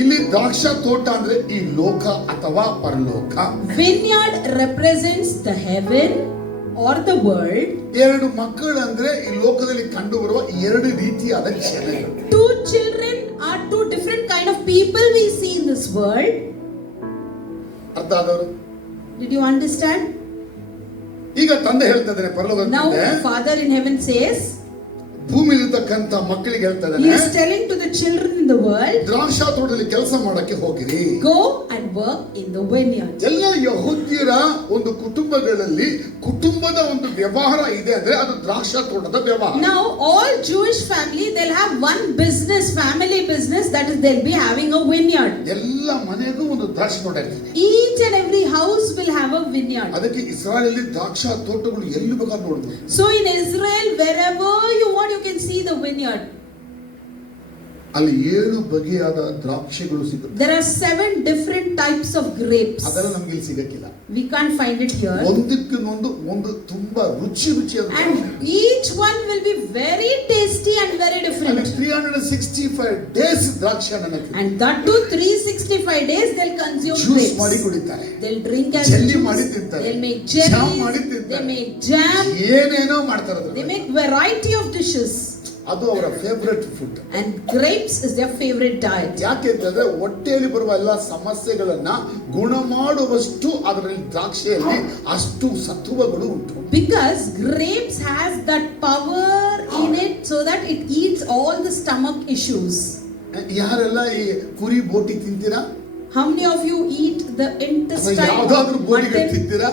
ಇಲ್ಲಿ ದ್ರಾಕ್ಷಾ ತೋಟ ಅಂದ್ರೆ ಈ ಲೋಕ ಅಥವಾ ಪರಲೋಕ. Vineyard represents the heaven or the world. ಎರಡು ಮಕ್ಕಳು ಅಂದ್ರೆ ಈ ಲೋಕದಲ್ಲಿ ಕಂಡು ಬರುವ ಎರಡು ರೀತಿಯಾದ ಜನಗಳು. Two children are two different kind of people we see in this world. ಅರ್ಥ ಆದವರು? Did you understand? ಈಗ ತಂದೆ ಹೇಳ್ತಾ ಇದ್ದಾನೆ ಪರಲೋಕದ Now ತಂದೆ, Father in heaven says, ಭೂಮಿಲಿರ್ತಕ್ಕಂತ ಮಕ್ಕಳಿಗೆ ಹೇಳ್ತಾ He ಇದ್ದಾನೆ, is telling to the children in the world, ದ್ರಾಕ್ಷಾ ತೋಟದಲ್ಲಿ ಕೆಲಸ ಮಾಡಕ್ಕೆ ಹೋಗಿರಿ. go and work in the vineyard. ಎಲ್ಲ ಯಹೂದ್ಯರ ಒಂದು ಕುಟುಂಬಗಳಲ್ಲಿ ಕುಟುಂಬದ ಒಂದು ವ್ಯವಹಾರ ಇದೆ ಅಂದ್ರೆ ಅದು ದ್ರಾಕ್ಷಾ ತೋಟದ ವ್ಯವಹಾರ. Now all Jewish family, they'll have one business, family business, that is they'll be having a vineyard. ಎಲ್ಲ ಮನೆಗೂ ಒಂದು ದ್ರಾಕ್ಷಿ ತೋಟ ಇರ್ತದೆ. Each and every house will have a vineyard. ಅದಕ್ಕೆ ಇಸ್ರಾಯೇಲಲ್ಲಿ ದ್ರಾಕ್ಷಾ ತೋಟಗಳು ಎಲ್ಲಿ ಬೇಕಾದ್ರೂ ನೋಡ್ಬೋದು. So in Israel, wherever you want, you can see the vineyard. ಅಲ್ಲಿ 7 ಬಗೆಯಾದ ದ್ರಾಕ್ಷಿಗಳು ಸಿಗುತ್ತೆ. There are 7 different types of grapes. ಅದೆಲ್ಲ ನಮ್ಗೆ ಇಲ್ಲಿ ಸಿಗಕ್ಕಿಲ್ಲ. We can't find it here. ಒಂದು ತುಂಬಾ ರುಚಿಯಾದ. And each one will be very tasty and very different. 365 days ದ್ರಾಕ್ಷಿ ಹಣ್ಣನ್ನು. And that too 365 days they'll consume juice grapes. ಮಾಡಿ ಕುಡಿತಾರೆ. They'll drink as jelly juice. ಮಾಡಿ ತಿಂತಾರೆ. They'll make jellies. ಜಾಮ್ ಮಾಡಿ ತಿಂತಾರೆ. They make jam. ಏನೇನೋ ಮಾಡ್ತಾರೆ. They make variety of dishes. ಅದು ಅವರ favourite food. And grapes is their favorite diet. ಯಾಕೆಂತಂದ್ರೆ ಹೊಟ್ಟೆಯಲ್ಲಿ ಬರುವ ಎಲ್ಲ ಸಮಸ್ಯೆಗಳನ್ನ ಗುಣ ಮಾಡುವಷ್ಟು ಅದರಲ್ಲಿ ದ್ರಾಕ್ಷಿಯಲ್ಲಿ ಅಷ್ಟು ಸತ್ವಗಳು ಉಂಟು. Because grapes has that power in it so that it eats all the stomach issues. ಯಾರೆಲ್ಲ ಈ ಕುರಿ ಬೋಟಿ ತಿಂತೀರಾ? How many of you eat the intestine ಯಾವ್ದಾದ್ರು of ಬೋಟಿಗಳು mutton ತಿಂತೀರಾ?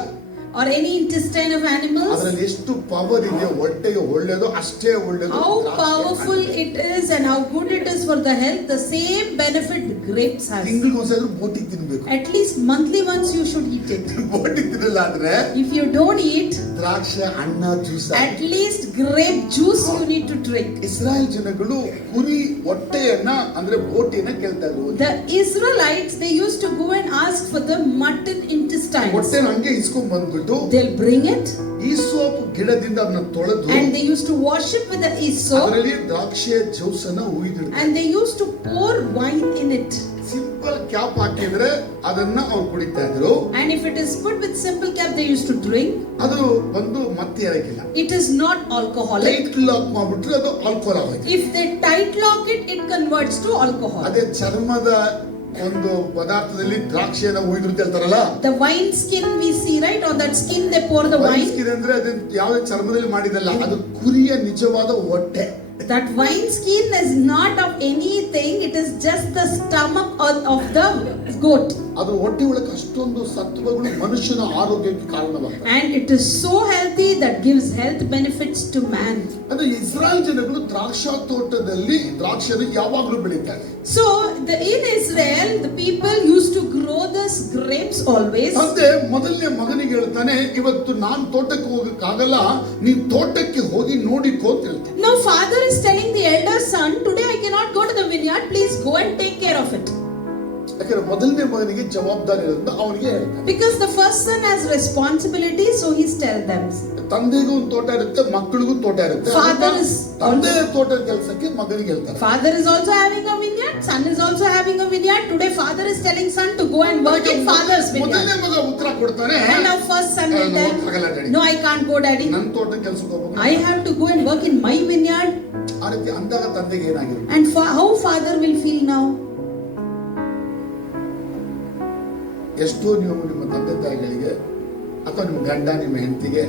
or any intestine of animals? ಅದರಲ್ಲಿ ಎಷ್ಟು ಪವರ್ ಇದೆ, ಹೊಟ್ಟೆಗೆ ಒಳ್ಳೆಯದು ಅಷ್ಟೇ ಒಳ್ಳೆಯದು. How powerful it is and how good it is for the health, the same benefit the grapes has. ತಿಂಗಳಿಗೆ ಒಂದ್ಸಲ ಬೋಟಿ ತಿನ್ಬೇಕು. At least monthly once you should eat it. ಬೋಟಿ ತಿನ್ನಲ್ಲ ಅಂದ್ರೆ If you don't eat, ದ್ರಾಕ್ಷಿ ಹಣ್ಣ juice. at least grape juice you need to drink. Israel ಜನಗಳು ಕುರಿ ಹೊಟ್ಟೆಯನ್ನ ಅಂದ್ರೆ ಬೋಟಿಯನ್ನ ಕೇಳ್ತಾ ಇದ್ರು. The Israelites, they used to go and ask for the mutton intestines. ಹೊಟ್ಟೆನ ಹಂಗೆ ಇಸ್ಕೊಂಡ್ ಬಂದ್ಬಿಟ್ಟು They'll bring it ಈಸೋಪ್ ಗಿಡದಿಂದ ಅದನ್ನ ತೊಳೆದು and they used to wash it with the hyssop ಅದರಲ್ಲಿ ದ್ರಾಕ್ಷಿಯ ಜ್ಯೂಸ್ ಅನ್ನ ಹುಯ್ದಿಡ್ತಾರೆ. and they used to pour wine in it. Simple cap ಹಾಕಿದ್ರೆ ಅದನ್ನ ಅವ್ರು ಕುಡಿತಾ ಇದ್ರು. And if it is put with simple cap, they used to drink. ಅದು ಬಂದು ಮತ್ತೆ ಇರಕ್ಕಿಲ್ಲ. It is not alcoholic. Tight lock ಮಾಡ್ಬಿಟ್ರೆ ಅದು ಆಲ್ಕೋಹಾಲ್ ಆಗೋಯ್ತು. If they tight lock it, it converts to alcohol. ಅದೇ ಚರ್ಮದ ಒಂದು ಪದಾರ್ಥದಲ್ಲಿ ದ್ರಾಕ್ಷಿಯನ್ನ ಹುಯ್ದಿರ್ತ ಹೇಳ್ತಾರಲ್ಲ. The wine skin we see, right? On that skin they pour the wine. skin ಅಂದ್ರೆ ಅದು ಯಾವುದೇ ಚರ್ಮದಲ್ಲಿ ಮಾಡಿದಲ್ಲ, ಅದು ಕುರಿಯ ನಿಜವಾದ ಹೊಟ್ಟೆ. That wine skin is not of anything. It is just the stomach of the goat. ಅದು ಹೊಟ್ಟೆ ಒಳಗೆ ಅಷ್ಟೊಂದು ಸತ್ವಗಳು ಮನುಷ್ಯನ ಆರೋಗ್ಯಕ್ಕೆ ಕಾರಣವಾಗ್ತದೆ. And it is so healthy that gives health benefits to man. ಅಂದ್ರೆ ಇಸ್ರಾಯೇಲ್ ಜನಗಳು ದ್ರಾಕ್ಷಾ ತೋಟದಲ್ಲಿ ದ್ರಾಕ್ಷಿಯನ್ನು ಯಾವಾಗಲೂ ಬೆಳೀತಾರೆ. So in Israel, the people used to grow this grapes always. ತಂದೆ ಮೊದಲನೇ ಮಗನಿಗೆ ಹೇಳ್ತಾನೆ, ಇವತ್ತು ನಾನು ತೋಟಕ್ಕೆ ಹೋಗಕ್ಕಾಗಲ್ಲ, ನೀನ್ ತೋಟಕ್ಕೆ ಹೋಗಿ ನೋಡಿಕೋ ಅಂತ ಹೇಳ್ತಾನೆ. Now father is telling the elder son, today I cannot go to the vineyard, please go and take care of it. ಯಾಕಂದ್ರೆ ಮೊದಲನೇ ಮಗನಿಗೆ ಜವಾಬ್ದಾರಿ ಇರೋದ್ರಿಂದ ಅವನಿಗೆ ಹೇಳ್ತಾನೆ. Because the first son has responsibility, so he's tell them. ತಂದೆಗೂ ಒಂದು ತೋಟ ಇರುತ್ತೆ, ಮಕ್ಕಳಿಗೂ ತೋಟ ಇರುತ್ತೆ. ತಂದೆ ತೋಟದ ಕೆಲಸಕ್ಕೆ ಮಗನಿಗೆ ಹೇಳ್ತಾರೆ. Father is also having a vineyard, son is also having a vineyard. Today father is telling son to go and work in father's vineyard. ಮೊದಲನೇ ಮಗ ಉತ್ತರ ಕೊಡ್ತಾನೆ. And now first son will tell, no, I can't go, daddy. ನನ್ನ ತೋಟ ಕೆಲಸಕ್ಕೆ ಹೋಗಬೇಕು. I have to go and work in my vineyard. ಆ ರೀತಿ ಅಂದಾಗ ತಂದೆಗೆ ಏನಾಗಿರುತ್ತೆ? And how father will feel now? ಎಷ್ಟೋ ನೀವು ನಿಮ್ಮ ತಂದೆ ತಾಯಿಗಳಿಗೆ ಅಥವಾ ನಿಮ್ಮ ಗಂಡ ನಿಮ್ಮ ಹೆಂಡತಿಗೆ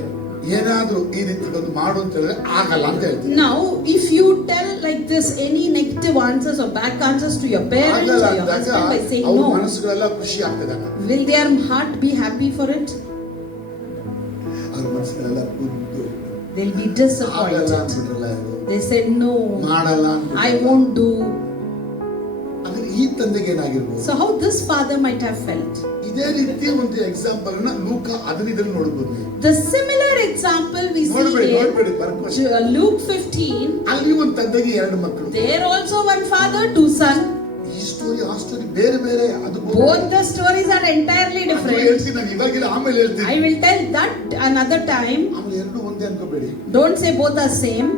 ಏನಾದ್ರೂ ಈ ರೀತಿ ಒಂದು ಮಾಡು ಅಂತ ಹೇಳಿದ್ರೆ ಆಗಲ್ಲ ಅಂತ ಹೇಳ್ತೀವಿ. Now if you tell like this any negative answers or back answers to your parents or your husband by saying no, ಅವ್ರ ಮನಸ್ಸುಗಳೆಲ್ಲ ಖುಷಿ ಆಗ್ತದೆ. will their heart be happy for it? ಅವ್ರ ಮನಸ್ಸುಗಳೆಲ್ಲ ಕುಂತು they'll be disappointed. They said no, ಮಾಡಲ್ಲ, I won't do. ಅಂದ್ರೆ ಈ ತಂದೆಗೆ ಏನಾಗಿರ್ಬೋದು? So how this father might have felt? ಇದೇ ರೀತಿ ಒಂದು ಎಕ್ಸಾಂಪಲ್ ನ ಲೂಕ 15 ನೋಡಬಹುದು. The similar example we see in Luke 15. ಅಲ್ಲಿ ಒಂದು ತಂದೆಗೆ ಎರಡು ಮಕ್ಕಳು. There also one father, two sons. ಈ ಸ್ಟೋರಿ ಆ ಸ್ಟೋರಿ ಬೇರೆ ಬೇರೆ. ಅದು both the stories are entirely different. ಹೇಳ್ತೀನಿ ನಾನು ಇವಾಗಿಲ್ಲ, ಆಮೇಲೆ ಹೇಳ್ತೀನಿ. I will tell that another time. ಆಮೇಲೆ ಎರಡು ಒಂದೇ ಅನ್ಕೋಬೇಡಿ. Don't say both are same.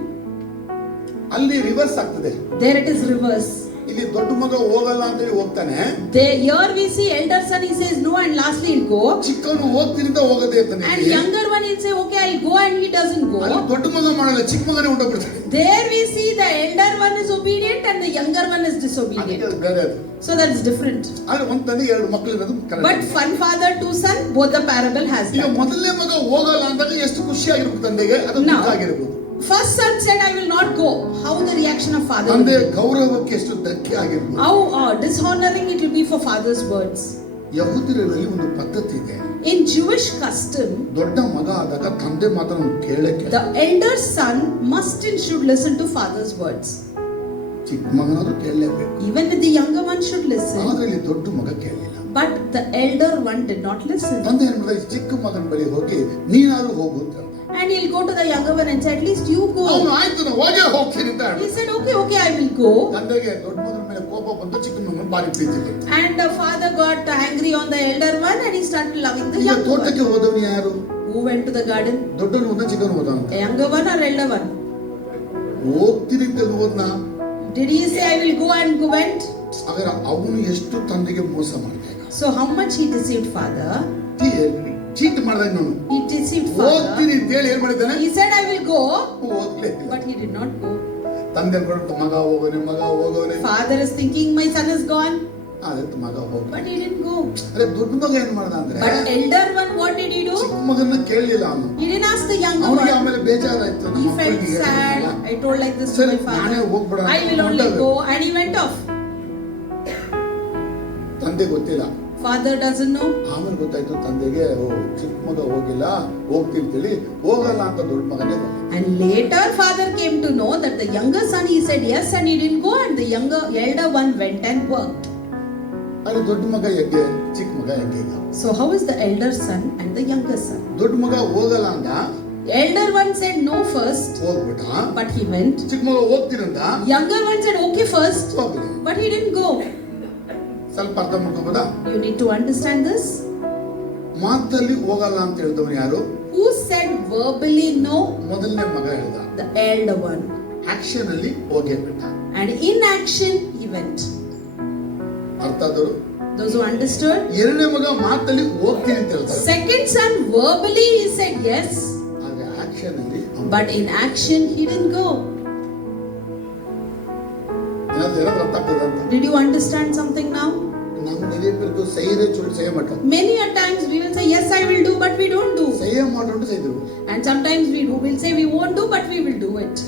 ಅಲ್ಲಿ ರಿವರ್ಸ್ ಆಗ್ತದೆ. There it is reverse. ಇಲ್ಲಿ ದೊಡ್ಡ ಮಗ ಹೋಗಲ್ಲ ಅಂತ ಹೇಳಿ ಹೋಗ್ತಾನೆ. Here we see elder son, he says no and lastly he'll go. ಚಿಕ್ಕವನು ಹೋಗ್ತೀನಿ ಅಂತ ಹೋಗದೇ ಇರ್ತಾನೆ. And younger one will say okay I'll go and he doesn't go. ಅಲ್ಲಿ ದೊಡ್ಡ ಮಗ ಮಾಡಲ್ಲ, ಚಿಕ್ಕ ಮಗನೇ ಹೊರಟೋಗ್ಬಿಡ್ತಾನೆ. There we see the elder one is obedient and the younger one is disobedient. ಅದು ಬೇರೆ ಅದು. So that's different. ಆದ್ರೆ ಒಂದು ತಂದೆ ಎರಡು ಮಕ್ಕಳು ಇರೋದು correct. But one father two son, both the parable has that. ಈಗ ಮೊದಲನೇ ಮಗ ಹೋಗಲ್ಲ ಅಂದಾಗ ಎಷ್ಟು ಖುಷಿ ಆಗಿರ್ಬೇಕು ತಂದೆಗೆ, ಅದು ದುಃಖ ಆಗಿರ್ಬೋದು. First son said I will not go. How the reaction of father? ತಂದೆ ಗೌರವಕ್ಕೆ ಎಷ್ಟು ಧಕ್ಕೆ ಆಗಿರ್ಬೋದು. How dishonoring it will be for father's words. ಯಹೂದ್ಯರಲ್ಲಿ ಒಂದು ಪದ್ಧತಿ ಇದೆ. In Jewish custom, ದೊಡ್ಡ ಮಗ ಆದಾಗ ತಂದೆ ಮಾತನ್ನು ಕೇಳಕ್ಕೆ the elder son must and should listen to father's words. ಚಿಕ್ಕ ಮಗನಾದ್ರೂ ಕೇಳಲೇಬೇಕು. Even if the younger one should listen. ಆದ್ರೆ ಇಲ್ಲಿ ದೊಡ್ಡ ಮಗ ಕೇಳಲಿಲ್ಲ. But the elder one did not listen. ತಂದೆ ಏನ್ ಮಾಡಿದ, ಚಿಕ್ಕ ಮಗನ ಬಳಿ ಹೋಗಿ ನೀನಾದ್ರೂ ಹೋಗು ಅಂತ. And he'll go to the younger one and say, at least you go. ಅವನು ಆಯ್ತು ನಾನು ಹೋಗೇ ಹೋಗ್ತೀನಿ ಅಂತ. He said, okay, I will go. ತಂದೆಗೆ ದೊಡ್ಡ ಮಗನ ಮೇಲೆ ಕೋಪ ಬಂತು, ಚಿಕ್ಕ ಮಗನ ಬಾರಿ ಪ್ರೀತಿಗೆ. And the father got angry on the elder one and he started loving the younger one. ತೋಟಕ್ಕೆ ಹೋದವನು ಯಾರು? Who went to the garden? ದೊಡ್ಡವನು ಹೋದ, ಚಿಕ್ಕವನು ಹೋದ ಅಂತ. The younger one or elder one? ಹೋಗ್ತೀನಿ ಅಂತ ಹೋದ್ನ. Did he say I will go and go went? ಹಾಗಾದ್ರೆ ಅವನು ಎಷ್ಟು ತಂದೆಗೆ ಮೋಸ ಮಾಡಿದ. So how much he deceived father? Cheat ಮಾಡಿದಾಗ ನಾನು. He deceived father. ಹೋಗ್ತೀನಿ ಅಂತ ಹೇಳಿ ಏನ್ ಮಾಡಿದ್ದಾನೆ? He said I will go. ಹೋಗ್ಲೇ ಇಲ್ಲ. But he did not go. ತಂದೆ ಅನ್ಕೊಂಡು ಮಗ ಹೋಗೋನೆ. Father is thinking my son is gone. ಅದಕ್ಕೆ ಮಗ ಹೋಗ. But he didn't go. ಅರೆ ದೊಡ್ಡ ಮಗ ಏನ್ ಮಾಡ್ದ ಅಂದ್ರೆ? But elder one what did he do? ಚಿಕ್ಕ ಮಗನ್ನ ಕೇಳಲಿಲ್ಲ ಅವನು. He didn't ask the younger one. ಅವನಿಗೆ ಆಮೇಲೆ ಬೇಜಾರಾಯ್ತು. He felt sad. I told like this to my father. I will only go and he went off. ತಂದೆ ಗೊತ್ತಿಲ್ಲ. Father doesn't know. ಆಮೇಲೆ ಗೊತ್ತಾಯ್ತು ತಂದೆಗೆ, ಚಿಕ್ಕ ಮಗ ಹೋಗಿಲ್ಲ, ಹೋಗ್ತೀನಿ ಅಂತೇಳಿ ಹೋಗಲ್ಲ ಅಂತ ದೊಡ್ಡ ಮಗನೇ ಹೋಗ. And later father came to know that the younger son he said yes and he didn't go and the elder one went and worked. ಅಲ್ಲಿ ದೊಡ್ಡ ಮಗ ಹೆಗ್ಗೆ, ಚಿಕ್ಕ ಮಗ Hegde. So how is the elder son and the younger son? ದೊಡ್ಡ ಮಗ ಹೋಗಲ್ಲ ಅಂತ. Elder one said no first. ಹೋಗ್ಬಿಟ್ಟ. But he went. ಚಿಕ್ಕ ಮಗ ಹೋಗ್ತೀನಂತ. Younger one said okay first. ಹೋಗ್ಲಿ. But he didn't go. ಸ್ವಲ್ಪ ಅರ್ಥ ಮಾಡ್ಕೋಬೋದಾ? You need to understand this. ಮಾತಲ್ಲಿ ಹೋಗಲ್ಲ ಅಂತ ಹೇಳಿದವನು ಯಾರು? Who said verbally no? ಮೊದಲನೇ ಮಗ ಹೇಳ್ದ. The elder one. ಆಕ್ಷನ್ ಅಲ್ಲಿ ಹೋಗೇ ಬಿಟ್ಟ. And in action he went. ಅರ್ಥ ಆದರು? Those who understood? ಎರಡನೇ ಮಗ ಮಾತಲ್ಲಿ ಹೋಗ್ತೀನಿ ಅಂತ ಹೇಳ್ದ. Second son verbally he said yes. ಆದ್ರೆ ಆಕ್ಷನ್ ಅಲ್ಲಿ. But in action he didn't go. ಏನಾದ್ರು ಅರ್ಥ ಆಗ್ತದ ಅಂತ? Did you understand something now? ನಾವು ನಿರೀಕ್ಷೆಗೂ ಸೈರೆ ಚೊಳ್ಳು ಸೈಯ ಮಾಡ. Many a times we will say yes I will do but we don't do. ಸೈಯ ಮಾಡೋಣ ಸೈದ್ರು. And sometimes we do. We'll say we won't do but we will do it.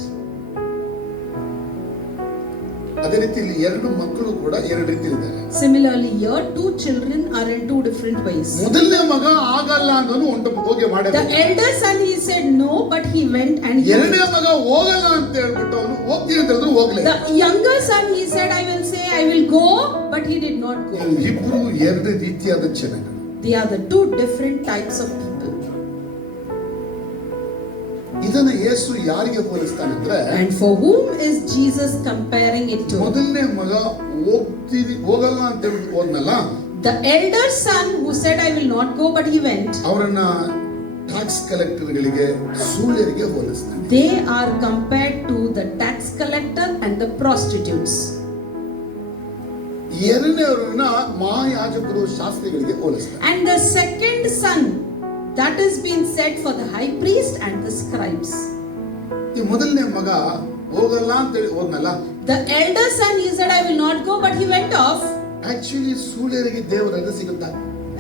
ಅದೇ ರೀತಿ ಇಲ್ಲಿ ಎರಡು ಮಕ್ಕಳು ಕೂಡ ಎರಡು ರೀತಿ ಇದ್ದಾರೆ. Similarly here two children are in two different ways. ಮೊದಲನೇ ಮಗ ಆಗಲ್ಲ ಅಂದನು ಹೋಗಿ ಮಾಡಿದ. The elder son he said no but he went and he ಎರಡನೇ ಮಗ ಹೋಗಲ್ಲ ಅಂತ ಹೇಳ್ಬಿಟ್ಟು ಅವನು ಹೋಗ್ತೀನಿ ಅಂತ ಹೇಳಿದ್ರು ಹೋಗ್ಲೇ. The younger son he said I will say I will go but he did not go. ಇಬ್ಬರು ಎರಡು ರೀತಿಯಾದ ಜನಗಳು. They are the two different types of people. ಇದನ್ನ ಯೇಸು ಯಾರಿಗೆ ಹೋಲಿಸ್ತಾನಂದ್ರೆ, And for whom is Jesus comparing it to? ಮೊದಲನೇ ಮಗ ಹೋಗಲ್ಲ ಅಂತ ಹೋದ್ನಲ್ಲ, The elder son who said, I will not go, but he went. ಅವರನ್ನ ಟ್ಯಾಕ್ಸ್ ಕಲೆಕ್ಟರ್ಗಳಿಗೆ, ಸೂಳ್ಯರಿಗೆ ಹೋಲಿಸ್ತಾನೆ. They are compared to the tax collector and the prostitutes. ಎರಡನೇವರನ್ನ ಮಹಾಯಾಜಕರು, ಶಾಸ್ತ್ರಿಗಳಿಗೆ ಹೋಲಿಸ್ತಾರೆ. And the second son, that has been said for the high priest and the scribes. ಈ ಮೊದಲನೇ ಮಗ ಹೋಗಲ್ಲ ಅಂತ ಹೇಳಿ ಹೋದ್ನಲ್ಲ, The elder son, he said, I will not go, but he went off. Actually ಸೂಳ್ಯರಿಗೆ ದೇವರ ರಜೆ ಸಿಗುತ್ತಾ?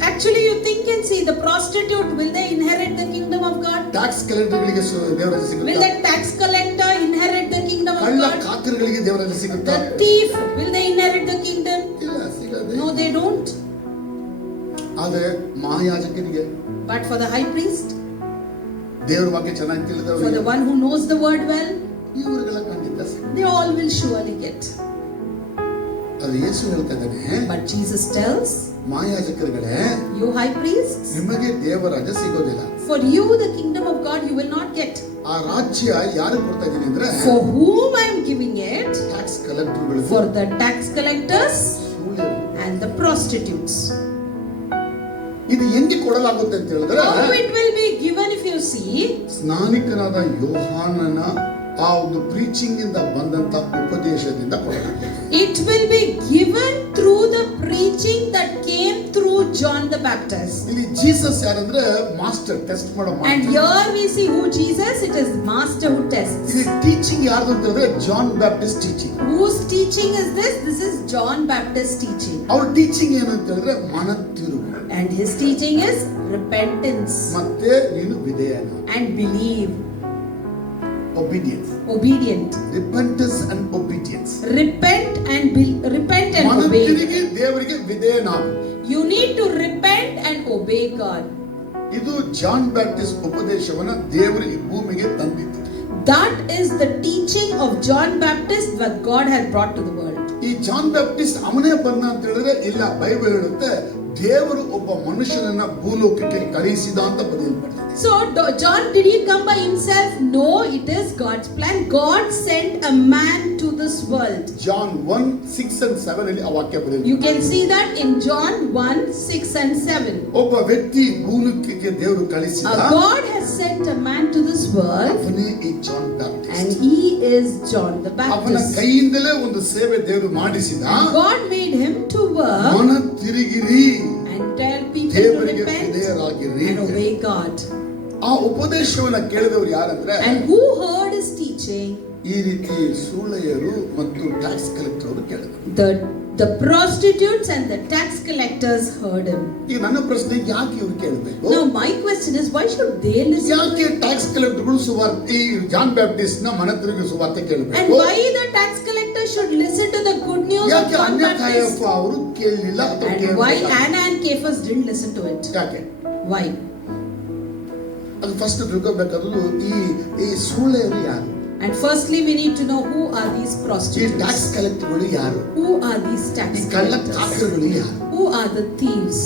Actually, you think and see, the prostitute, will they inherit the kingdom of God? Tax ಕಲೆಕ್ಟರ್ಗಳಿಗೆ ದೇವರ ರಜೆ Will ಸಿಗುತ್ತಾ? that tax collector inherit the kingdom of ಕಳ್ಳ God? ಕಾಕರುಗಳಿಗೆ ದೇವರ ರಜೆ ಸಿಗುತ್ತಾ? The thief, will they inherit the kingdom? ಇಲ್ಲ, ಸಿಗದೆ. No, they don't. ಆದ್ರೆ ಮಹಾಯಾಜಕರಿಗೆ, But for the high priest, ದೇವರ ಬಗ್ಗೆ ಚೆನ್ನಾಗಿ for ತಿಳಿದವರಿಗೆ, the one who knows the word well, ಇವರುಗಳ ಖಂಡಿತ ಸಿಗುತ್ತೆ. they all will surely get. ಅದು ಯೇಸು ಹೇಳ್ತಾ ಇದ್ದಾನೆ, But Jesus tells, ಮಹಾಯಾಜಕರುಗಳೇ, you high priests, ನಿಮಗೆ ದೇವರ ರಜೆ ಸಿಗೋದಿಲ್ಲ. for you the kingdom of God you will not get. ಆ ರಾಜ್ಯ ಯಾರು ಕೊಡ್ತಾ ಇದ್ದೀನಿ ಅಂದ್ರೆ, For whom I am giving it? Tax ಕಲೆಕ್ಟರ್ಗಳು, For the tax collectors ಸೂಳ್ಯರು. and the prostitutes. ಇದು ಹೆಂಗೆ ಕೊಡಲಾಗುತ್ತೆ ಅಂತ ಹೇಳಿದ್ರೆ, How it will be given if you see, ಸ್ನಾನಿಕನಾದ ಯೋಹಾನನ ಆ ಒಂದು ಪ್ರೀಚಿಂಗ್ ಇಂದ ಬಂದಂತ ಉಪದೇಶದಿಂದ ಕೊಡಲಾಗುತ್ತೆ. it will be given through the preaching that came through John the Baptist. ಇಲ್ಲಿ ಜೀಸಸ್ ಯಾರಂದ್ರೆ ಮಾಸ್ಟರ್, ಟೆಸ್ಟ್ ಮಾಡೋ And master. here we see who Jesus, it is master who tests. ಇಲ್ಲಿ ಟೀಚಿಂಗ್ ಯಾರ್ದು ಅಂತ ಹೇಳಿದ್ರೆ John Baptist teaching. Whose teaching is this? This is John Baptist teaching. ಅವ್ರ ಟೀಚಿಂಗ್ ಏನು ಅಂತ ಹೇಳಿದ್ರೆ ಮನತಿರುವು, And his teaching is repentance ಮತ್ತೆ ನೀನು ವಿಧೇಯನ, and believe. Obedience, Obedient. Repentance and obedience. Repent and repent and obey. ಮನತಿರುಗಿ ದೇವರಿಗೆ ವಿಧೇಯನಾಗು. You need to repent and obey God. ಇದು ಜಾನ್ ಬ್ಯಾಪ್ಟಿಸ್ಟ್ ಉಪದೇಶವನ್ನ ದೇವರು ಈ ಭೂಮಿಗೆ ತಂದಿದ್ದು. That is the teaching of John Baptist that God has brought to the world. ಈ ಜಾನ್ ಬ್ಯಾಪ್ಟಿಸ್ಟ್ ಅವನೇ ಬಂದ ಅಂತ ಹೇಳಿದ್ರೆ ಇಲ್ಲ, ಬೈಬಲ್ ಹೇಳುತ್ತೆ ದೇವರು ಒಬ್ಬ ಮನುಷ್ಯನನ್ನ ಭೂಲೋಕಕ್ಕೆ ಕಳುಹಿಸಿದ ಅಂತ ಬರೆಯಲ್ಪಟ್ಟಿದೆ. So John, did he come by himself? No, it is God's plan. God sent a man to this world. John 1:6 and 7 ಅಲ್ಲಿ ಆ ವಾಕ್ಯ ಬರೆಯಲ್ಪಟ್ಟಿದೆ. You can see that in John 1:6 and 7. ಒಬ್ಬ ವ್ಯಕ್ತಿ ಭೂಲೋಕಕ್ಕೆ ದೇವರು ಕಳಿಸಿದ, God has sent a man to this world, ಅವನೇ ಈ John and Baptist. he is John the ಅವನ Baptist. ಕೈಯಿಂದಲೇ ಒಂದು ಸೇವೆ ದೇವರು ಮಾಡಿಸಿದ. God made him to work ಮನ ತಿರುಗಿರಿ, and tell people to ದೇವರಿಗೆ repent ವಿಧೇಯರಾಗಿರಿ. and obey God. ಆ ಉಪದೇಶವನ್ನ ಕೇಳಿದವರು ಯಾರಂದ್ರೆ, And who heard his teaching? ಈ ರೀತಿ ಸೂಳೆಯರು ಮತ್ತು ಟ್ಯಾಕ್ಸ್ ಕಲೆಕ್ಟರ್ ಅವರು ಕೇಳಿದ್ರು. The prostitutes and the tax collectors heard him. ಈಗ ನನ್ನ ಪ್ರಶ್ನೆ, ಯಾಕೆ ಇವ್ರು ಕೇಳಬೇಕು? Now my question is, why should they listen? ಯಾಕೆ ಟ್ಯಾಕ್ಸ್ ಕಲೆಕ್ಟರ್ಗಳು ಸುವಾರ್ತೆ, ಈ ಜಾನ್ ಬ್ಯಾಪ್ಟಿಸ್ಟ್ ನ ಮನ ತಿರುಗಿ ಸುವಾರ್ತೆ And ಕೇಳಬೇಕು? why the tax collectors should listen to the good news of ಯಾಕೆ John ಅನ್ಯ Baptist? ಕಾಯಪ್ಪ ಅವರು ಕೇಳಲಿಲ್ಲ ಅಥವಾ And why ಕೇಳಲಿಲ್ಲ? Anna and Caiaphas didn't listen to it? ಯಾಕೆ? Why? ಅದು ಫಸ್ಟ್ ತಿಳ್ಕೊಬೇಕಾದ್ರು ಈ ಸೂಳೆಯರು ಯಾರು, And firstly, we need to know who are these ಈ prostitutes. ಟ್ಯಾಕ್ಸ್ ಕಲೆಕ್ಟರ್ಗಳು ಯಾರು, Who are these ಈ tax ಕಳ್ಳ collectors? ಕಾಕರುಗಳು ಯಾರು? Who are the thieves?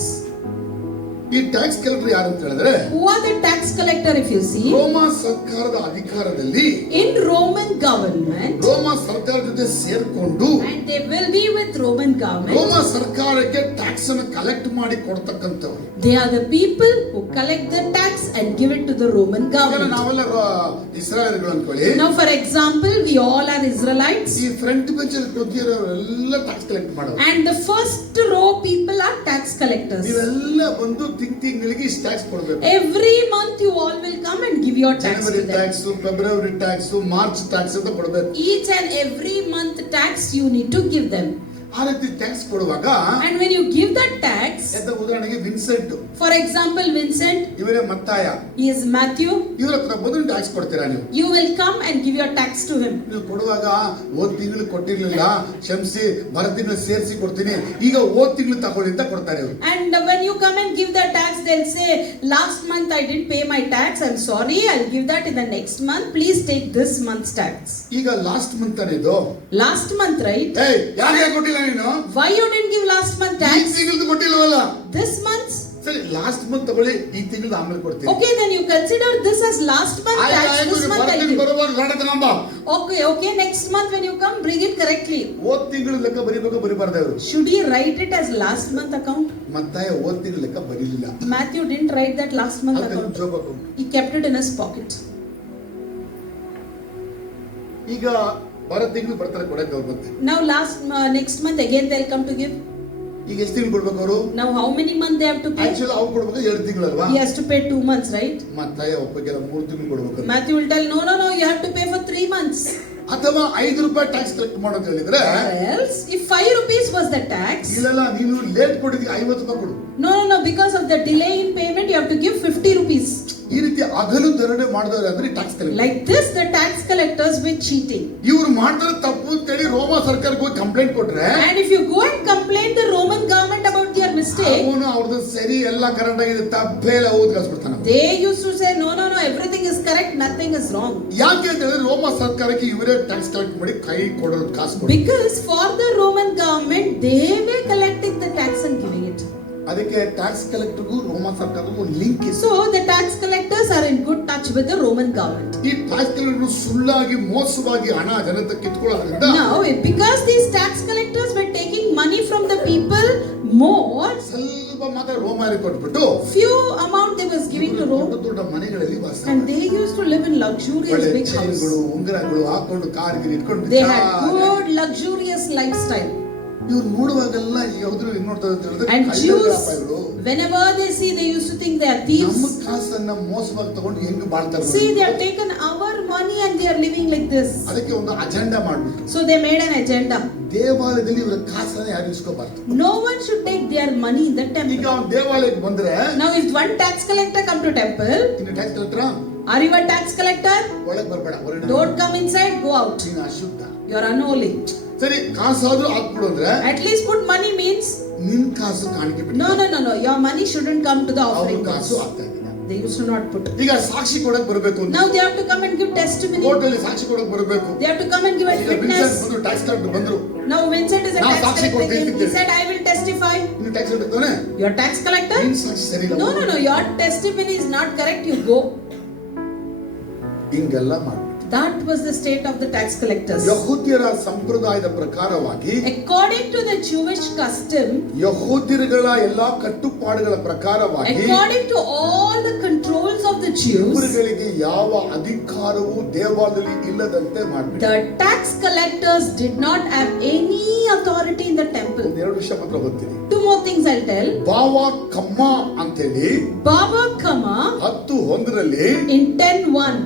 ಈ ಟ್ಯಾಕ್ಸ್ ಕಲೆಕ್ಟರ್ ಯಾರು ಅಂತ ಹೇಳಿದ್ರೆ, Who are the tax collector if you see? ರೋಮ ಸರ್ಕಾರದ ಅಧಿಕಾರದಲ್ಲಿ In Roman government, ರೋಮ ಸರ್ಕಾರ ಜೊತೆ ಸೇರ್ಕೊಂಡು and they will be with Roman ರೋಮ government. ಸರ್ಕಾರಕ್ಕೆ ಟ್ಯಾಕ್ಸ್ ಅನ್ನು ಕಲೆಕ್ಟ್ ಮಾಡಿ ಕೊಡ್ತಕ್ಕಂಥವ್ರು. They are the people who collect the tax and give it to the Roman ಇವಾಗ government. ನಾವೆಲ್ಲ ಇಸ್ರಾಯೇಲ್ಗಳು ಅನ್ಕೊಳ್ಳಿ, Now, for example, we all are Israelites, ಈ ಫ್ರಂಟ್ ಬೆಂಚ್ ಅಲ್ಲಿ ಕೂತಿರೋರೆಲ್ಲ ಟ್ಯಾಕ್ಸ್ ಕಲೆಕ್ಟ್ ಮಾಡೋರು. and the first row people are tax collectors. ನೀವೆಲ್ಲ ಬಂದು ತಿಂಗಳಿಗೆ ಇಷ್ಟು ಟ್ಯಾಕ್ಸ್ ಕೊಡ್ಬೇಕು. Every month you all will come and give your tax January to them. Tax, February tax, March tax ಅಂತ ಕೊಡ್ಬೇಕು. Each and every month tax you need to give them. ಆ ರೀತಿ ಟ್ಯಾಕ್ಸ್ ಕೊಡುವಾಗ, And when you give that tax, ಅಂತ ಉದಾಹರಣೆಗೆ Vincent, for example, Vincent, ಇವರೇ ಮತ್ತಾಯ, he is Matthew, ಇವ್ರ ಹತ್ರ ಬಂದು ಟ್ಯಾಕ್ಸ್ ಕೊಡ್ತೀರಾ ನೀವು? you will come and give your tax to him. ನೀವು ಕೊಡುವಾಗ ಹೋದ್ ತಿಂಗಳು ಕೊಟ್ಟಿರ್ಲಿಲ್ಲ, ಕ್ಷಮಿಸಿ ಬರ ತಿಂಗಳು ಸೇರಿಸಿ ಕೊಡ್ತೀನಿ, ಈಗ ಹೋದ್ ತಿಂಗಳು ತಗೊಳ್ಳಿ ಅಂತ ಕೊಡ್ತಾರೆ ಇವರು. And when you come and give the tax, they'll say, last month I didn't pay my tax, I'm sorry, I'll give that in the next month, please take this month's tax. ಈಗ last month ಅನ್ನೋದು, Last month, right? ಏಯ್ ಯಾರಿಗೆ ಕೊಟ್ಟಿಲ್ಲ ನೀನು? Why you didn't give last month ಈ tax? ತಿಂಗಳದ್ದು ಕೊಟ್ಟಿಲ್ವಲ್ಲ? This month's? ಸರಿ, ಲಾಸ್ಟ್ ಮಂತ್ ತಗೊಳ್ಳಿ, ಈ ತಿಂಗಳದ್ದು ಆಮೇಲೆ ಕೊಡ್ತೀನಿ. Okay, then you consider this as last month tax, this month ನಾಟಕ Okay, next month when you come, bring it correctly. ಹೋದ್ ತಿಂಗಳು ಲೆಕ್ಕ ಬರಿಬೇಕು ಬರಿಬಾರ್ದು ಅವರು. Should he write it as last month account? ಮತ್ತಾಯ ಹೋದ್ ತಿಂಗಳು ಲೆಕ್ಕ ಬರೀಲಿಲ್ಲ. Matthew didn't write that last month ಅದನ್ನ account. ಜೋಬ್ ಹಾಕೊಂಡು. He kept it in his pocket. ಈಗ ಬರೋ ತಿಂಗಳು ಬರ್ತಾರೆ ಕೊಡಕ್ಕೆ ಅವ್ರು ಮತ್ತೆ. Now next month again they'll come to give. ಈಗ ಎಷ್ಟು ತಿಂಗಳು ಕೊಡ್ಬೇಕು ಅವರು? Now how many months they have to pay? Actually ಅವ್ರು ಕೊಡ್ಬೇಕು 2 ತಿಂಗಳು ಅಲ್ವಾ? He has to pay 2 months, right? ಮತ್ತಾಯ ಒಬ್ಬಗೆಲ್ಲ 3 ತಿಂಗಳು ಕೊಡ್ಬೇಕು. Matthew will tell, no, you have to pay for 3 months. ಅಥವಾ 5 ರೂಪಾಯಿ ಟ್ಯಾಕ್ಸ್ ಕಲೆಕ್ಟ್ ಮಾಡೋದು ಹೇಳಿದ್ರೆ, Else, if 5 rupees was the tax, ಇಲ್ಲ ನೀನು ಲೇಟ್ ಕೊಟ್ಟಿದ್ದೀಯ 50 ರೂಪಾಯಿ ಕೊಡು. No, because of the delay in payment, you have to give 50 rupees. ಈ ರೀತಿ ಹಗಲು ಧರಣಿ ಮಾಡಿದವರು ಅಂದ್ರೆ tax collector. Like this, the tax collectors were cheating. ಇವರು ಮಾಡ್ತಾರೆ ತಪ್ಪು ಅಂತ ಹೇಳಿ ರೋಮ ಸರ್ಕಾರಕ್ಕೆ ಹೋಗಿ ಕಂಪ್ಲೇಂಟ್ ಕೊಟ್ರೆ, And if you go and complain the Roman government about their mistake, ಅವನು ಅವ್ರದ್ದು ಸರಿ ಎಲ್ಲ ಕರೆಕ್ಟ್ ಆಗಿದೆ ತಪ್ಪೇಲ್ಲ ಓದ್ಕಳಿಸ್ಬಿಡ್ತಾನೆ. they used to say, no, everything is correct, nothing is wrong. ಯಾಕೆ ಅಂತ ಹೇಳಿದ್ರೆ ರೋಮ ಸರ್ಕಾರಕ್ಕೆ ಇವರೇ ಟ್ಯಾಕ್ಸ್ ಕಲೆಕ್ಟ್ ಮಾಡಿ ಕೈ ಕೊಡೋದು ಕಾಸು ಕೊಡೋದು. Because for the Roman government, they were collecting the tax and giving it. ಅದಕ್ಕೆ ಟ್ಯಾಕ್ಸ್ ಕಲೆಕ್ಟರ್ಗೂ ರೋಮ ಸರ್ಕಾರಕ್ಕೂ ಒಂದು ಲಿಂಕ್ ಇದೆ. So the tax collectors are in good touch with the Roman government. ಈ ಟ್ಯಾಕ್ಸ್ ಕಲೆಕ್ಟರ್ ಸುಳ್ಳಾಗಿ ಮೋಸವಾಗಿ ಹಣ ಜನತೆ ಕಿತ್ಕೊಳ್ಳೋದ್ರಿಂದ, Now, because these tax collectors were taking money from the people more, ಸ್ವಲ್ಪ ಮಾತ್ರ ರೋಮಾರಿಗೆ ಕೊಟ್ಬಿಟ್ಟು few amount they was giving to Rome, ದೊಡ್ಡ ಮನೆಗಳಲ್ಲಿ ವಾಸ and they used to live in luxurious ಒಳ್ಳೆ big houses. ಚೈನ್ಗಳು ಉಂಗುರಗಳು ಹಾಕೊಂಡು ಕಾರ್ಗಿರಿ ಇಟ್ಕೊಂಡು They had good luxurious lifestyle. ಇವ್ರು ನೋಡುವಾಗೆಲ್ಲ ಯಾವ್ದು ನೋಡ್ತಾರೆ ಅಂತ ಹೇಳಿದ್ರೆ And Jews, ಕಳ್ಳರಾಪಾಯಿಗಳು. whenever they see, they used to think they are thieves. ನಮ್ಮ ಕಾಸನ್ನ ಮೋಸವಾಗಿ ತಗೊಂಡು ಹೆಂಗ್ ಬಾಳ್ತಾರೆ. See, they have taken our money and they are living like this. ಅದಕ್ಕೆ ಒಂದು ಅಜೆಂಡಾ ಮಾಡ್ಬಿಟ್ಟು, So they made an agenda. ದೇವಾಲಯದಲ್ಲಿ ಇವರ ಕಾಸನ್ನ ಯಾರು ಇಸ್ಕೋಬಾರ್ದು. No one should take their money in the ಈಗ temple. ಅವ್ನು ದೇವಾಲಯಕ್ಕೆ ಬಂದ್ರೆ, Now, if one tax collector come to temple, ಇನ್ನು tax collector are you a tax collector? ಒಳಗೆ ಬರಬೇಡ, ಹೊರಗಡೆ Don't come inside, go out. ನೀನು ಅಶುದ್ಧ. You are unholy. ಸರಿ ಕಾಸಾದ್ರೂ ಹಾಕ್ಬಿಡು ಅಂದ್ರೆ, At least put money means, ನಿನ್ ಕಾಸು ಕಾಣಿಕೆ ಬಿಟ್ಟು no. Your money shouldn't come to the ಅವ್ರ offering box. ಕಾಸು ಆಗ್ತಾ ಇದ್ದಿಲ್ಲ. They used to not put. ಈಗ ಸಾಕ್ಷಿ ಕೊಡಕ್ ಬರಬೇಕು ಅಂತ Now they have to come and give testimony. Court ಅಲ್ಲಿ ಸಾಕ್ಷಿ ಕೊಡಕ್ ಬರಬೇಕು. They have to come and give a ಈಗ ವಿನ್ಸೆಂಟ್ witness. ಬಂದ್ರು, ಟ್ಯಾಕ್ಸ್ ಕಲೆಕ್ಟರ್ ಬಂದ್ರು, Now Vincent is a ನಾವು tax ಸಾಕ್ಷಿ collector. ಕೊಡ್ತೀವಿ. He said, I will testify. ನೀನು tax collector Your tax collector? ನಿನ್ ಸಾಕ್ಷಿ ಸರಿ ಇಲ್ಲ. No. Your testimony is not correct. You go. ಹಿಂಗೆಲ್ಲ ಮಾಡ್ಬಿಟ್ಟು That was the state of the tax collectors. ಯಹೂದ್ಯರ ಸಂಪ್ರದಾಯದ ಪ್ರಕಾರವಾಗಿ, According to the Jewish custom, ಯಹೂದ್ಯರುಗಳ ಎಲ್ಲಾ ಕಟ್ಟುಪಾಡುಗಳ ಪ್ರಕಾರವಾಗಿ, according to all the controls of the Jews, ಇವರುಗಳಿಗೆ ಯಾವ ಅಧಿಕಾರವೂ ದೇವಾಲಯದಲ್ಲಿ ಇಲ್ಲದಂತೆ ಮಾಡ್ಬಿಟ್ಟು the tax collectors did not have any authority in the temple. ಒಂದೆರಡು ವಿಷಯ ಮಾತ್ರ ಗೊತ್ತಿದೆ. 2 more things I'll tell. ಬಾವ ಕಮ್ಮ ಅಂತೇಳಿ Baba Kama 10:1 in 10:1,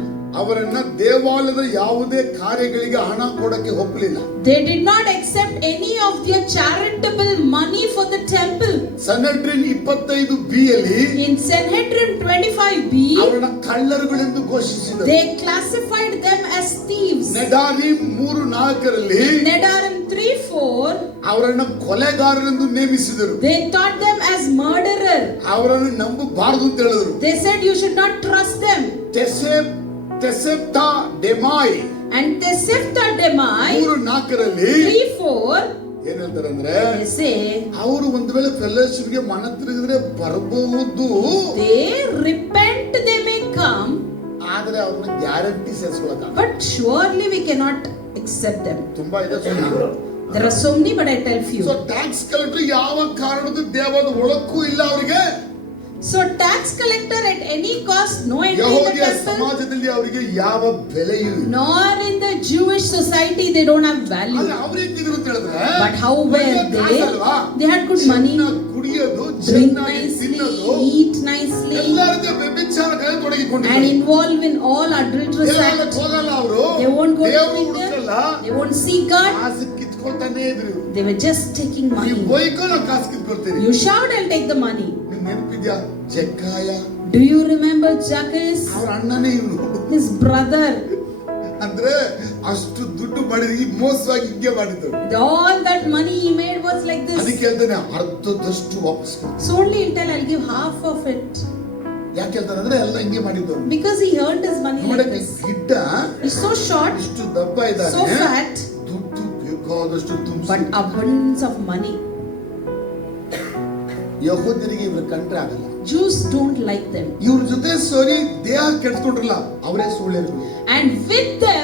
ಅವರನ್ನ ದೇವಾಲಯದ ಯಾವುದೇ ಕಾರ್ಯಗಳಿಗೆ ಹಣ ಕೊಡಕ್ಕೆ ಒಪ್ಪಲಿಲ್ಲ. they did not accept any of their charitable money for the temple. ಸೆನೆಡ್ರಿನ್ 25B ಯಲ್ಲಿ In Sanhedrin 25B, ಅವರನ್ನ ಕಳ್ಳರುಗಳೆಂದು ಘೋಷಿಸಿದರು. they classified them as thieves. ನೆಡಾರಿಮ್ 3:4 Nedarim 3:4, ಅವರನ್ನ ಕೊಲೆಗಾರರೆಂದು ನೇಮಿಸಿದರು. they thought them as murderer. ಅವರನ್ನು ನಂಬಬಾರದು ಅಂತ ಹೇಳಿದ್ರು. They said you should not trust them. ತೆಸೆಪ್ತಾ ಡೆಮಾಯ್ And Tesefta Demai 3:4 3:4, ಏನ್ ಹೇಳ್ತಾರೆ ಅಂದ್ರೆ, they say ಅವರು ಒಂದು ವೇಳೆ ಫೆಲೋಶಿಪ್ಗೆ ಮನ ತಿರುಗಿದ್ರೆ ಬರಬಹುದು, they repent, they may come, ಆದ್ರೆ ಅವ್ರನ್ನ ಗ್ಯಾರಂಟಿ ಸೇರಿಸ್ಕೊಳಕ but surely we cannot accept them. ತುಂಬಾ ಇದೆ. ಸುಮ್ಮನೆ There are so many, but I tell few. So tax collector ಯಾವ ಕಾರಣದ ದೇವದ ಒಳಕ್ಕೂ ಇಲ್ಲ ಅವರಿಗೆ. So tax collector at any cost, no entry in the ಯಹೂದ್ಯ temple, ಸಮಾಜದಲ್ಲಿ ಅವರಿಗೆ ಯಾವ ಬೆಲೆಯೂ ಇಲ್ಲ. nor in the Jewish society they don't have value. ಆದ್ರೆ ಅವ್ರು ಹೇಗಿದ್ರು ಅಂತ ಹೇಳಿದ್ರೆ, But how were they? They had good money, ಚೆನ್ನಾಗಿ ಕುಡಿಯೋದು, drink ಚೆನ್ನಾಗಿ nicely, ತಿನ್ನೋದು, eat nicely, ಎಲ್ಲ ರೀತಿಯ ವ್ಯಭಿಚಾರಗಳಲ್ಲಿ and ತೊಡಗಿಕೊಂಡಿದ್ದಾರೆ. involved in all adulterous ದೇವಾಲಯಕ್ಕೆ acts. ಹೋಗಲ್ಲ ಅವರು, They won't go to ದೇವರು kingdom. ಹುಡುಕಲ್ಲ, They won't see God. ಕಾಸು ಕಿತ್ಕೊಳ್ತಾನೆ ಇದ್ರು. They were just taking ನೀವು money. ಬೈಕೋ ನಾವು ಕಾಸು ಕಿತ್ಕೊಳ್ತೀರಿ. You shout, I'll take the money. ನಿಮ್ಗೆ ನೆನಪಿದ್ಯಾ ಜಕ್ಕಾಯ? Do you remember Zacchaeus? ಅವ್ರ ಅಣ್ಣನೇ ಇವನು. His brother. ಅಂದ್ರೆ ಅಷ್ಟು ದುಡ್ಡು ಮಾಡಿದ್ವಿ, ಮೋಸವಾಗಿ ಹಿಂಗೆ ಮಾಡಿದ್ರು. All that money he made was like this. ಅದಕ್ಕೆ ಹೇಳ್ತಾನೆ ಅರ್ಧದಷ್ಟು ವಾಪಸ್ ಕೊಡು. So only he'll tell, I'll give half of it. ಯಾಕೆ ಹೇಳ್ತಾನೆ ಅಂದ್ರೆ ಎಲ್ಲ ಹಿಂಗೆ ಮಾಡಿದ್ದು. Because he earned his money like ನೋಡಕ್ಕೆ this. ಗಿಡ್ಡ, He's so short, ಇಷ್ಟು ದಪ್ಪ so ಇದ್ದಾನೆ, fat, ದುಡ್ಡು ಬೇಕಾದಷ್ಟು ತುಂಬಿಸಿ. but abundance of money. ಯಹೂದ್ಯರಿಗೆ ಇವ್ರ ಕಂಡ್ರೆ ಆಗಲ್ಲ. Jews don't like them. ಇವ್ರ ಜೊತೆ ಸರಿ ದೇಹ ಕೆಡ್ಸ್ಕೊಂಡ್ರಲ್ಲ ಅವರೇ ಸುಳ್ಳೇರು. And with them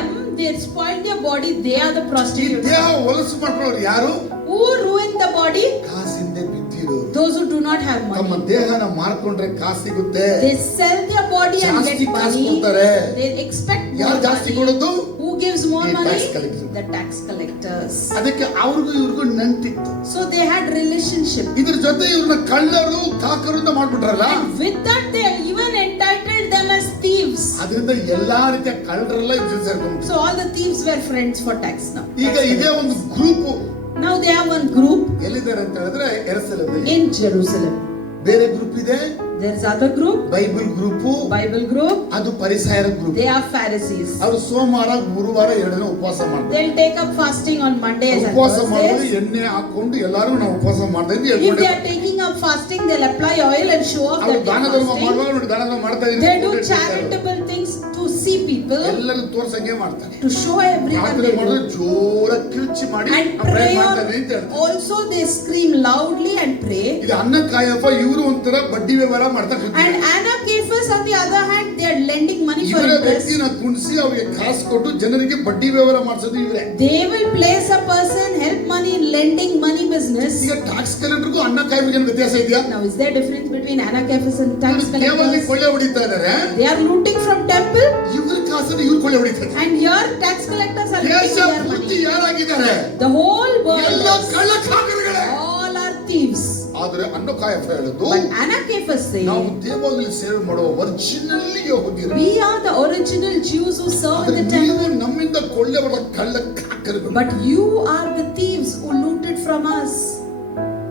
body, they are the ಈ prostitutes. ದೇಹ ಹೊಲಸು ಮಾಡ್ಕೊಳ್ಳೋರು ಯಾರು? Who ruin the body? ಕಾಸಿಂದ ಬಿದ್ದಿರೋರು. Those who do not have ತಮ್ಮ money. ದೇಹನ ಮಾರ್ಕೊಂಡ್ರೆ ಕಾಸು ಸಿಗುತ್ತೆ. They sell their body and ಜಾಸ್ತಿ get ಕಾಸು money. ಕೊಡ್ತಾರೆ. They expect more ಯಾರು ಜಾಸ್ತಿ money. ಕೊಡೋದು? Who gives more ಈ money? tax collector. The tax collectors. ಅದಕ್ಕೆ ಅವ್ರಿಗೂ ಇವ್ರಿಗೂ ನಂಟಿತ್ತು. So they had relationship. ಇದ್ರ ಜೊತೆ ಇವ್ರನ್ನ ಕಳ್ಳರು ಕಾಕರು ಅಂತ ಮಾಡ್ಬಿಟ್ರಲ್ಲ. And with that they even entitled them as thieves. ಅದರಿಂದ ಎಲ್ಲಾ ರೀತಿಯ ಕಳ್ಳರೆಲ್ಲ ಇವ್ರ ಸೇರ್ಕೊಂಡು. So all the thieves were friends for tax now. ಈಗ ಇದೇ ಒಂದು group Now they have one group ಎಲ್ಲಿದ್ದಾರೆ ಅಂತ ಹೇಳಿದ್ರೆ ಯೆರೂಸಲೇಮಲ್ಲಿ. in Jerusalem. ಬೇರೆ ಗ್ರೂಪ್ ಇದೆ, There is other group, Bible group. Bible group. ಅದು ಪರಿಸಯರ ಗ್ರೂಪ್. They are Pharisees. ಅವರು ಸೋಮವಾರ ಗುರುವಾರ 2 ದಿನ ಉಪವಾಸ ಮಾಡ್ತಾರೆ. They'll take up fasting on Mondays and ಉಪವಾಸ ಮಾಡೋದು Thursdays. ಎಣ್ಣೆ ಹಾಕೊಂಡು ಎಲ್ಲರೂ ನಾವು ಉಪವಾಸ ಮಾಡ್ತಾ ಇದ್ವಿ If they ಹೇಳ್ಕೊಂಡೆ. are taking up fasting, they'll apply oil and show off ಅವ್ರು that ದಾನ they ಧರ್ಮ are fasting. ಮಾಡುವಾಗ ನೋಡಿ ದಾನ ಧರ್ಮ ಮಾಡ್ತಾ They do ಇದ್ದೀನಿ charitable things to see people, ಎಲ್ಲರೂ ತೋರ್ಸಂಗೆ ಮಾಡ್ತಾರೆ. to show everyone ಪ್ರಾರ್ಥನೆ they ಮಾಡಿದ್ರೆ do. ಜೋರ ಕಿರ್ಚಿ ಮಾಡಿ And ಪ್ರೇ ಮಾಡ್ತಾರೆ ಅಂತ prayer ಹೇಳ್ತಾರೆ. also they scream loudly and pray. ಇದು ಅನ್ನ ಕಾಯಪ್ಪ ಇವರು ಒಂಥರ ಬಡ್ಡಿ ವ್ಯವಹಾರ ಮಾಡ್ತಾ And Anna Caiaphas on the other hand, they are lending money for ಇವರ interest. ವ್ಯಕ್ತಿನ ಕುಣಿಸಿ ಅವ್ರಿಗೆ ಕಾಸು ಕೊಟ್ಟು ಜನರಿಗೆ ಬಡ್ಡಿ ವ್ಯವಹಾರ ಮಾಡಿಸೋದು ಇವರೇ. They will place a person, help money in lending money business. ಈಗ ಟ್ಯಾಕ್ಸ್ ಕಲೆಕ್ಟರ್ಗೂ ಅನ್ನ ಕಾಯಬೇಕು ಏನು ವ್ಯತ್ಯಾಸ ಇದೆಯಾ? Now is there difference between Anna Caiaphas and tax ಕೇವಲ collectors? ಕೊಳ್ಳೆ ಹೊಡಿತಾ ಇದ್ದಾರೆ, They are looting from temple, ಇವ್ರ ಕಾಸನ್ನು ಇವ್ರು ಕೊಳ್ಳೆ ಹೊಡಿತಾರೆ. and here tax collectors are ದೇಶ looting their ಪೂರ್ತಿ money. ಯಾರಾಗಿದ್ದಾರೆ? The whole world ಎಲ್ಲ is, ಕಳ್ಳ ಕಾಕರುಗಳೇ. all are thieves. ಆದ್ರೆ ಅನ್ನ ಕಾಯಪ್ಪ ಹೇಳೋದು, But Anna Caiaphas ನಾವು say, ದೇವಾಲಯದಲ್ಲಿ ಸೇವೆ ಮಾಡುವ ಒರಿಜಿನಲ್ ಯಹೂದ್ಯರು. we are the original Jews who serve in the ಆದ್ರೆ ನೀವು temple. ನಮ್ಮಿಂದ ಕೊಳ್ಳೆ ಹೊಡೆದ ಕಳ್ಳ ಕಾಕರುಗಳು. But you are the thieves who looted from us.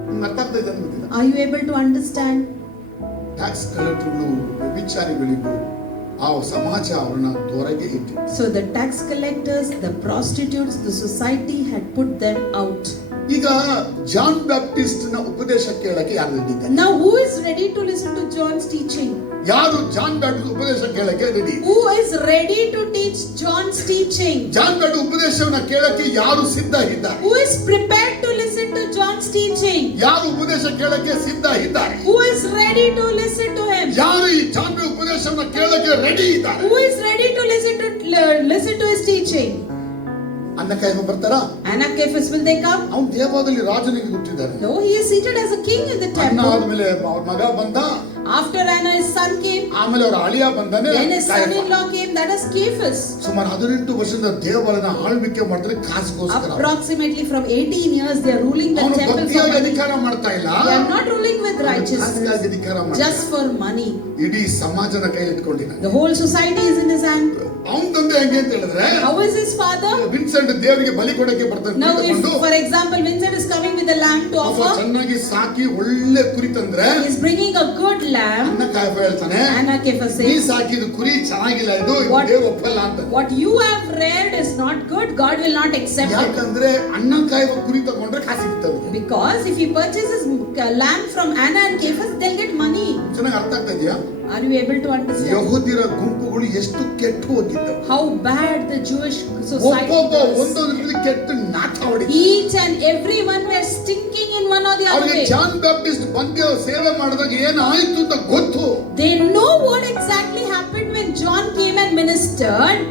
ನಿಮ್ಗೆ ಅರ್ಥ ಆಗ್ತಾ ಇದೆ ಅಂತ ಗೊತ್ತಿಲ್ಲ. Are you able to understand? Tax ಕಲೆಕ್ಟರ್ಗಳು ವ್ಯಭಿಚಾರಿಗಳಿಗೂ ಆ ಸಮಾಜ ಅವರನ್ನ ಹೊರಗೆ ಇಟ್ಟಿತ್ತು. So the tax collectors, the prostitutes, the society had put them out. ಈಗ ಜಾನ್ ಬ್ಯಾಪ್ಟಿಸ್ಟ್ ನ ಉಪದೇಶ ಕೇಳಕ್ಕೆ ಯಾರು ready? Now who is ready to listen to John's teaching? ಯಾರು ಜಾನ್ ಬ್ಯಾಪ್ಟಿಸ್ಟ್ ಉಪದೇಶ ಕೇಳಕ್ಕೆ ready? Who is ready to teach John's teaching? John Baptist ಉಪದೇಶವನ್ನ ಕೇಳಕ್ಕೆ ಯಾರು ಸಿದ್ಧ ಇದ್ದಾರೆ? Who is prepared to listen to John's teaching? ಯಾರು ಉಪದೇಶ ಕೇಳಕ್ಕೆ ಸಿದ್ಧ ಇದ್ದಾರೆ? Who is ready to listen to him? ಯಾರು ಈ ಜಾನ್ ಬ್ಯಾಪ್ಟಿಸ್ಟ್ ಉಪದೇಶವನ್ನ ಕೇಳಕ್ಕೆ ರೆಡಿ ಇದ್ದಾರೆ? Who is ready to listen to his teaching? ಅನ್ನ ಕಾಯಕ ಬರ್ತಾರಾ? Anna Caiaphas, will they come? ಅವನು ದೇವಾಲಯದಲ್ಲಿ ರಾಜನಿಗೆ ಗೊತ್ತಿದ್ದಾರೆ. No, he is seated as a king in the ಅನ್ನ temple. ಆದ್ಮೇಲೆ ಅವ್ರ ಮಗ ಬಂದ, After Anna, his son came. ಆಮೇಲೆ ಅವರ ಅಳಿಯ ಬಂದಾನೆ. Then his son-in-law came, that is Caiaphas. ಸುಮಾರು 18 ವರ್ಷದಿಂದ ದೇವಾಲಯನ ಆಳ್ವಿಕೆ ಮಾಡ್ತಾರೆ ಕಾಸಿಗೋಸ್ಕರ. Approximately from 18 years they are ruling the ಅವನು temple for ಭಕ್ತಿಯಾಗಿ money. ಅಧಿಕಾರ ಮಾಡ್ತಾ ಇಲ್ಲ, They are not ruling with righteousness, ಕಾಸಿಗಾಗಿ ಅಧಿಕಾರ ಮಾಡ್ತಾ just for money. ಇಡೀ ಸಮಾಜನ ಕೈಯಲ್ಲಿ ಇಟ್ಕೊಂಡಿದ್ದಾನೆ. The whole society is in his hand. ಅವನ ತಂದೆ ಹೆಂಗೆ ಅಂತ ಹೇಳಿದ್ರೆ, How is his father? Vincent ದೇವರಿಗೆ ಬಲಿ ಕೊಡಕ್ಕೆ ಬರ್ತಾನೆ. Now if for example Vincent is coming with a lamb to ಅವ offer, ಚೆನ್ನಾಗಿ ಸಾಕಿ ಒಳ್ಳೆ ಕುರಿ ತಂದ್ರೆ he is bringing a good lamb. ಅನ್ನ ಕಾಯಪ್ಪ ಹೇಳ್ತಾನೆ, Anna Caiaphas ನೀ says, ಸಾಕಿದ ಕುರಿ ಚೆನ್ನಾಗಿಲ್ಲ, ಇದು What? ದೇವ್ರು ಒಪ್ಪಲ್ಲ ಅಂತ. what you have reared is not good, God will not accept it. ಯಾಕಂದ್ರೆ ಅನ್ನ ಕಾಯುವ ಕುರಿ ತಗೊಂಡ್ರೆ ಕಾಸು ಸಿಗ್ತದೆ. Because if he purchases lamb from Anna and Caiaphas, they'll get money. ಚೆನ್ನಾಗಿ ಅರ್ಥ ಆಗ್ತಾ ಇದೆಯಾ? Are you able to understand ಯಹೂದ್ಯರ ಗುಂಪುಗಳು ಎಷ್ಟು ಕೆಟ್ಟು ಹೋಗಿದ್ದವು. how bad the Jewish society ಒಬ್ಬೊಬ್ಬ was? ಒಂದೊಂದು ರೀತಿ ಕೆಟ್ಟು ನಾಟ ಹೊಡಿ. Each and every one were stinking in one or the other ಅವರಿಗೆ way. ಜಾನ್ ಬ್ಯಾಪ್ಟಿಸ್ಟ್ ಬಂದು ಸೇವೆ ಮಾಡಿದಾಗ ಏನಾಯ್ತು ಅಂತ ಗೊತ್ತು. They know what exactly happened when John came and ministered.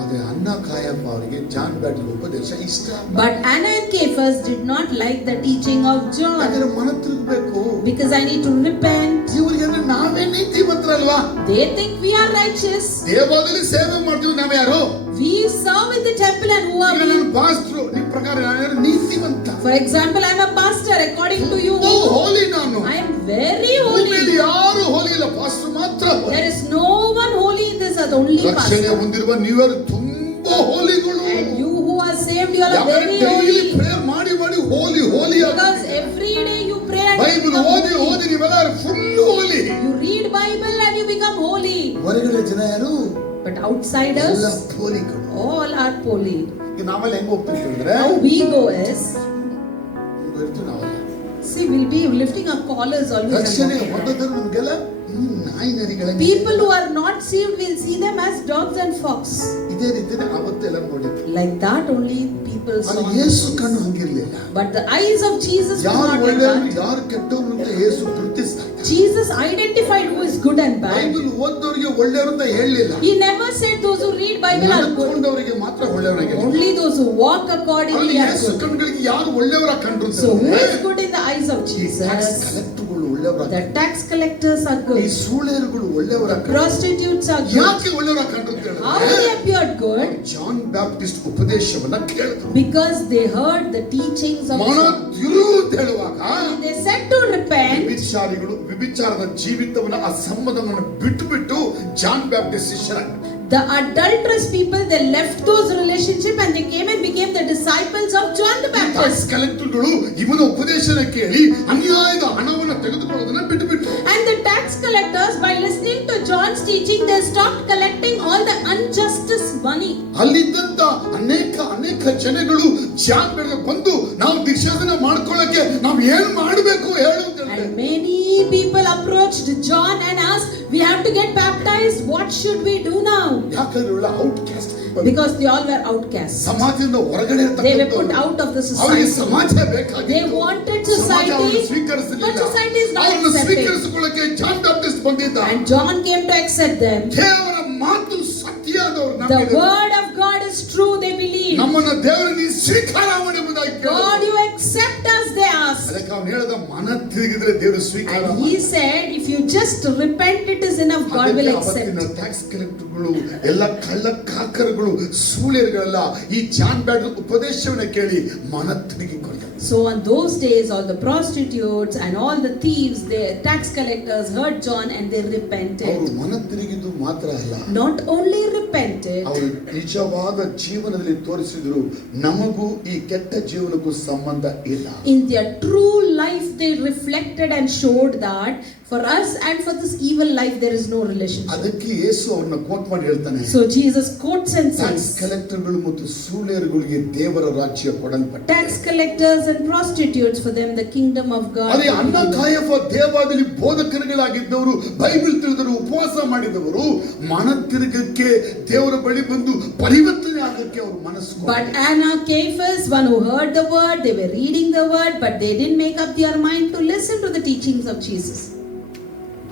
ಆದ್ರೆ ಅನ್ನ ಕಾಯಪ್ಪ ಅವರಿಗೆ ಜಾನ್ ಬ್ಯಾಪ್ಟಿಸ್ಟ್ ಉಪದೇಶ ಇಷ್ಟ. But Anna and Caiaphas did not like the teaching of John. ಅದರ ಮನ ತಿರುಗಬೇಕು. Because I need to repent. ಇವರಿಗೆ ಅಂದ್ರೆ ನಾವೇ ನೀತಿವಂತರಲ್ವಾ? They think we are righteous. ದೇವಾಲಯದಲ್ಲಿ ಸೇವೆ ಮಾಡ್ತೀವಿ, ನಾವ್ ಯಾರು? We serve in the temple and who are ಈಗ we? ನಾನು ಪಾಸ್ಟ್ರು, ನಿಮ್ ಪ್ರಕಾರ ನಾನು ನೀತಿವಂತ. For example, I am a pastor. According to you, ಹೋಲಿ ನಾನು. I am very ಭೂಮಿಯಲ್ಲಿ holy. ಯಾರು ಹೋಲಿ ಇಲ್ಲ, ಪಾಸ್ಟ್ರು ಮಾತ್ರ ಹೋಲಿ. There is no one holy in this earth, only ರಕ್ಷಣೆ pastor. ಹೊಂದಿರುವ ನೀವರು ತುಂಬಾ ಹೋಲಿಗಳು. And you who are saved, you are ಯಾಕಂದ್ರೆ very ಡೈಲಿ holy. ಪ್ರೇಯರ್ ಮಾಡಿ ಮಾಡಿ holy holy Because every day you pray and you Bible become ಓದಿ holy. ಓದಿ ನೀವೆಲ್ಲ full holy. You read Bible and you become holy. ಹೊರಗಡೆ ಜನ ಯಾರು? But ಎಲ್ಲ outsiders, ಹೋಲಿಗಳು. all are holy. ಈಗ ನಾವೆಲ್ಲ ಹೆಂಗ್ ಹೋಗ್ತೀವಿ ಅಂದ್ರೆ, How we go is, ಇರ್ತೀವಿ ನಾವೆಲ್ಲ. see, we'll be lifting our collars always. ರಕ್ಷಣೆ and walking. ಹೊಂದಿದ್ರು ನಮ್ಗೆಲ್ಲ ನಾಯಿ ನರಿಗಳ People who are not saved will see them as dogs and fox. ಇದೇ ರೀತಿನೇ ಅವತ್ತೆಲ್ಲ ನೋಡಿದ್ವಿ. Like that only people saw. ಅಲ್ಲಿ ಯೇಸು ಕಣ್ಣು ಹಂಗಿರ್ಲಿಲ್ಲ. But the eyes of Jesus were ಯಾರು not like ಒಳ್ಳೆಯವರು that. ಯಾರು ಕೆಟ್ಟವರು ಅಂತ ಯೇಸು ಗುರುತಿಸ್ತಾ ಇದ್ದ. Jesus identified who is good and bad. Bible ಓದೋರಿಗೆ ಒಳ್ಳೆಯವರು ಅಂತ ಹೇಳಲಿಲ್ಲ. He never said those who read Bible are good. ನಡ್ಕೊಂಡವರಿಗೆ ಮಾತ್ರ ಒಳ್ಳೆಯವರಾಗಿ. Only those who walk ಅಲ್ಲಿ accordingly are ಯೇಸು good. ಕಣ್ಗಳಿಗೆ ಯಾರು ಒಳ್ಳೆಯವರಾಗಿ ಕಂಡ್ರು So who ಅಂತಂದ್ರೆ, is good in the eyes of ಈ Jesus? ಟ್ಯಾಕ್ಸ್ ಕಲೆಕ್ಟರ್ಗಳು ಒಳ್ಳೆಯವರಾಗಿ, The tax collectors are ಈ good. ಸೂಳೆಯರುಗಳು ಒಳ್ಳೆಯವರಾಗಿ ಕಂಡ್ರು. Prostitutes are good. ಯಾಕೆ ಒಳ್ಳೆಯವರಾಗಿ ಕಂಡ್ರು ಅಂತ How ಹೇಳಿದ್ರೆ, they appeared good? John Baptist ಉಪದೇಶವನ್ನ ಕೇಳಿದ್ರು. Because they heard the teachings of ಮನ John. ತಿರು ಅಂತ ಹೇಳುವಾಗ They said to repent. ವಿಭಿಚಾರದ ಜೀವಿತವನ್ನ ಆ ಸಂಬಂಧವನ್ನು ಬಿಟ್ಟು ಜಾನ್ ಬ್ಯಾಪ್ಟಿಸ್ಟ್ ಶಿಷ್ಯರಾಗಿ, The adulterous people, they left those relationships and they came and became the disciples of John the tax Baptist. ಕಲೆಕ್ಟರ್ಗಳು ಇವನ ಉಪದೇಶನ ಕೇಳಿ ಅನ್ಯಾಯದ ಹಣವನ್ನು ತೆಗೆದುಕೊಳ್ಳೋದನ್ನ ಬಿಟ್ಟು And the tax collectors, by listening to John's teaching, they stopped collecting all the injustice money. ಅಲ್ಲಿದ್ದಂತ ಅನೇಕ ಜನಗಳು ಜಾನ್ ಬೆಳಗ್ಗೆ ಬಂದು ನಾವು ದೀಕ್ಷಾಸನ ಮಾಡ್ಕೊಳ್ಳಕ್ಕೆ ನಾವು ಏನ್ ಮಾಡಬೇಕು ಹೇಳು ಅಂತ ಹೇಳ್ತಾರೆ. And many people approached John and asked, we have to get baptized. What should we do now? ಯಾಕಂದ್ರೆ out caste, Because they all were outcasts. ಸಮಾಜದಿಂದ ಹೊರಗಡೆ They were put out of the ಅವರಿಗೆ society. ಸಮಾಜ ಬೇಕಾಗಿತ್ತು. They wanted ಸಮಾಜ ಅವರನ್ನು society, ಸ್ವೀಕರಿಸಲಿಲ್ಲ. but society is not ಅವರನ್ನು accepting. ಸ್ವೀಕರಿಸಿಕೊಳ್ಳಕ್ಕೆ ಜಾನ್ ಬ್ಯಾಪ್ಟಿಸ್ಟ್ ಬಂದಿದ್ದ. And John came to accept them. ದೇವರ ಮಾತು ಸತ್ಯ ಆದವರು The ನಂಬಿದರು. word of God is true, they believe. ನಮ್ಮನ್ನ ದೇವರು ನೀ ಸ್ವೀಕಾರ ಮಾಡುವುದಾಗಿ God, you accept us, they asked. ಅದಕ್ಕೆ ಅವನು ಹೇಳಿದ ಮನ ತಿರುಗಿದ್ರೆ ದೇವರು ಸ್ವೀಕಾರ And he said, if you just repent, it is enough, God will accept. Tax ಕಲೆಕ್ಟರ್ಗಳು ಎಲ್ಲ ಕಳ್ಳ ಕಾಕರುಗಳು ಸೂಳೆಯರುಗಳೆಲ್ಲ ಈ ಜಾನ್ ಬ್ಯಾಪ್ಟಿಸ್ಟ್ ಉಪದೇಶವನ್ನ ಕೇಳಿ ಮನ ತಿರುಗಿಕೊಂಡರು. So on those days, all the prostitutes and all the thieves, the tax collectors heard John and they ಅವರು repented. ಮನ ತಿರುಗಿದ್ದು ಮಾತ್ರ ಅಲ್ಲ, Not only repented, ಅವರು ನಿಜವಾದ ಜೀವನದಲ್ಲಿ ತೋರಿಸಿದ್ರು ನಮಗೂ ಈ ಕೆಟ್ಟ ಜೀವನಕ್ಕೂ ಸಂಬಂಧ ಇಲ್ಲ. in their true life they reflected and showed that for us and for this evil life there is no relationship. ಅದಕ್ಕೆ ಯೇಸು ಅವ್ರನ್ನ ಕೋಟ್ ಮಾಡಿ ಹೇಳ್ತಾನೆ, So Jesus quotes and tax says, ಕಲೆಕ್ಟರ್ಗಳು ಮತ್ತು ಸೂಳೆಯರುಗಳಿಗೆ ದೇವರ ರಾಜ್ಯ ಕೊಡಲ್ಪಟ್ಟ. tax collectors and prostitutes, for them the kingdom of God. ಅದೇ ಅನ್ನ ಕಾಯಫ ದೇವಾದಲ್ಲಿ ಬೋಧಕರುಗಳಾಗಿದ್ದವರು, ಬೈಬಲ್ ತಿಳಿದರು, ಉಪವಾಸ ಮಾಡಿದವರು ಮನ ತಿರುಗಕ್ಕೆ ದೇವರ ಬಳಿ ಬಂದು ಪರಿವರ್ತನೆ ಆಗಕ್ಕೆ ಅವ್ರ ಮನಸ್ಸು. But Anna, Caiaphas, one who heard the word, they were reading the word, but they didn't make up their mind to listen to the teachings of Jesus.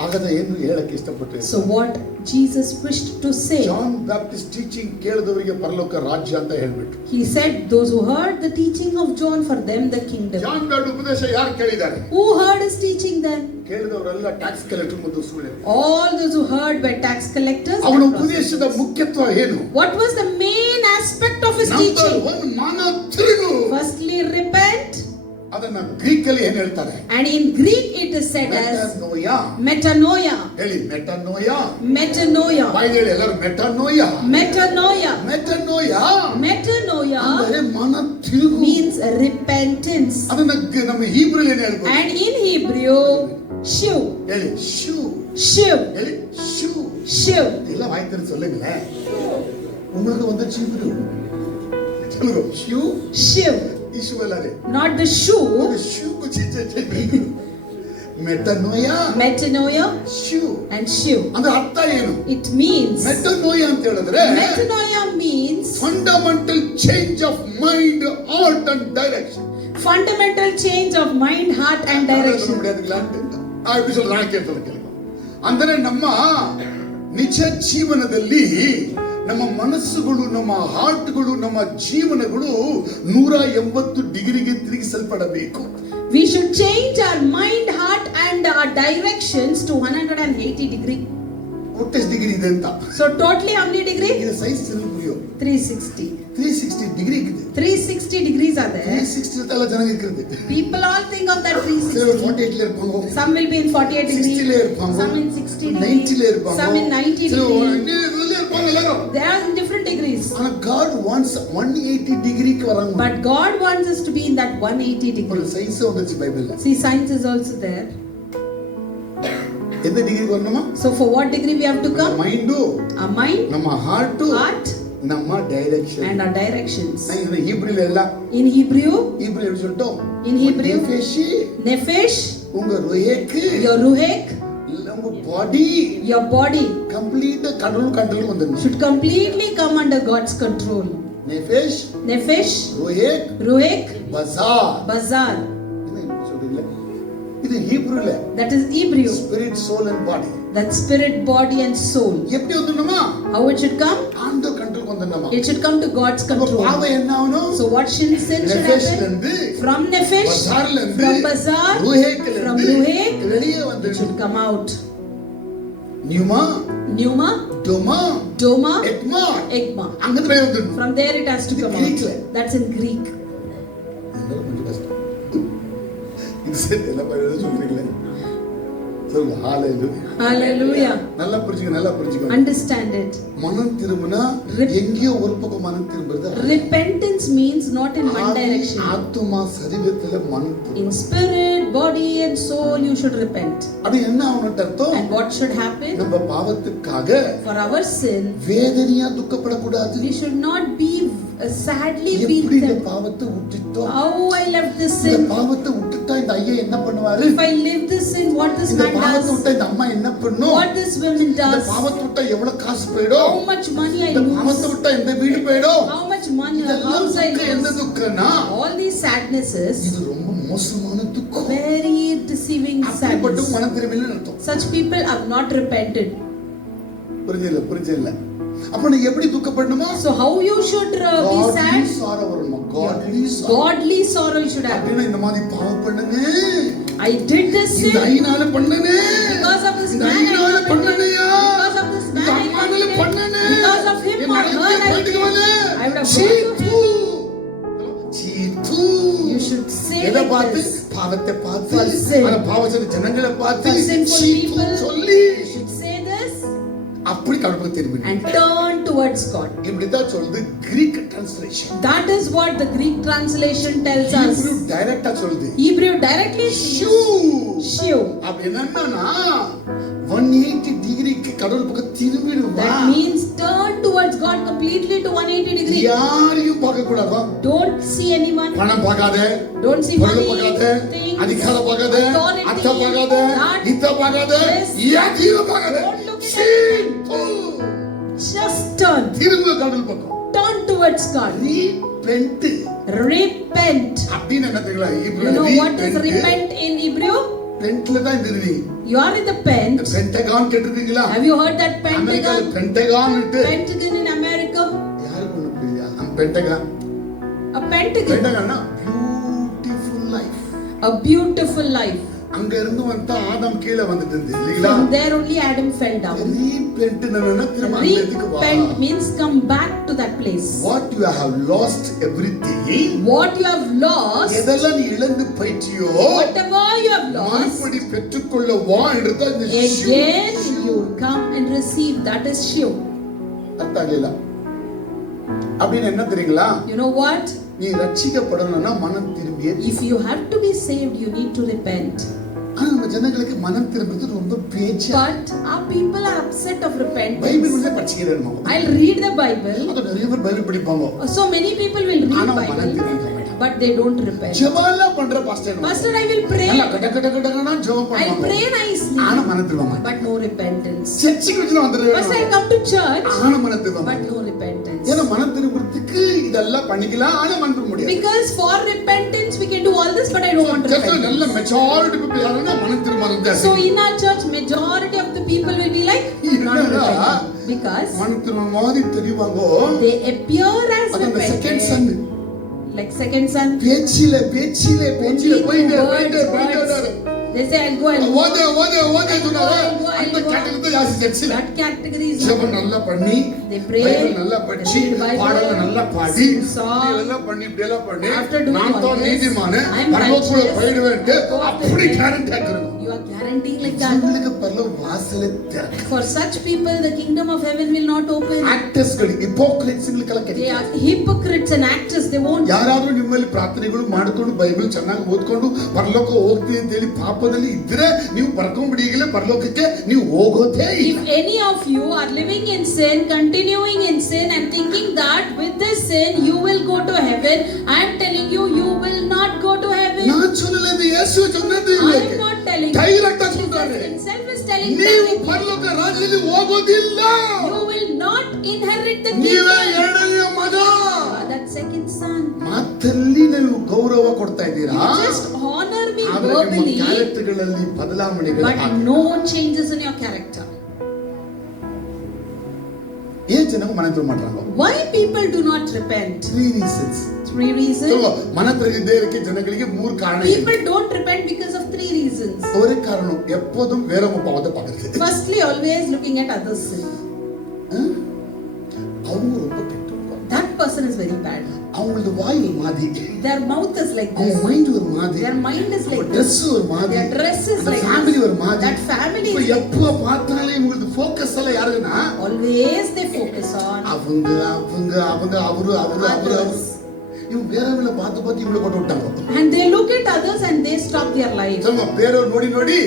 ಹಾಗಾದ್ರೆ ಏನು ಹೇಳಕ್ಕೆ ಇಷ್ಟಪಟ್ಟೆ? So what Jesus wished to say, John Baptist teaching ಕೇಳಿದವರಿಗೆ ಪರಲೋಕ ರಾಜ್ಯ ಅಂತ ಹೇಳ್ಬಿಟ್ಟು, he said, those who heard the teaching of John, for them the kingdom. John Baptist ಉಪದೇಶ ಯಾರು ಕೇಳಿದ್ದಾರೆ? Who heard his teaching then? ಕೇಳಿದವರೆಲ್ಲ ಟ್ಯಾಕ್ಸ್ ಕಲೆಕ್ಟರ್ ಮತ್ತು ಸೂಳೆಯರು. All those who heard were tax collectors ಅವನ and ಉಪದೇಶದ prostitutes. ಮುಖ್ಯತ್ವ ಏನು? What was the main aspect of his number teaching? 1 ಮನ ತಿರುಗು. Firstly, repent. ಅದನ್ನ ಗ್ರೀಕ್ ಅಲ್ಲಿ ಏನ್ ಹೇಳ್ತಾರೆ? And in Greek it is said as ಮೆಟನೋಯಾ. metanoia. ಹೇಳಿ ಮೆಟನೋಯಾ. Metanoia. ಬಾಯಿ ಹೇಳಿ ಎಲ್ಲರೂ ಮೆಟನೋಯಾ. Metanoia. ಮೆಟನೋಯಾ Metanoia ಅಂದರೆ ಮನ ತಿರುಗು. means repentance. ಅದನ್ನ ನಮ್ಮ ಹೀಬ್ರಲ್ಲಿ ಏನ್ ಹೇಳ್ಬೋದು? And in Hebrew, shiv. ಹೇಳಿ ಶೂ. Shiv. ಹೇಳಿ ಶೂ. Shiv. ಎಲ್ಲ ವಾಯ್ತಾರೆ சொல்லுங்களே. உங்களுக்கு வந்து ஹீப்ரு. சொல்லுங்க ಶೂ. Shiv. ಇಶು ಅಲ್ಲರೆ. Not the shoe. ಶೂ ಕುಚಿಚೆ. ಮೆಟನೋಯಾ. Metanoia ಶೂ. and shiv. ಅಂದ್ರೆ ಅರ್ಥ ಏನು? It means, ಮೆಟನೋಯಾ ಅಂತ ಹೇಳಿದ್ರೆ metanoia means fundamental change of mind, heart and direction. fundamental change of mind, heart and direction. ಅಂದರೆ ನಮ್ಮ ನಿಜ ಜೀವನದಲ್ಲಿ ನಮ್ಮ ಮನಸ್ಸುಗಳು, ನಮ್ಮ ಹಾರ್ಟ್ಗಳು, ನಮ್ಮ ಜೀವನಗಳು 180 ಡಿಗ್ರಿಗೆ ತಿರುಗಿಸಲ್ಪಡಬೇಕು. We should change our mind, heart and our directions to 180 degree. ಒಟ್ಟು ಡಿಗ್ರಿ ಇದೆ ಅಂತ. So totally how many degree? ಇದು ಸೈನ್ಸ್ ತಿಳಿಯೋ 360. 360 ಡಿಗ್ರಿ ಇದೆ. 360 degrees are there. 360 ಎಲ್ಲ ಜನಕ್ಕೆ ಇರುತ್ತೆ. People all think of that 360. 48 layer ಪಾಂಗೋ. Some will be in 48 60 degree. Layer ಪಾಂಗೋ. Some in 60 90 degree. ಲೇಯರ್ ಪಾಂಗೋ. Some in 90 degree. ಎಲ್ಲರೂ They are in different degrees. God wants 180 degree ಗೆ Varanga. But God wants us to be in that 180 degree. Science ಒಂದೊಂದು Bible. See, science is also there. ಎಂತ ಡಿಗ್ರಿ ಬರೋಣ? So for what degree we have to come? Mind, Our mind, ನಮ್ಮ ಹಾರ್ಟ್, ನಮ್ಮ direction and our directions. ಹೀಬ್ರಿಲ್ ಎಲ್ಲ In Hebrew, ಹೀಬ್ರಿಲ್ ಹೇಳ್ಬಿಟ್ಟು in Hebrew, ಫೇಶಿ nefesh, ಉಂಗ ರುಹೇಕ್, your ruhek, ನಮ್ಮ body your body complete control ಒಂದನ್ನು should completely come under God's control. ನೆಫೇಶ್, Nefesh, ರುಹೇಕ್, ruhek, ಬಜಾರ್. bazar. ಇದು ಹೀಬ್ರಿಲ್. That is Hebrew. Spirit, soul and body. That spirit, body and soul. எப்படி வந்துடணுமா? How it should come? அந்த கண்ட்ரோல் வந்து வரணுமா? It should come to God's control. பாவம் என்ன ஆகணும்? So what sin should happen? From Nephesh, from Bazar, from Ruhek, வெளியே it வந்து should come out. Pneuma, Pneuma, டோமா, Doma, எக்மா, Egma. அங்க வெளியே வந்து From there it has to come Greek. out. That's in Greek. கொஞ்சம் கஷ்டம். இது சரி எல்லாம் பைபிள்ல சொல்றீங்களே. சொல்லுங்க ஹalleluya. Hallelujah. நல்லா புரிஞ்சுங்க. Understand it. மனம் திரும்பினா எங்கேயோ ஒரு பக்கம் மனம் திரும்புறது. Repentance means not in one direction. ஆத்துமா சரீரத்துல மனம் திரும்ப. In spirit, body and soul you should repent. அது என்ன ஆகணும்னு அர்த்தம்? And what should happen? நம்ம பாவத்துக்காக For our sin, வேதனையா துக்கப்படக்கூடாது. we should not be sadly எப்படி இந்த beaten. பாவத்தை விட்டுட்டோம்? How I left this இந்த sin. பாவத்தை விட்டுட்டா இந்த ஐயா என்ன பண்ணுவாரு? If I live this sin, what this இந்த man பாவத்தை does. விட்டா இந்த அம்மா என்ன பண்ணும்? What this woman இந்த does. பாவத்தை விட்டா எவ்வளவு காசு போயிடும்? How much money I இந்த பாவத்தை lose. விட்டா எந்த வீடு போயிடும்? How much money, இதெல்லாம் house I துக்கம். என்ன lose. துக்கம்னா All these sadnesses, இது ரொம்ப மோசமான துக்கம். very deceiving அப்படிப்பட்ட sadness. மனம் திரும்பல அர்த்தம். Such people have not repented. புரிஞ்சல. அப்ப நீ எப்படி துக்கப்படணுமா? So how you should be sad? சார வரணும். godly sorrow. Godly sorrow you should have. அப்படினா இந்த மாதிரி பாவம் பண்ணுங்க. I did this sin. இந்த ஐனால பண்ணனே. Because of this இந்த man. ஐனால பண்ணனையா. Because of this இந்த man. அம்மானால பண்ணனே. Because of him or her. I would have gone to him. Seethu. You should say எதை like பார்த்து? this. பாவத்தை பார்த்து. For sin. அந்த பாவச்ச ஜனங்களை பார்த்து For sinful சீது people. சொல்லி You should say this அப்படி கடவுளுக்கு திரும்பி. and turn towards God. இப்படி தான் சொல்லுது Greek translation. That is what the Greek translation tells us. Hebrew டைரக்ட்டா சொல்லுது. Hebrew directly says shiu. அப்ப என்னன்னா 180 டிகிரிக்கு கடவுள் பக்கம் திரும்பிடுவா. That means turn towards God completely to 180 degree. யாரையும் பார்க்க கூடாது. Don't see anyone. பணம் பார்க்காத. Don't see பொருள் money, பார்க்காத. things, அதிகாரம் பார்க்காத. authority, அத்தை பார்க்காத. that, இத்த பார்க்காத. this. யாரையும் பார்க்காத. Don't look at Seethu. Just turn. திரும்ப கடவுள் பக்கம். Turn towards God. repent. Repent. அப்படினா என்ன தெரியுமா? You know what is repent in Hebrew? பென்ட்ல தான் இருந்தது. You are in the pent. Pentagon கேட்டிருக்கீங்களா? Have you heard that அமெரிக்கால Pentagon? பென்டகான் இட்டு Pentagon in America. யாருக்கு ஒண்ணு புரியலையா? பென்டகான். A Pentagon. பென்டகான்னா beautiful life. A beautiful life. அங்க இருந்து வந்தா ஆதாம் கீழ வந்துட்டு இல்லீங்களா? From there only Adam fell down. ரீபென்ட்னா திரும்ப அந்த இடத்துக்கு வா. Repent means come back to that place. What you have lost everything. What you have lost. எதெல்லாம் நீ இழந்து போயிட்டியோ Whatever you have lost. மறுபடி பெற்றுக்கொள்ள வா என்றது இந்த Again you come and receive. That is shiu. அர்த்தங்களா? அப்படினா என்ன தெரியுங்களா? You know what? நீ ரட்சிக்கப்படணும்னா மனம் திரும்பியே. If you have to be saved, you need to repent. ஆனா நம்ம ஜனங்களுக்கு மனம் திரும்புறது ரொம்ப பேச்சா. But our people are upset of repentance. Bible உள்ள படிச்சிக்கிறேன். I'll read the Bible. அது நிறைய பேர் பைபிள் படிப்பாங்க. So many people will read ஆனா Bible, மனம் திரும்ப மாட்டாங்க. but they don't repent. ஜெபம்லாம் பண்ற pastor. Pastor, I will pray. நல்லா கட கட கடகடனா ஜெபம் I'll பண்ணுவாங்க. pray nicely, ஆனா மனம் திரும்ப மாட்டாங்க. but no repentance. சர்ச்சுக்கு வந்து வந்துரு. Pastor, I'll come to church, ஆனா மனம் திரும்ப but மாட்டாங்க. no repentance. ஏன்னா மனம் திரும்புறதுக்கு இதெல்லாம் பண்ணிக்கலாம் ஆனா மனம் திரும்ப முடியாது. Because for repentance we can do all this, but I don't want to சர்ச்சில் நல்ல repent. மெஜாரிட்டி பீப்பிள் யாருன்னா மனம் திரும்பாதவங்க. So in our church, majority of the people will be like not repentant, because மனம் திரும்ப மாதிரி தெரிவாங்க. they appear as அது அந்த second son. repentant, like second son. பேச்சில Only போயிட்டே words. They say I'll go and ஓதே சொன்னாரே அந்த கேட்டகரி யாசி சர்ச்சில். that category is ஜெபம் நல்லா பண்ணி they pray, பைபிள் நல்லா படிச்சு they read Bible, பாடல நல்லா பாடி sing song. இதெல்லாம் பண்ணி இப்படியெல்லாம் பண்ணி After doing நான் all தான் this, நீதிமானே I am பரலோகத்துல righteous, போய்டுவேன்ட்டு go up the அப்படி hill. கேரண்டி ஆக்குறோம். You are guaranteeing like that. ஜனங்களுக்கு பரலோக வாசலே திறக்கும். For such people, the kingdom of heaven will not open. ಆಕ್ಟರ್ಸ್ಗಳು ಹಿಪೋಕ್ರೇಟ್ಸ್ಗಳಿಗೆಲ್ಲ They ಕರೀತಾರೆ. are hypocrites and actors. They won't. ಯಾರಾದ್ರೂ ನಿಮ್ಮಲ್ಲಿ ಪ್ರಾರ್ಥನೆಗಳು ಮಾಡ್ಕೊಂಡು ಬೈಬಲ್ ಚೆನ್ನಾಗಿ ಓದ್ಕೊಂಡು ಪರಲೋಕ ಹೋಗ್ತೀವಿ ಅಂತ ಹೇಳಿ ಪಾಪದಲ್ಲಿ ಇದ್ರೆ ನೀವು ಬರ್ಕೊಂಡ್ಬಿಡಿಗಲೇ ಪರಲೋಕಕ್ಕೆ ನೀವು ಹೋಗೋದೇ ಇಲ್ಲ. If any of you are living in sin, continuing in sin, and thinking that with this sin you will go to heaven, I am telling you, you will not go to heaven. நான் சொல்லல இது இயேசு சொன்னது I இல்லை. am not telling you. டைரக்ட்டா சொல்றாரு. Jesus himself is telling ನೀವು you. ಪರಲೋಕ ರಾಜ್ಯದಲ್ಲಿ ಹೋಗೋದಿಲ್ಲ. You will not inherit the ನೀವೇ kingdom. ಎರಡನೆಯ ಮಗ. You are that second son. ಮಾತಲ್ಲಿ ನೀವು ಗೌರವ ಕೊಡ್ತಾ ಇದ್ದೀರಾ. You just honor me ಆದ್ರೆ ನಿಮ್ಮ verbally, ಕ್ಯಾರೆಕ್ಟರ್ಗಳಲ್ಲಿ ಬದಲಾವಣೆಗಳು but no changes in your character. ஏன் ஜனங்க மனம் திரும்ப மாட்டாங்க? Why people do not repent? 3 reasons. 3 reasons. ಮನ ತಿರುಗದೇ ಇರಕ್ಕೆ ಜನಗಳಿಗೆ 3 ಕಾರಣ ಇದೆ. People don't repent because of 3 reasons. ஒரு காரணம் எப்போதும் வேறவங்க பாவத்தை பார்க்கிறது. Firstly, always looking at others' sin. அவங்க ரொம்ப கெட்டவங்க. That person is very bad. அவங்களோட வாய் ஒரு மாதிரி. Their mouth is like this. அவங்க மைண்ட் ஒரு மாதிரி. Their mind is like Dress this. ஒரு மாதிரி. Their dress is like family ஒரு மாதிரி. That family is எப்போ பார்த்தாலே இவங்களுக்கு ஃபோக்கஸ் எல்லாம் யாருன்னா always they focus on அவங்க அவரு இவங்க வேறவங்கள பார்த்து இவங்களை போட்டு விட்டாங்க. and they look at others and they stop their life. சொல்லுங்க ಬೇರೆಯವರು ನೋಡಿ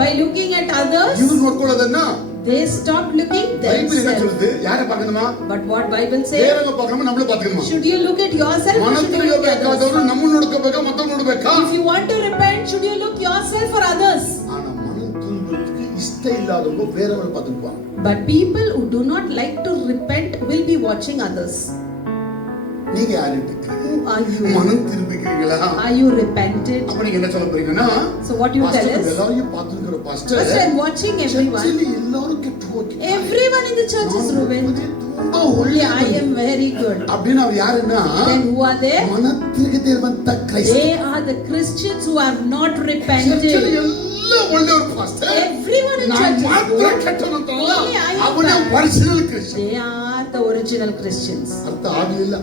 by looking at others ಇವರು ನೋಡ್ಕೊಳ್ಳೋದನ್ನ they stop looking ಬೈಬಲ್ என்ன themselves. சொல்லுது? யாரை பார்க்கணுமா? But what Bible says? ಬೇರೆಯವರು பார்க்கணுமா நம்மள பார்க்கணுமா? Should you look at yourself or should you look at ಮನಸ್ಸಿರಬೇಕಾದವರು others? ನಮ್ಮನ್ನು ನೋಡ್ಕೋಬೇಕಾ ಮತ್ತೊಂದು ನೋಡ್ಬೇಕಾ? If you want to repent, should you look yourself or others? ಆனா ಮನ ತಿರುಗೋದಕ್ಕೆ ಇಷ್ಟ ಇಲ್ಲದವರು ಬೇರೆಯವರು பார்த்துப்பாங்க. But people who do not like to repent will be watching others. நீங்க யாரு? Who are you? மனம் திரும்பிக்கிறீங்களா? Are you repented? அப்ப நீங்க என்ன சொல்ல போறீங்கன்னா So what you tell is? எல்லாரையும் பார்த்துக்கிற pastor First I'm watching everyone. எல்லாரும் கெட்டு போய் Everyone in the church is ruined. Only I am very good. அப்படினா அவர் யாருன்னா? Then who are they? மனம் திரும்பದೇ ಇರುವಂತ ಕ್ರೈಸ್ತ. They are the Christians who have not repented. ಎಲ್ಲ ಒಳ್ಳೆಯವರು pastor. Everyone in church is ಮಾತ್ರ good. ಕೆಟ್ಟವನಂತಲ್ಲ. Only I am ಅವನೇ bad. Original Christian. They are the original Christians. ಅರ್ಥ ಆಗಲಿಲ್ಲ.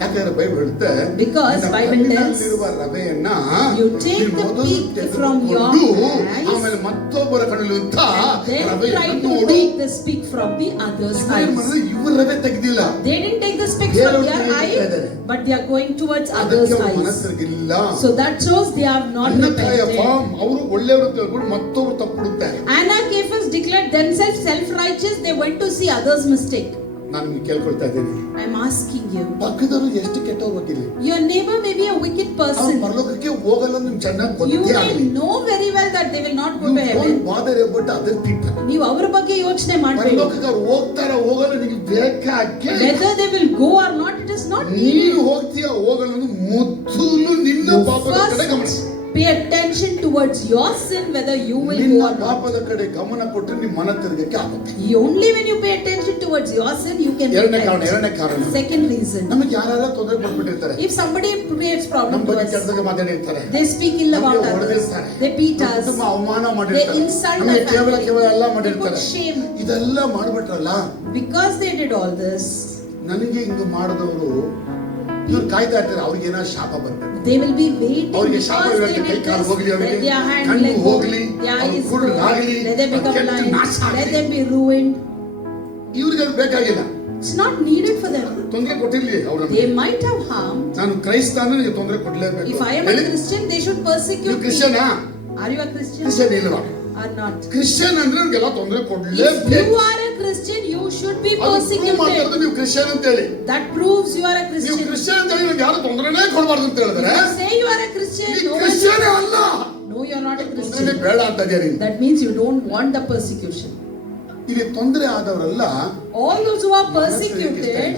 ಯಾಕಂದ್ರೆ ಬೈಬಲ್ ಹೇಳುತ್ತೆ Because Bible tells ರವೆಯನ್ನ you take the peak from your eyes ಆಮೇಲೆ ಮತ್ತೊಬ್ಬರ ಕಣ್ಣಲ್ಲಿರುವಂತ then try ರವೆಯನ್ನು to ನೋಡು. take the speck from the other's eyes. ಇವರು ರವೆ ತೆಗೆದಿಲ್ಲ. They didn't take the speck from their eye, but they are going towards others' eyes. ಮನಸ್ಸಿರಲಿಲ್ಲ. So that shows they have not repented. ಅವರು ಒಳ್ಳೆಯವರು ತಿಳ್ಕೊಂಡು ಮತ್ತೊಬ್ಬರು ತಪ್ಪುಡುತ್ತಾರೆ. Anna and Caiaphas declared themselves self-righteous. They went to see others' mistake. ನಾನು ನಿಮಗೆ ಕೇಳ್ಕೊಳ್ತಾ ಇದ್ದೀನಿ. I'm asking you. ಪಕ್ಕದವರು ಎಷ್ಟು ಕೆಟ್ಟವರು ಗೊತ್ತಿಲ್ಲ. Your neighbor may be a wicked person. ಅವರು ಪರಲೋಕಕ್ಕೆ ಹೋಗಲ್ಲ ನಿಮಗೆ ಚೆನ್ನಾಗಿ You ಗೊತ್ತೇ may ಆಗಲಿ. know very well that they will not go to Don't heaven. bother about other people. ನೀವು ಅವರ ಬಗ್ಗೆ ಯೋಚನೆ ಮಾಡಬೇಡಿ. ಪರಲೋಕಕ್ಕೆ ಅವರು ಹೋಗ್ತಾರ ಹೋಗಲ್ಲ ನಿಮಗೆ ಬೇಕಾಗಿ. Whether they will go or not, it is not needed. ನೀನು ಹೋಗ್ತೀಯ ಹೋಗಲ್ಲ ಅನ್ನೋದು ಮೊದಲು ನಿನ್ನ ಪಾಪದ ಕಡೆ ಗಮನ. Pay attention towards your sin, whether you will ನಿನ್ನ go or not. ಪಾಪದ ಕಡೆ ಗಮನ ಕೊಟ್ಟರೆ ನಿಮ್ಮ ಮನ ತಿರುಗಕ್ಕೆ ಆಗುತ್ತೆ. Only when you pay attention towards your sin, you can ಎರಡನೇ repent. ಕಾರಣ. Second reason. ನಮಗೆ ಯಾರೆಲ್ಲ ತೊಂದರೆ ಕೊಟ್ಬಿಟ್ಟಿರ್ತಾರೆ. If somebody creates problem ನಮ್ಮ to ಬಗ್ಗೆ us, ಕೆಟ್ಟದಾಗ ಮಾತಾಡಿರ್ತಾರೆ. they speak ill about ನಮಗೆ others. ಹೊಡೆದಿರ್ತಾರೆ. They beat us. ತುಂಬ ಅವಮಾನ They ಮಾಡಿರ್ತಾರೆ. insult ನಮಗೆ our ಕೇವಲ family. ಎಲ್ಲ They ಮಾಡಿರ್ತಾರೆ. put shame. ಇದೆಲ್ಲ ಮಾಡ್ಬಿಟ್ರಲ್ಲ. Because they did all this, ನನಗೆ ಹಿಂಗ ಮಾಡಿದವರು ಇವ್ರು ಕಾಯ್ತಾ ಇರ್ತಾರೆ ಅವ್ರಿಗೆ ಏನೋ ಶಾಪ ಬರ್ಬೇಕು. they will be waiting ಅವರಿಗೆ because ಶಾಪ they ಇರುತ್ತೆ. ಕೈ did ಕಾಲು this. ಹೋಗಲಿ Let ಅವರಿಗೆ, their hand ಕಣ್ಣು let go, ಹೋಗಲಿ, their ಅವ್ರ eyes ಕುರುಡು go, ಆಗಲಿ, let them become ಕೆಟ್ಟ blind, ನಾಶ let ಆಗಲಿ. them be ruined. ಇವ್ರಿಗೆ ಅದು ಬೇಕಾಗಿಲ್ಲ. It's not needed for them. ತೊಂದರೆ ಕೊಟ್ಟಿರ್ಲಿ ಅವ್ರನ್ನ. They might have harmed. ನಾನು ಕ್ರೈಸ್ತ ಅಂದ್ರೆ ನನಗೆ ತೊಂದರೆ ಕೊಡ್ಲೇಬೇಕು. If I am a Christian, they should persecute ನೀವು me. ಕ್ರಿಶ್ಚಿಯನಾ? Are you a Christian? Christian ಇಲ್ವಾ? Or not? ಕ್ರಿಶ್ಚಿಯನ್ ಅಂದ್ರೆ ನನಗೆಲ್ಲ ತೊಂದರೆ If ಕೊಡ್ಲೇಬೇಕು. you are a Christian, you should be ಅದು ಪ್ರೂವ್ ಮಾಡ್ತಾರೆ persecuted. ನೀವು ಕ್ರಿಶ್ಚಿಯನ್ ಅಂತ ಹೇಳಿ. That proves you are a ನೀವು Christian. ಕ್ರಿಶ್ಚಿಯನ್ ಅಂತ ಹೇಳಿ ನನಗೆ ಯಾರು ತೊಂದರೆನೇ ಕೊಡಬಾರ್ದು ಅಂತ ಹೇಳಿದ್ರೆ If you say you are a Christian, ನೀನು no one ಕ್ರಿಶ್ಚಿಯನ್ ಅಲ್ಲ. no, you are not a ತೊಂದರೆನೇ Christian. ಬೇಡ ಅಂತ ಇದೀನಿ. That means you don't want the persecution. ಇಲ್ಲಿ ತೊಂದರೆ ಆದವರೆಲ್ಲ All those who are persecuted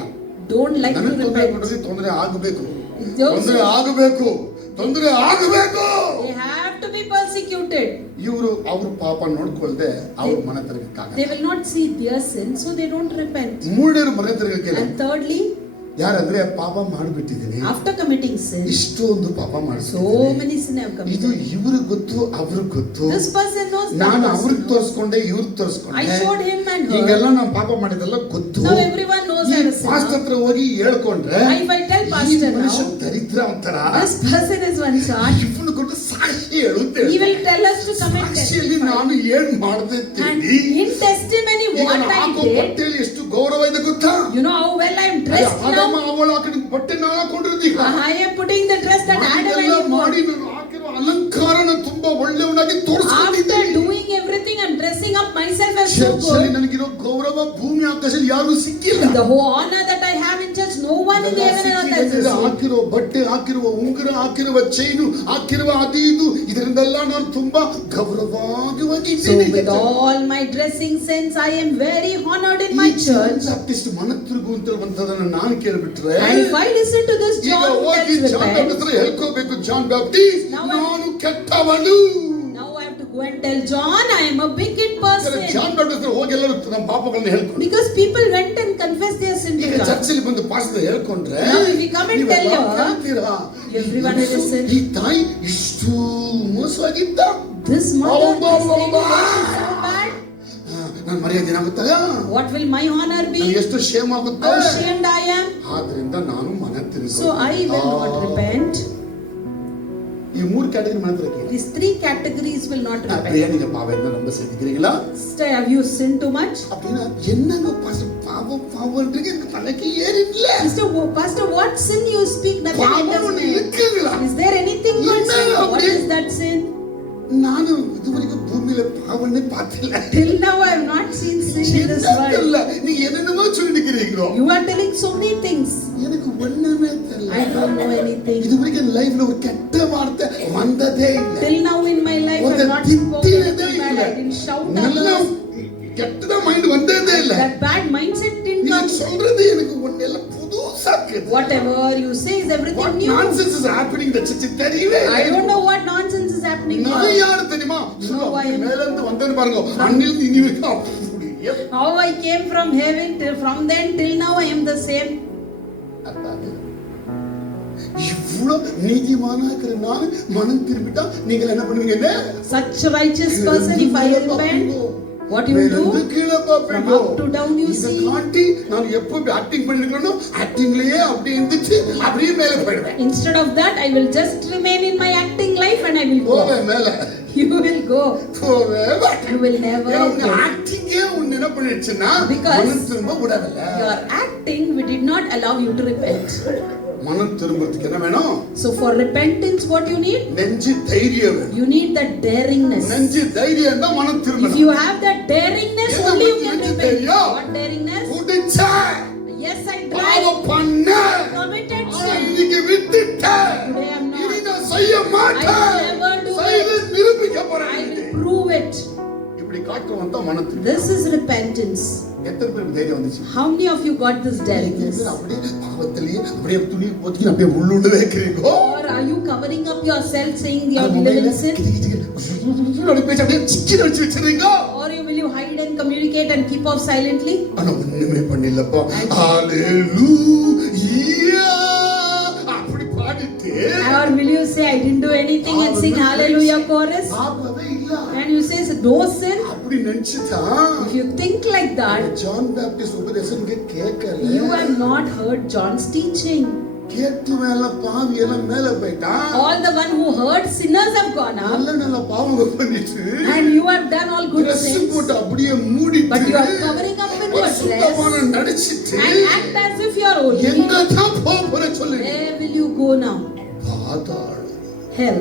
don't like to ನನಗೆ ತೊಂದರೆ repent. ಕೊಡೋದು ತೊಂದರೆ ಆಗಬೇಕು. Those ತೊಂದರೆ ಆಗಬೇಕು. ತೊಂದರೆ ಆಗಬೇಕು. They have to be persecuted. ಇವರು ಅವ್ರ ಪಾಪ ನೋಡ್ಕೊಳ್ದೆ ಅವ್ರ ಮನ ತಿರುಗಕ್ಕಾಗಲ್ಲ. They will not see their sin, so they don't repent. ಮೂಢರು ಮನ ತಿರುಗಕ್ಕಿಲ್ಲ. And thirdly, ಯಾರಂದ್ರೆ ಪಾಪ ಮಾಡಿಬಿಟ್ಟಿದ್ದೀನಿ, after committing sin, ಇಷ್ಟೊಂದು ಪಾಪ so ಮಾಡಿಬಿಟ್ಟಿದ್ದೀನಿ, many sin have ಇದು committed. ಇವ್ರಿಗೆ ಗೊತ್ತು ಅವ್ರಿಗೆ ಗೊತ್ತು, This person knows, that ನಾನು person ಅವ್ರಿಗೆ knows. ತೋರಿಸ್ಕೊಂಡೆ ಇವ್ರಿಗೆ I ತೋರಿಸ್ಕೊಂಡೆ, showed him and her. ಈಗೆಲ್ಲ ನಾನು ಪಾಪ ಮಾಡಿದೆಲ್ಲ ಗೊತ್ತು. Now everyone knows I was past sinner. ಹತ್ರ ಹೋಗಿ ಹೇಳ್ಕೊಂಡ್ರೆ If I tell ಈ pastor ಮನುಷ್ಯ now, ದರಿದ್ರ ಅಂತಾರ, this person is one sort. ಇವನು ಕೊಟ್ಟು ಸಾಕ್ಷಿ ಹೇಳುತ್ತೆ. He will tell us to come and ಸಾಕ್ಷಿಯಲ್ಲಿ testify. ನಾನು ಏನ್ ಮಾಡಿದೆ And ತಿಳಿ, in testimony, ಈಗ what ನಾನು I ಹಾಕೋ did, ಬಟ್ಟೆಯಲ್ಲಿ ಎಷ್ಟು ಗೌರವ ಇದೆ ಗೊತ್ತಾ? you know how well I am dressed ಆದಮ now. ಅವಳು ಹಾಕಿದ ಬಟ್ಟೆ ನಾನು ಹಾಕೊಂಡಿರ್ತೀಗ I am putting the dress that Adam and ಇದೆಲ್ಲ Eve ಮಾಡಿ wore. ನಾನು ಹಾಕಿರೋ ಅಲಂಕಾರನ ತುಂಬಾ ಒಳ್ಳೆಯವನಾಗಿ ತೋರಿಸ್ಕೊಂಡಿದ್ದೀನಿ. After doing everything and dressing up myself as so ಚರ್ಚಲ್ಲಿ good, ನನಗಿರೋ ಗೌರವ ಭೂಮಿ ಆಕಾಶದಲ್ಲಿ ಯಾರು ಸಿಕ್ಕಿಲ್ಲ. the whole honor that I have in church, no one in the heaven and earth has ಇದೆಲ್ಲ received. ಹಾಕಿರುವ ಬಟ್ಟೆ, ಹಾಕಿರುವ ಉಂಗುರ, ಹಾಕಿರುವ ಚೈನು, ಹಾಕಿರುವ ಅದು ಇದು, ಇದರಿಂದೆಲ್ಲ ನಾನು ತುಂಬಾ ಗೌರವವಾಗಿ So ಹೋಗಿದ್ದೀನಿ. with all my dressing sense, I am very honored in my church. Baptist ಮನ ತಿರುಗುವಂತದನ್ನ ನಾನು ಕೇಳ್ಬಿಟ್ರೆ, And if I listen to this ಈಗ John who ಹೋಗಿ tells ಜಾನ್ repent, ಬ್ಯಾಪ್ಟಿಸ್ಟ್ ಹೇಳ್ಕೋಬೇಕು, ಜಾನ್ ಬ್ಯಾಪ್ಟಿಸ್ಟ್ Now ನಾನು ಕೆಟ್ಟವನು. now I have to go Go and tell John, I am a wicked person. John Baptist ಹೋಗಿ ಎಲ್ಲರೂ ನಮ್ಮ ಪಾಪಗಳನ್ನ ಹೇಳ್ಕೊಂಡು Because people went and confessed their sin to ಈಗ God. ಚರ್ಚಲ್ಲಿ ಬಂದು ಪಾಸ್ಟರ್ ಹೇಳ್ಕೊಂಡ್ರೆ Now if you come and tell ನೀವೆಲ್ಲ her, ಕೇಳ್ತೀರಾ? everyone will listen. ಈ ತಾಯಿ ಇಷ್ಟು ಮೋಸವಾಗಿದ್ದ This mother, ಅಬ್ಬಾ, this lady ಅಬ್ಬಾ. was so bad. ನನ್ನ ಮರ್ಯಾದೆ ಏನಾಗುತ್ತಲ್ಲ, What will my honor be? ನನಗೆ ಎಷ್ಟು ಶೇಮ್ ಆಗುತ್ತೆ. How ashamed I am. ಆದ್ರಿಂದ ನಾನು ಮನೆ ತಿರುಗಿಸಿ So I will not repent. ಈ ಮೂರು ಕ್ಯಾಟಗರಿ ಮಾತ್ರ ಕೇಳಿ. These three categories will not repent. ஏனிங்க பாவம் என்ன நம்ம செஞ்சிக்கிறீங்களா? Sister, have you sinned too much? அப்படினா என்னங்க பாவம் பாவம்ன்றீங்க இந்த தலைக்கு ஏறி இல்ல. Pastor, what sin you speak? Nothing பாவம் இருக்குங்களா? Is there anything called sin? What is that sin? ನಾನು ಇದುವರೆಗೂ ಭೂಮಿಯಲ್ಲಿ ಪಾವನ್ನೇ பார்த்திಲ್ಲ. Till now I have not seen sin in this world. நீ என்னென்னமோ சொல்லிக்கிறீங்க. You are telling so many things. எனக்கு ஒண்ணுமே தெரியல. I don't know anything. இதுவரைக்கும் என் லைஃப்ல ஒரு கெட்ட வார்த்தை வந்ததே இல்ல. Till now in my life I have not spoken anything bad. I didn't shout at others. கெட்டதா மைண்ட் வந்ததே இல்ல. That bad mindset didn't நீ come. சொல்றது எனக்கு ஒண்ணெல்லாம் புதுசா இருக்கு. Whatever you say is everything What new. nonsense is happening the church தெரியவே இல்ல. I don't know what nonsense is happening. நான் யாரு தெரியுமா? மேல இருந்து வந்தேன் பாருங்க. அன்னிலிருந்து இனி வரைக்கும் அப்படி. How I came from heaven from then till now I am the same. இவ்வளவு நீதிமானா இருக்கிற நான் மனம் திரும்பிட்டா நீங்க என்ன பண்ணுவீங்க? Such a righteous person, if I repent, what you will do? From up to down you see. காட்டி நான் எப்பவும் ஆக்டிங் பண்ணிருக்கனோ ஆக்டிங்லயே அப்படியே இருந்துச்சு அப்படியே மேலே போய்டுவேன். Instead of that I will just remain in my acting life and I will go. மேலே You will go. You will never go. ஆக்டிங்கே உன்னை என்ன பண்ணிடுச்சுன்னா Because மனம் திரும்ப விடவில்லை. your acting we did not allow you to repent. மனம் திரும்பறதுக்கு என்ன வேணும்? So for repentance what you need? நெஞ்சு தைரியம் வேணும். You need that daringness. நெஞ்சு தைரியம் தான் மனம் திரும்பணும். If you have that daringness only you can repent. What daringness? குடிச்சா Yes, I பாவம் tried. பண்ண Committed ஆனா sin. இன்னைக்கு விட்டுட்டேன். Today I am not. இனி நான் செய்ய மாட்டேன். I will never do செய்து நிரூபிக்க போறேன். I will prove it. இப்படி காட்டுறவன் தான் மனம் திரும்பும். This is repentance. எத்தனை பேருக்கு தைரியம் வந்துச்சு? How many of you got this daringness? அப்படியே பாவத்திலேயே அப்படியே துணி போத்தி அப்படியே உள்ளுள்ள வைக்கிறீங்க. Or are you covering up yourself saying you are living in sin? அப்படியே சிக்கி அடிச்சு வச்சிரீங்க. Or will you hide and communicate and keep off silently? ஆனா ஒண்ணுமே பண்ணலப்பா. ஹalleluya அப்படி பாடிட்டு. Or will you say I didn't do anything and sing hallelujah chorus? பாவமே இல்ல. And you say no sin? அப்படி நினைச்சிட்டா If you think like that, John Baptist உபதேசம் கேட்கல. you have not heard John's teaching. கேட்டு மேல பாவி எல்லாம் மேல போய்ட்டா. All the one who heard sinners have gone up. நல்ல பாவம் பண்ணிட்டு. And you have done all good things. போட்டு அப்படியே மூடிட்டு. But you are covering up with your dress. நடிச்சிட்டு. And act as if you are holy. எங்க தான் போற சொல்லு. Where will you go now? பாதாளம். Hell.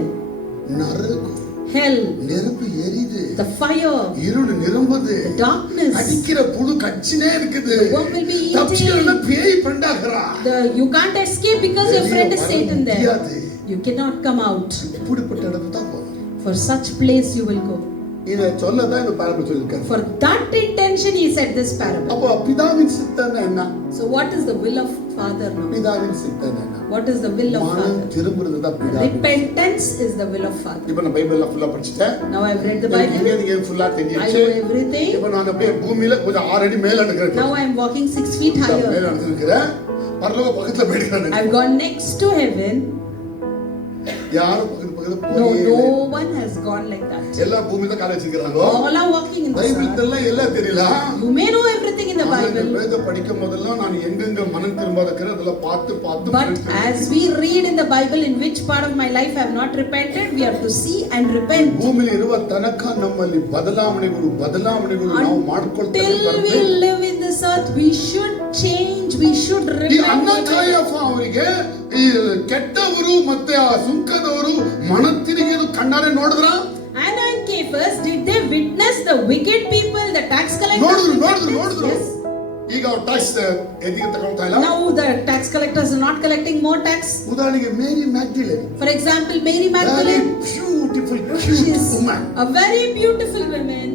நரகம். Hell. நெருப்பு எரியுது. The fire. இருள் நிரம்புது. The darkness. அடிக்கிற புழு கச்சினே இருக்குது. The worm will be eating. தப்பிக்கல பேய் பண்டாகறா. You can't escape because your friend is Satan there. You cannot come out. இப்படிப்பட்ட இடத்துக்கு தான் போறோம். For such place you will go. இத சொல்லதான் இந்த பாரபல் சொல்லிருக்காரு. For that intention he said this parable. அப்ப பிதாவின் சித்தம் என்ன? So what is the will of Father now? பிதாவின் சித்தம் என்ன? What is the will of மனம் Father? திரும்புறது தான் பிதாவின். Repentance is the will of Father. இப்போ நான் பைபிள்ல ஃபுல்லா படிச்சிட்டேன். Now I've read the Bible. நீங்க ஃபுல்லா I தெரிஞ்சிருச்சு. know everything. இப்போ நான் அப்படியே பூமியில கொஞ்சம் 6 அடி மேல நிக்கிறேன். Now I am walking 6 feet மேல higher. நிக்கிறேன். பரலோக பக்கத்துல போயிடுறேன். I've gone next to heaven. யாரும் பக்கத்துல No போய் one has gone like that. எல்லா பூமியில காலை வச்சிருக்காங்க. All are walking in the Bible sun. தெல்லாம் எல்லாம் தெரியல. You may know everything in the Bible. வேத படிக்கும் போதெல்லாம் நான் எங்கெங்க மனம் திரும்பாத இருக்கிற அதெல்லாம் பார்த்து But as we read in the Bible in which part of my life I have not repented, we have to see and repent. ಭೂಮಿಲಿ ಇರುವ ತನಕ ನಮ್ಮಲ್ಲಿ ಬದಲಾವಣೆಗಳು ನಾವು ಮಾಡ್ಕೊಳ್ತೇವೆ. Till we live in this earth, we should change, we should ಈ ಅನ್ನ repent. ಕಾಯಫ ಅವರಿಗೆ ಈ ಕೆಟ್ಟವರು ಮತ್ತೆ ಆ ಸುಂಕದವರು ಮನ ತಿರುಗಿದು ಕಣ್ಣಾರೆ ನೋಡಿದ್ರ? Anna and Caiaphas, did they witness the wicked people, the tax collectors? ನೋಡಿದ್ರು. Yes. ಈಗ ಅವ್ರು ಟ್ಯಾಕ್ಸ್ ಎದಿಗೆ ತಗೊಳ್ತಾ ಇಲ್ಲ. Now the tax collectors are not collecting more tax. ಉದಾಹರಣೆಗೆ ಮೇರಿ ಮ್ಯಾಗ್ದಲೇನ್. For example, Mary Magdalene. Beautiful She is woman. a very beautiful woman.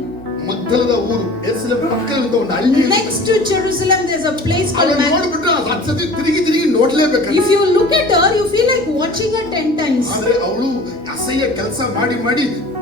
ಮಗ್ದಲದ ಊರು ಯೆರೂಸಲೇಮ್ ಪಕ್ಕದಲ್ಲಿ ಒಂದು ಹಳ್ಳಿ. Next to Jerusalem there's a place called ಅಲ್ಲಿ ನೋಡ್ಬಿಟ್ರೆ ಹತ್ತದಿ ತಿರುಗಿ ನೋಡ್ಲೇಬೇಕು. If you look at her, you feel like watching her 10 times. ಆದ್ರೆ ಅವಳು ಅಸಹ್ಯ ಕೆಲಸ ಮಾಡಿ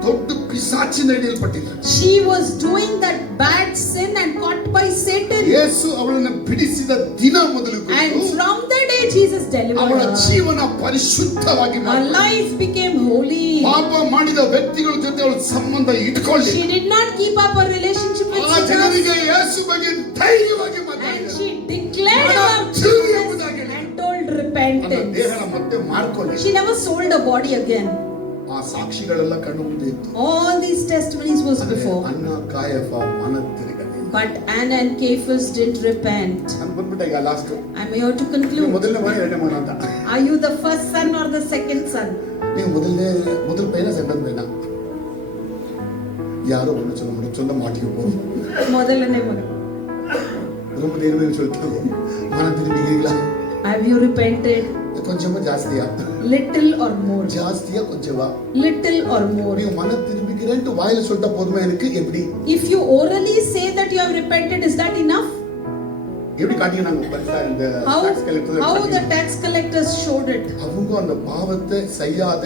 ದೊಡ್ಡ ಪಿಶಾಚಿನ ಹಿಡಿಯಲ್ಪಟ್ಟಿದ್ದ. She was doing that bad sin and caught by Satan. ಯೇಸು ಅವಳನ್ನು ಬಿಡಿಸಿದ ದಿನ ಮೊದಲುಗೊಂಡು And from that day Jesus delivered ಅವಳ her. ಜೀವನ ಪರಿಶುದ್ಧವಾಗಿ Her ಮಾಡಿದ. life became holy. ಪಾಪ ಮಾಡಿದ ವ್ಯಕ್ತಿಗಳ ಜೊತೆ ಅವಳ ಸಂಬಂಧ ಇಟ್ಕೊಳ್ಳಿ. She did not keep up her relationship with ಆ sinners. ಜನರಿಗೆ ಯೇಸು ಬಗ್ಗೆ ಧೈರ್ಯವಾಗಿ And ಮಾತಾಡಿದ. she declared ನಾನು about ತಿರುಗಿ Jesus ಎಂಬುದಾಗಿ and told ತನ್ನ repentance. ದೇಹನ ಮತ್ತೆ ಮಾರ್ಕೊಳ್ಳಿ. She never sold her body again. ಆ ಸಾಕ್ಷಿಗಳೆಲ್ಲ ಕಣ್ಣು ಮುಂದೆ ಇತ್ತು. All these testimonies was ಆದ್ರೆ before. ಅನ್ನ ಕಾಯಫ ಮನ ತಿರುಗಲಿಲ್ಲ. But Anna and Caiaphas didn't repent. ನಾನು ಬಂದ್ಬಿಟ್ಟೆ ಈಗ last. I'm here to conclude. ಮೊದಲನೇ ಮನೆ ಎರಡನೇ ಮನೆ ಅಂತ. Are you the first son or the second son? ನೀವು ಮೊದಲ ಪೈನ ಸೆಕೆಂಡ್ ಪೈನ ಯಾರೋ ಒಂದು ಚೊಂದ ಮಾಟಿರ್ಬೋದು. ಮೊದಲನೇ ಮಗ. ரொம்ப நேர்மையை சொல்லிட்டு மனம் திரும்பிக்கிறீங்களா? Have you repented? கொஞ்சமா ஜாஸ்தியா? Little or more? ஜாஸ்தியா கொஞ்சமா? Little or more? நீ மனம் திரும்பிக்கிறேன்னு வாயில சொல்லிட்டா போதுமா எனக்கு? எப்படி? If you orally say that you have repented, is that enough? எப்படி காட்டினாங்க பரிசா இந்த tax collector? How the tax collectors showed it? அவங்க அந்த பாவத்தை செய்யாத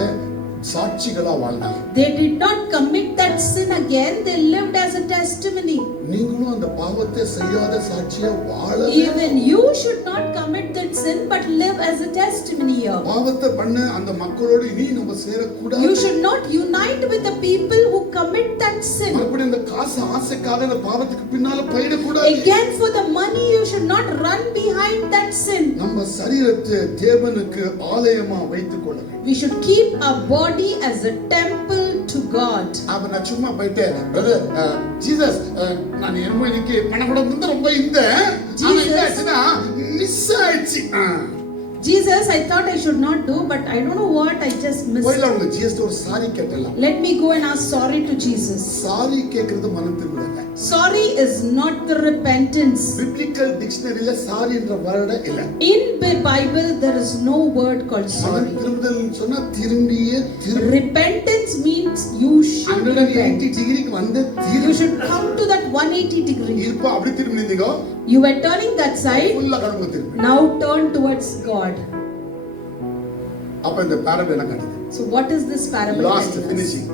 சாட்சிகளா வாழ்ந்தாங்க. They did not commit that sin again. They lived as a testimony. நீங்களும் அந்த பாவத்தை செய்யாத சாட்சியா வாழ. Even you should not commit that sin but live as a testimony here. பாவத்தை பண்ண அந்த மக்களோடு இனி நம்ம சேரக்கூடாது. You should not unite with the people who commit that sin. மறுபடியும் இந்த காசு ஆசைக்காக அந்த பாவத்துக்கு பின்னால போயிடக்கூடாது. Again for the money you should not run behind that sin. நம்ம சரீரத்தை தேவனுக்கு ஆலயமா வைத்துக் கொள்ள வேண்டும். We should keep our body as a temple to God. அப்ப நான் சும்மா போயிட்டு பிரதர் ஜீசஸ் நான் என்னமோ இன்னைக்கு பணம் கூட வந்து ரொம்ப இந்த ஆனா என்ன ஆச்சுன்னா மிஸ் ஆயிடுச்சு. Jesus, I thought I should not do, but I don't know what I just missed. போயில அவங்க ஜீசஸ் ஒரு சாரி கேட்டலாம். Let me go and ask sorry to Jesus. Sorry கேக்குறது மனம் திரும்புதல்ல. Sorry is not the repentance. Biblical டிக்ஷனரியில சாரி என்ற வார்த்தை இல்ல. In the Bible there is no word called sorry. மனம் திரும்புதல் சொன்னா திரும்பியே Repentance means you should repent. 180 டிகிரிக்கு வந்து You should come to that 180 degree. இப்போ அப்படி திரும்பி நிந்தீங்க. You were turning that side. ஃபுல்லா கடந்து திரும்பி. Now turn towards God. அப்ப இந்த parable என்ன காட்டுது? So what is this parable? Last finishing.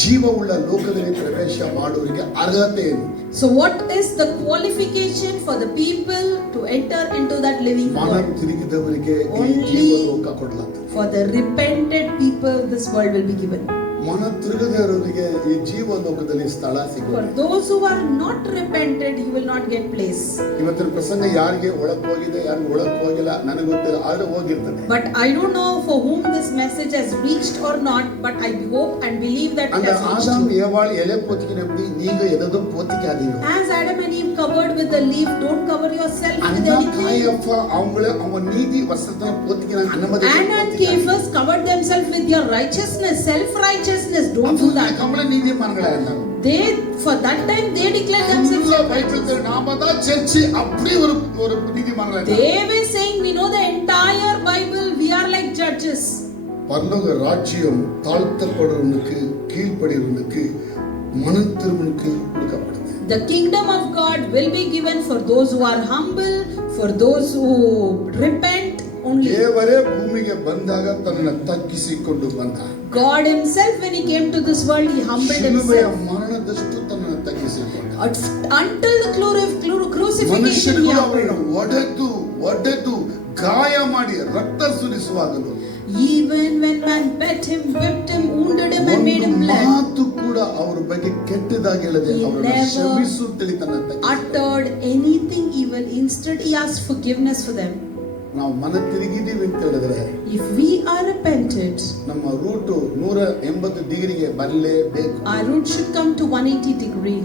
ಜೀವ ಉಳ್ಳ ಲೋಕದಲ್ಲಿ ಪ್ರವೇಶ ಮಾಡುವರಿಗೆ ಅರ್ಹತೆ ಏನು? So what is the qualification for the people to enter into that living ಮನ world? ತಿರುಗಿದವರಿಗೆ ಈ Only ಜೀವ ಲೋಕ ಕೊಡಲಾಗ್ತದೆ. for the repented people this world will be given. ಮನ ತಿರುಗದವರಿಗೆ ಈ ಜೀವ ಲೋಕದಲ್ಲಿ ಸ್ಥಳ For ಸಿಗೋದಿಲ್ಲ. those who are not repented, you will not get place. ಇವತ್ತಿನ ಪ್ರಸಂಗ ಯಾರಿಗೆ ಒಳಕ್ ಹೋಗಿದೆ ಯಾರಿಗೆ ಒಳಕ್ ಹೋಗಿಲ್ಲ ನನಗೆ ಗೊತ್ತಿಲ್ಲ, ಆದ್ರೆ ಹೋಗಿರ್ತದೆ. But I don't know for whom this message has reached or not, but I hope and believe that it அந்த has ஆதாம் reached. ஏவாள் எலை போத்திக்கினபடி நீங்க எதோ போத்திக்காதீங்க. As Adam and Eve covered with the leaf, don't cover yourself with அண்ணா anything. காயப்ப அவங்க நீதி வசனத்தை போத்திக்கிறாங்க. Anna and Caiaphas covered themselves with your righteousness, self-righteousness. Don't do that. நம்மள நீதிமான்களா இருந்தாங்க. They, for that time, they declared themselves. Bible நாம தான் சர்ச் அப்படி ஒரு நீதிமான்களா இருந்தாங்க. They were saying, we know the entire Bible, we are like judges. பரலோக ராஜ்யம் தாழ்த்தப்படுவனுக்கு கீழ்ப்படிவனுக்கு மனம் திரும்பனுக்கு கொடுக்கப்படுது. The kingdom of God will be given for those who are humble, for those who repent only. ದೇವರೇ ಭೂಮಿಗೆ ಬಂದಾಗ ತನ್ನನ್ನು ತಗ್ಗಿಸಿಕೊಂಡು ಬಂದ. God himself, when he came to this world, he humbled ಶಿಲುಬೆಯ himself. ಮರಣದಷ್ಟು ತನ್ನನ್ನು ತಗ್ಗಿಸಿಕೊಂಡ. Until the crucifixion he ಮನುಷ್ಯರುಗಳು humbled. ಅವರನ್ನು ಒಡೆದು ಗಾಯ ಮಾಡಿ ರಕ್ತ ಸುರಿಸುವಾಗಲೂ Even when man beat him, whipped him, wounded him and made him ಒಂದು blood, ಮಾತು ಕೂಡ ಅವರ ಬಗ್ಗೆ ಕೆಟ್ಟದಾಗಿ ಹೇಳದೆ He ಅವರನ್ನು never ಕ್ಷಮಿಸುತ್ತಲೇ ತನ್ನನ್ನು ತಗ್ಗಿಸಿಕೊಂಡ. uttered anything evil. Instead, he asked forgiveness for them. ನಾವು ಮನ ತಿರುಗಿದೀವಿ ಅಂತ ಹೇಳಿದ್ರೆ If we are repented, ನಮ್ಮ ರೂಟ್ 180 ಡಿಗ್ರಿಗೆ ಬರಲೇಬೇಕು. our route should come to 180 degree.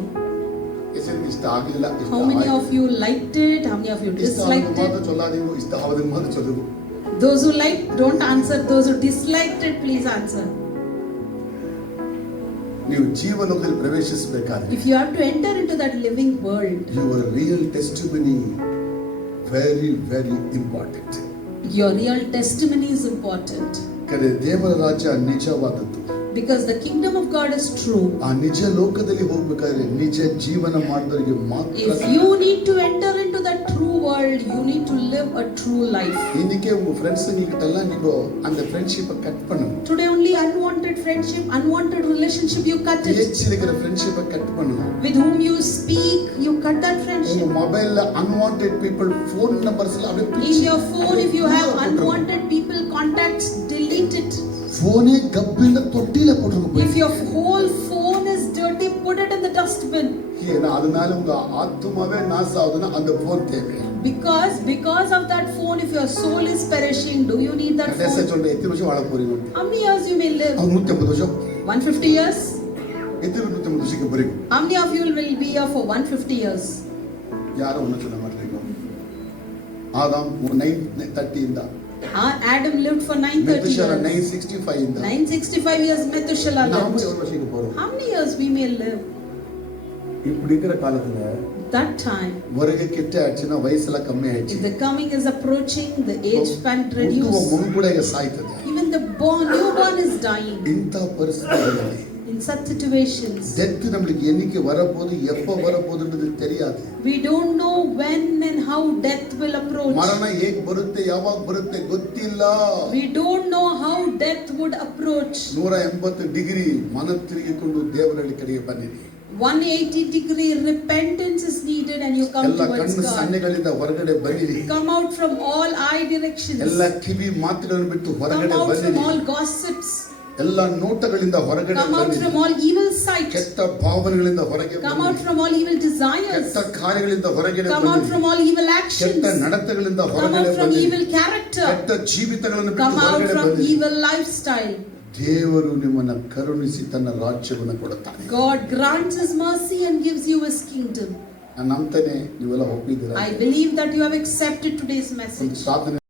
ಇಷ್ಟ ಆಗಿಲ್ಲ, How many of you liked it? How many of you disliked ಮಾತು it? ಚೊಲ್ಲಾದೀವು, ಇಷ್ಟ ಆವದ ಮಾತು ಚೊಲ್ಲುವು. Those who liked, don't answer. Those who disliked it, please answer. ನೀವು ಜೀವನದಲ್ಲಿ ಪ್ರವೇಶಿಸಬೇಕಾದ್ರೆ If you have to enter into that living world, your real testimony very very important. your real testimony is important. ಕರೆ ದೇವರ ರಾಜ್ಯ ನಿಜವಾದದ್ದು. Because the kingdom of God is true. ಆ ನಿಜ ಲೋಕದಲ್ಲಿ ಹೋಗ್ಬೇಕಾದ್ರೆ ನಿಜ ಜೀವನ ಮಾಡಿದವರಿಗೆ ಮಾತ್ರ. If you need to enter into that true world, world, you need to live a true life. இன்னைக்கே உங்க ஃப்ரெண்ட்ஸுங்ககிட்டலாம் நீங்க அந்த ஃப்ரெண்ட்ஷிப்பை கட் பண்ணணும். Today only unwanted friendship, unwanted relationship, you cut it. பேச்சில் இருக்கிற ஃப்ரெண்ட்ஷிப்பை கட் பண்ணணும். With whom you speak, you cut that உங்க friendship. மொபைல்ல unwanted people phone numbers எல்லாம் அப்படியே In your phone, if you have unwanted people contacts, delete it. போனே கப்பில தொட்டில போட்டுருக்கு. If your whole phone is dirty, put it in the dustbin. ஏன்னா அதனால உங்க ஆத்துமாவே நாசம் ஆகுதுன்னா அந்த போன் தேவை. Because of that phone, if your soul is perishing, do you need that கடைசியா phone? சொல்றேன், எத்தனை வருஷம் வாழ போறீங்க? How many years you may live? 150 வருஷம். 150 years? எத்தனை 150 வருஷத்துக்கு போறீங்க? How many of you will be here for 150 years? யாரும் ஒண்ணு சொல்ல மாட்டீங்க. ஆதாம் 930 இருந்தா. Adam lived for 930 மெத்துஷலா years. 965 இருந்தா. 965 years Methuselah நாம lived. எவ்வளவு வருஷத்துக்கு போறோம்? How many years we may live? இப்படி இருக்கிற காலத்துல That time, வருகை கிட்ட ஆச்சுன்னா வயசுல கம்மி ஆயிடுச்சு. if the coming is approaching, the age span ಮುಟ್ಟುವ reduced. ಮಗುಕೂಡ ಸಾಯ್ತದೆ. Even the newborn is dying. ಇಂಥ ಪರಿಸ್ಥಿತಿಗಳಲ್ಲಿ In such situations, ಡೆತ್ ನಮಗೆ ಎನ್ನಿಕೆ வரப்போது எப்ப வரப்போதுன்றது தெரியாது. we don't know when and how death will approach. ಮರಣ ಹೇಗೆ ಬರುತ್ತೆ ಯಾವಾಗ ಬರುತ್ತೆ ಗೊತ್ತಿಲ್ಲ. We don't know how death would approach. 180 ಡಿಗ್ರಿ ಮನ ತಿರುಗಿಕೊಂಡು ದೇವರ ಕಡೆಗೆ ಬನ್ನಿರಿ. 180-degree repentance is needed and you come ಎಲ್ಲ towards ಕಣ್ಣು God. ಸನ್ನೆಗಳಿಂದ ಹೊರಗಡೆ ಬನ್ನಿರಿ. Come out from all eye directions. ಎಲ್ಲ ಕಿವಿ ಮಾತುಗಳನ್ನು ಬಿಟ್ಟು Come ಹೊರಗಡೆ out from ಬನ್ನಿರಿ. all gossips. ಎಲ್ಲ ನೋಟಗಳಿಂದ ಹೊರಗಡೆ Come out ಬನ್ನಿರಿ. from all evil sight. ಕೆಟ್ಟ ಭಾವನೆಗಳಿಂದ ಹೊರಗೆ Come out ಬನ್ನಿರಿ. from all evil desires. ಕೆಟ್ಟ ಕಾರ್ಯಗಳಿಂದ ಹೊರಗಡೆ Come out ಬನ್ನಿರಿ. from all evil actions. ಕೆಟ್ಟ ನಡತೆಗಳಿಂದ Come ಹೊರಗಡೆ out from ಬನ್ನಿರಿ. evil character. ಕೆಟ್ಟ ಜೀವಿತಗಳನ್ನು ಬಿಟ್ಟು Come out ಹೊರಗಡೆ from ಬನ್ನಿರಿ. evil lifestyle. ದೇವರು ನಿಮ್ಮನ್ನ ಕರುಣಿಸಿ ತನ್ನ ರಾಜ್ಯವನ್ನು ಕೊಡುತ್ತಾನೆ. God grants His mercy and gives you His kingdom. ನಾನು ನಂಬ್ತೇನೆ ನೀವೆಲ್ಲ ಒಪ್ಪಿದ್ದೀರಾ. I believe that you have accepted today's ಒಂದು message. ಪ್ರಾರ್ಥನೆ